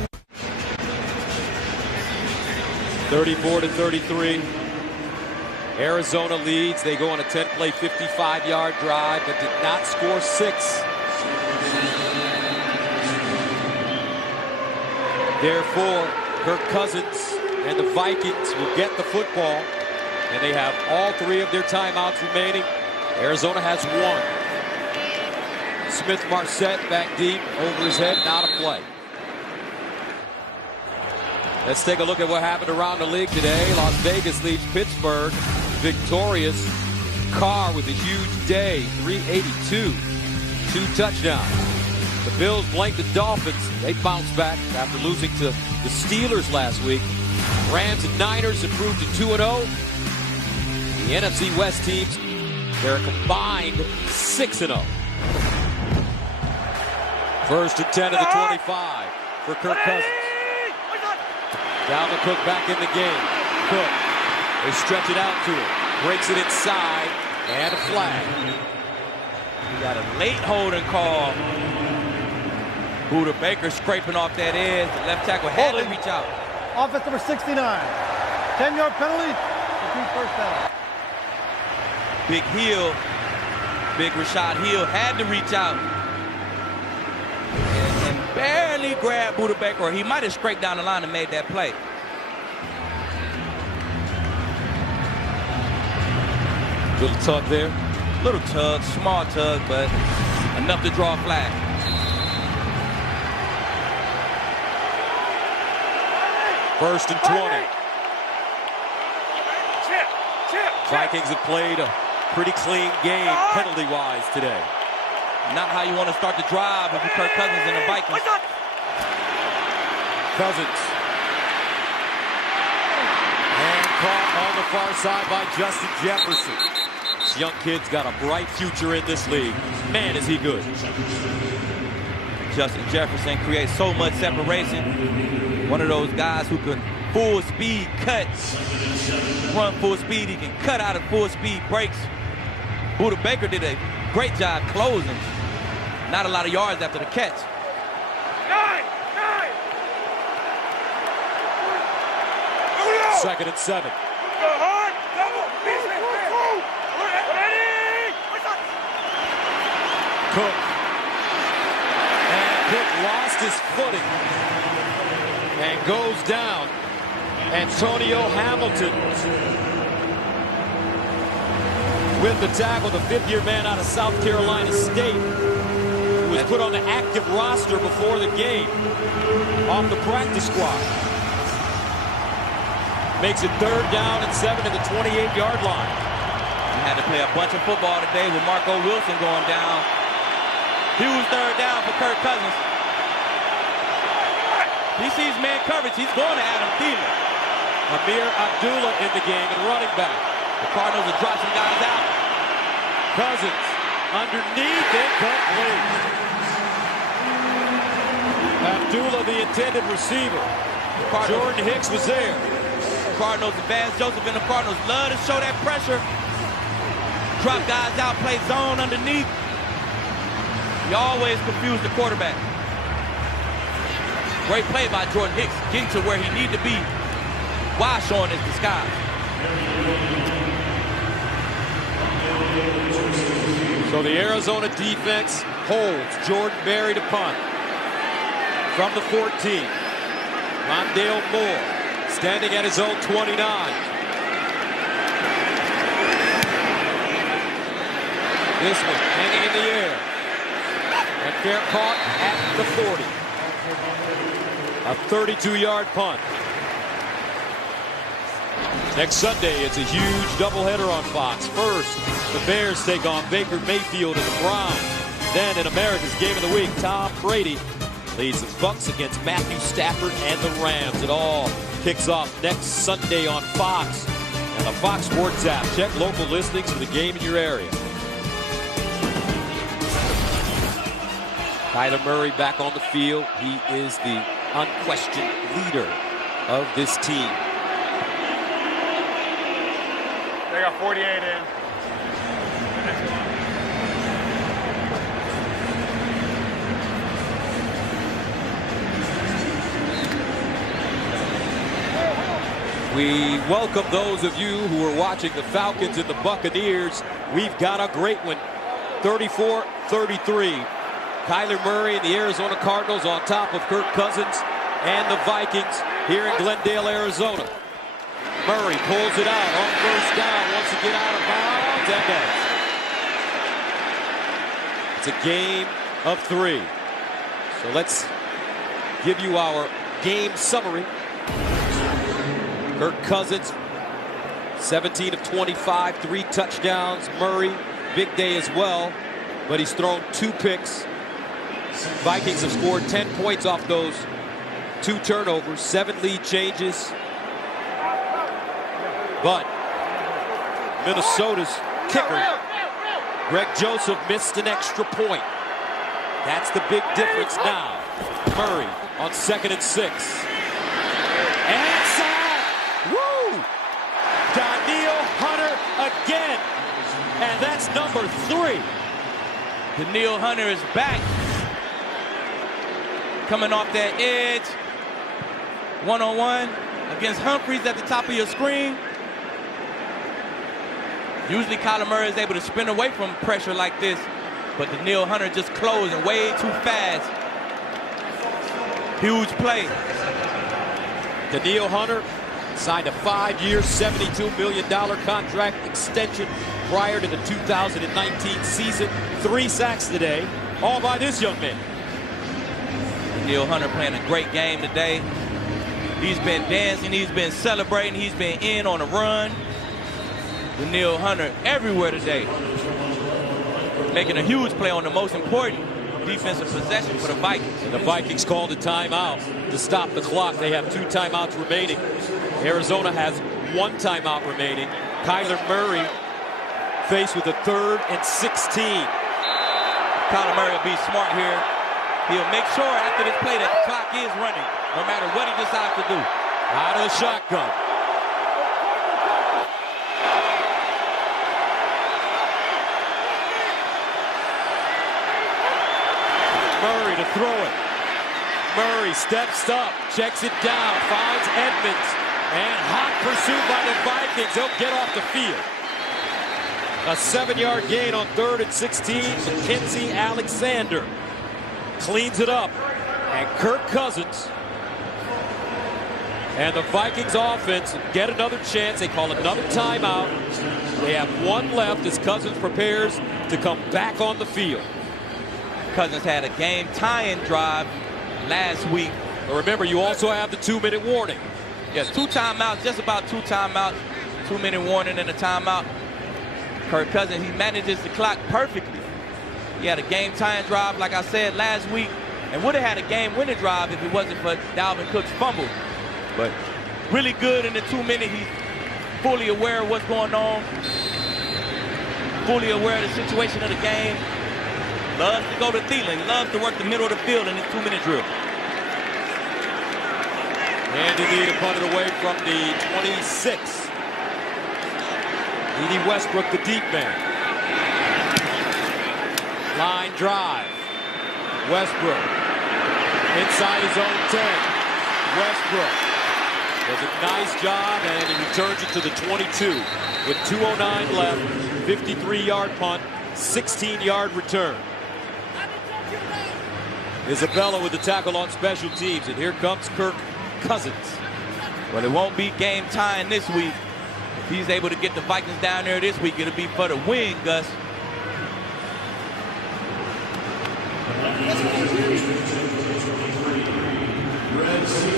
34-33. Arizona leads. They go on a 10-play, 55-yard drive, but did not score 6. Therefore, Kirk Cousins and the Vikings will get the football, and they have all 3 of their timeouts remaining. Arizona has 1. Smith-Marset back deep, over his head, not a play. Let's take a look at what happened around the league today. Las Vegas leads Pittsburgh victorious. Carr with a huge day, 382, 2 touchdowns. The Bills blanked the Dolphins. They bounced back after losing to the Steelers last week. Rams and Niners improved to 2-0. The NFC West teams, they're a combined 6-0. First and 10 of the 25 for Kirk Cousins. Dalvin Cook back in the game. Cook, they stretch it out to him. Breaks it inside, and a flag. We got a late holding call. Buda Baker scraping off that edge. The left tackle had to reach out. Offense number 69. 10-yard penalty. First down. Big Hill, big Rashad Hill had to reach out. And barely grabbed Buda Baker, or he might have scraped down the line and made that play. Little tug there. Little tug, small tug, but enough to draw a flag. First and 20. Vikings have played a pretty clean game penalty-wise today. Not how you want to start the drive if you're Kirk Cousins and the Vikings. Cousins. And caught on the far side by Justin Jefferson. This young kid's got a bright future in this league. Man, is he good. Justin Jefferson creates so much separation. One of those guys who can full speed cut, run full speed. He can cut out of full speed breaks. Buda Baker did a great job closing. Not a lot of yards after the catch. Second and 7. Cook. And Cook lost his footing and goes down. Antonio Hamilton with the tackle, the 5th-year man out of South Carolina State, who was put on the active roster before the game, off the practice squad. Makes it 3rd down and 7 at the 28-yard line. He had to play a bunch of football today with Marco Wilson going down. Huge 3rd down for Kirk Cousins. He sees man coverage. He's going to Adam Thielen. Amir Abdullah in the game and running back. The Cardinals will drop some guys out. Cousins underneath, incomplete. Abdullah, the intended receiver. Jordan Hicks was there. Cardinals advance. Joseph and the Cardinals love to show that pressure. Drop guys out, play zone underneath. You always confuse the quarterback. Great play by Jordan Hicks, getting to where he needed to be while showing his disguise. So the Arizona defense holds Jordan Berry to punt. From the 14, Rondale Moore standing at his own 29. This one hanging in the air. And fair caught at the 40. A 32-yard punt. Next Sunday, it's a huge doubleheader on Fox. First, the Bears take on Baker Mayfield and the Browns. Then, in America's Game of the Week, Tom Brady leads the Bucs against Matthew Stafford and the Rams. It all kicks off next Sunday on Fox and the Fox Sports app. Check local listings for the game in your area. Kyler Murray back on the field. He is the unquestioned leader of this team. They got 48 in. We welcome those of you who are watching the Falcons and the Buccaneers. We've got a great one. 34-33. Kyler Murray and the Arizona Cardinals on top of Kirk Cousins and the Vikings here in Glendale, Arizona. Murray pulls it out on first down, wants to get out of bounds, and does. It's a game of 3. So let's give you our game summary. Kirk Cousins, 17 of 25, 3 touchdowns. Murray, big day as well, but he's thrown 2 picks. Vikings have scored 10 points off those 2 turnovers, 7 lead changes. But Minnesota's kicker, Greg Joseph, missed an extra point. That's the big difference now. Murray on 2nd and 6. And sack! Woo! Danielle Hunter again. And that's number 3. Danielle Hunter is back. Coming off that edge. One-on-one against Humphries at the top of your screen. Usually Kyler Murray is able to spin away from pressure like this, but Danielle Hunter just closing way too fast. Huge play. Danielle Hunter signed a 5-year, $72 million contract extension prior to the 2019 season. 3 sacks today, all by this young man. Danielle Hunter playing a great game today. He's been dancing, he's been celebrating, he's been in on a run. Danielle Hunter everywhere today. Making a huge play on the most important defensive possession for the Vikings. And the Vikings called a timeout to stop the clock. They have 2 timeouts remaining. Arizona has 1 timeout remaining. Kyler Murray faced with a 3rd and 16. Kyler Murray will be smart here. He'll make sure after this play that the clock is running, no matter what he decides to do. Out of the shotgun. Murray to throw it. Murray steps up, checks it down, finds Edmonds, and hot pursuit by the Vikings. They'll get off the field. A 7-yard gain on 3rd and 16. Mackenzie Alexander cleans it up. And Kirk Cousins and the Vikings offense get another chance. They call another timeout. They have 1 left as Cousins prepares to come back on the field. Cousins had a game-tying drive last week. But remember, you also have the 2-minute warning. Yes, 2 timeouts, just about 2 timeouts. 2-minute warning and a timeout. Kirk Cousins, he manages the clock perfectly. He had a game-tying drive, like I said, last week, and would have had a game-winning drive if it wasn't for Dalvin Cook's fumble. But really good in the 2-minute. He's fully aware of what's going on, fully aware of the situation of the game. Loves to go to Thielen, loves to work the middle of the field in his 2-minute drill. And indeed, a punt it away from the 26. Edie Westbrook, the deep man. Line drive. Westbrook inside his own 10. Westbrook does a nice job, and he returns it to the 22 with 2:09 left. 53-yard punt, 16-yard return. Isabella with the tackle on special teams, and here comes Kirk Cousins. Well, it won't be game time this week. If he's able to get the Vikings down there this week, it'll be for the win, Gus.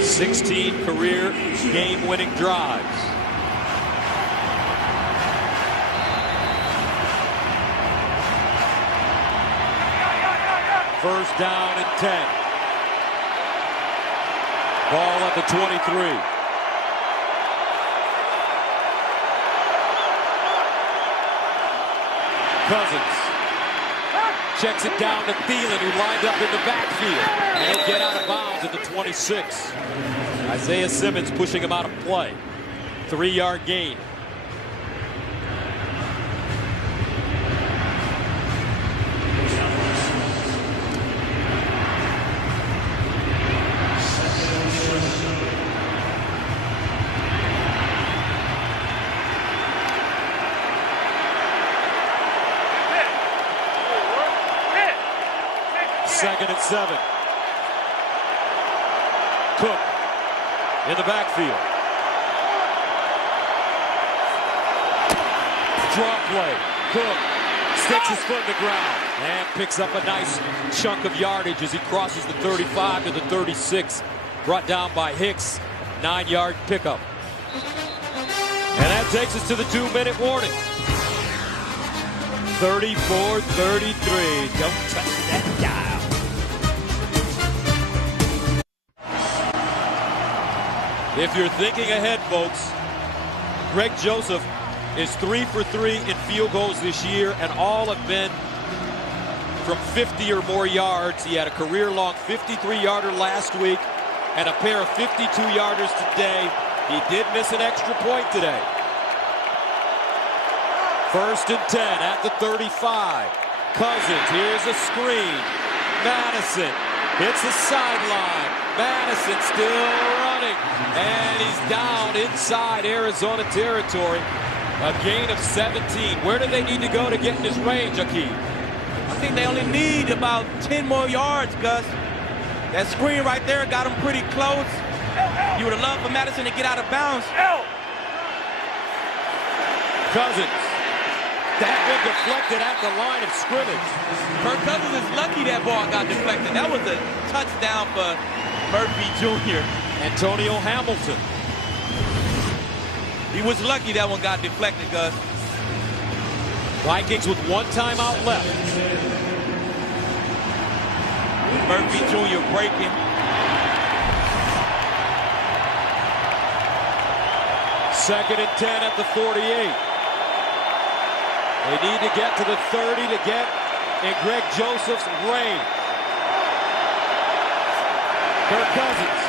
"16 career game-winning drives. First down and 10. Ball at the 23. Cousins checks it down to Thielen, who lined up in the backfield. And he'll get out of bounds at the 26. Isaiah Simmons pushing him out of play. 3-yard gain. 2nd and 7. Cook in the backfield. Draw play. Cook sticks his foot in the ground and picks up a nice chunk of yardage as he crosses the 35 to the 36. Brought down by Hicks. 9-yard pickup. And that takes us to the 2-minute warning. 34-33. Don't touch that dial. If you're thinking ahead, folks, Greg Joseph is 3 for 3 in field goals this year, and all have been from 50 or more yards. He had a career-long 53-yarder last week and a pair of 52-yarders today. He did miss an extra point today. 1st and 10 at the 35. Cousins, here's a screen. Madison hits the sideline. Madison still running, and he's down inside Arizona territory. A gain of 17. Where do they need to go to get in his range, Akeem? I think they only need about 10 more yards, Gus. That screen right there got him pretty close. You would have loved for Madison to get out of bounds. Cousins. That one deflected at the line of scrimmage. Kirk Cousins is lucky that ball got deflected. That was a touchdown for Murphy Jr. Antonio Hamilton. He was lucky that one got deflected, Gus. Vikings with 1 timeout left. Murphy Jr. breaking. Second and 10 at the 48. They need to get to the 30 to get in Greg Joseph's range. Kirk Cousins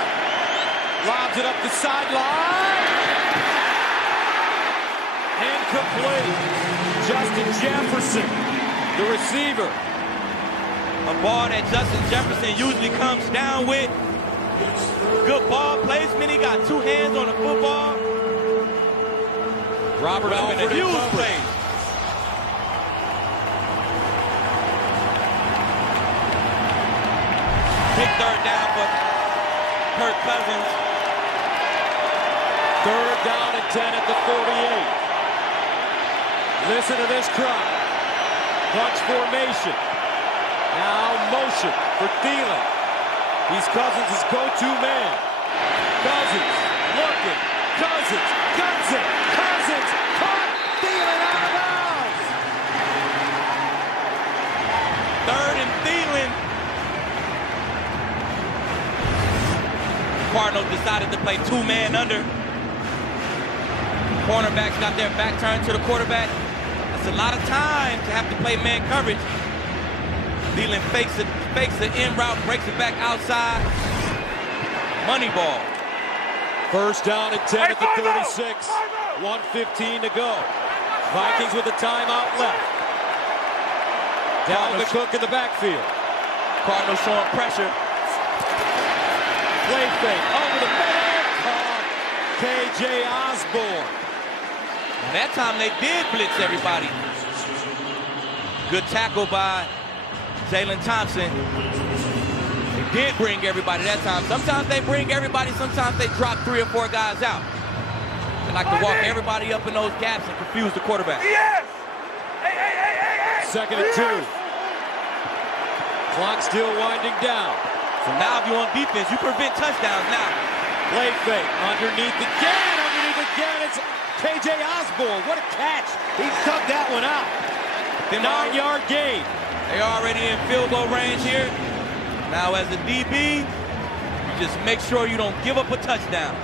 lobs it up the sideline. Incomplete. Justin Jefferson, the receiver. A ball that Justin Jefferson usually comes down with. Good ball placement. He got 2 hands on the football. Robert Alford a huge play. Big 3rd down for Kirk Cousins. 3rd down and 10 at the 48. Listen to this crowd. Bunch formation. Now motion for Thielen. He's Cousins' go-to man. Cousins looking. Cousins guts it. Cousins caught. Thielen out of bounds. 3rd and Thielen. Cardinals decided to play 2-man under. Cornerbacks got their back turned to the quarterback. That's a lot of time to have to play man coverage. Thielen fakes the in route, breaks it back outside. Money ball. 1st down and 10 at the 36. 1:15 to go. Vikings with a timeout left. Down to Cook in the backfield. Cardinals showing pressure. Play fake over the middle. Caught KJ Osborne. That time they did blitz everybody. Good tackle by Jalen Thompson. They did bring everybody that time. Sometimes they bring everybody, sometimes they drop 3 or 4 guys out. They like to walk everybody up in those gaps and confuse the quarterback. Yes! 2nd and 2. Clock still winding down. So now if you're on defense, you prevent touchdowns now. Play fake, underneath again, it's KJ Osborne. What a catch. He dug that one out. The 9-yard gain. They're already in field goal range here. Now as a DB, you just make sure you don't give up a touchdown.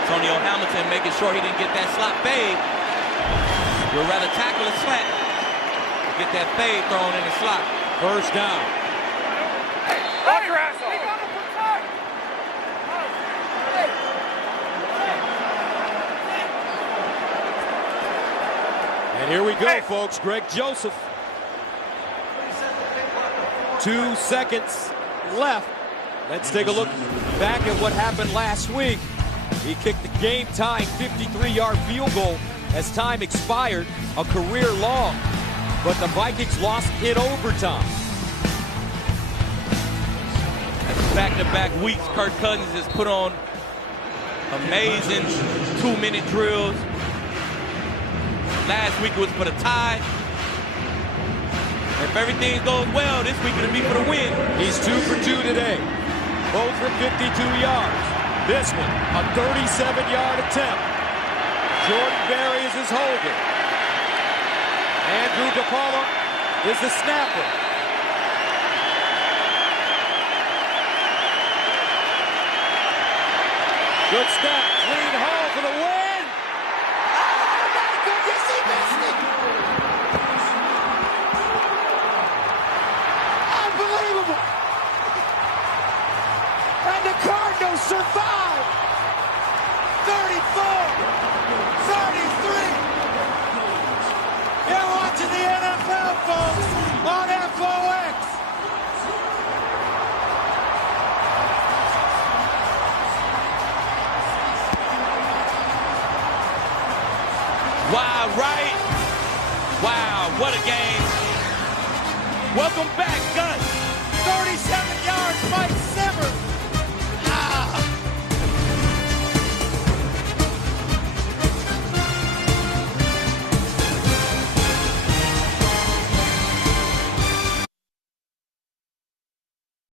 Antonio Hamilton making sure he didn't get that slot fade. You'd rather tackle a slant, get that fade thrown in the slot. 1st down. And here we go, folks. Greg Joseph. 2 seconds left. Let's take a look back at what happened last week. He kicked the game-tying 53-yard field goal as time expired, a career long. But the Vikings lost in overtime. Back-to-back weeks, Kirk Cousins has put on amazing 2-minute drills. Last week was for the tie. If everything goes well, this week it'll be for the win. He's 2 for 2 today, both from 52 yards. This one, a 37-yard attempt. Jordan Berry is his holder. Andrew DePaula is the snapper. Good snap, clean haul for the win. Oh my goodness, he missed it. Unbelievable. And the Cardinals survive. 34-33. You're watching the NFL, folks, on FOX. Wow, right? Wow, what a game. Welcome back, Gus.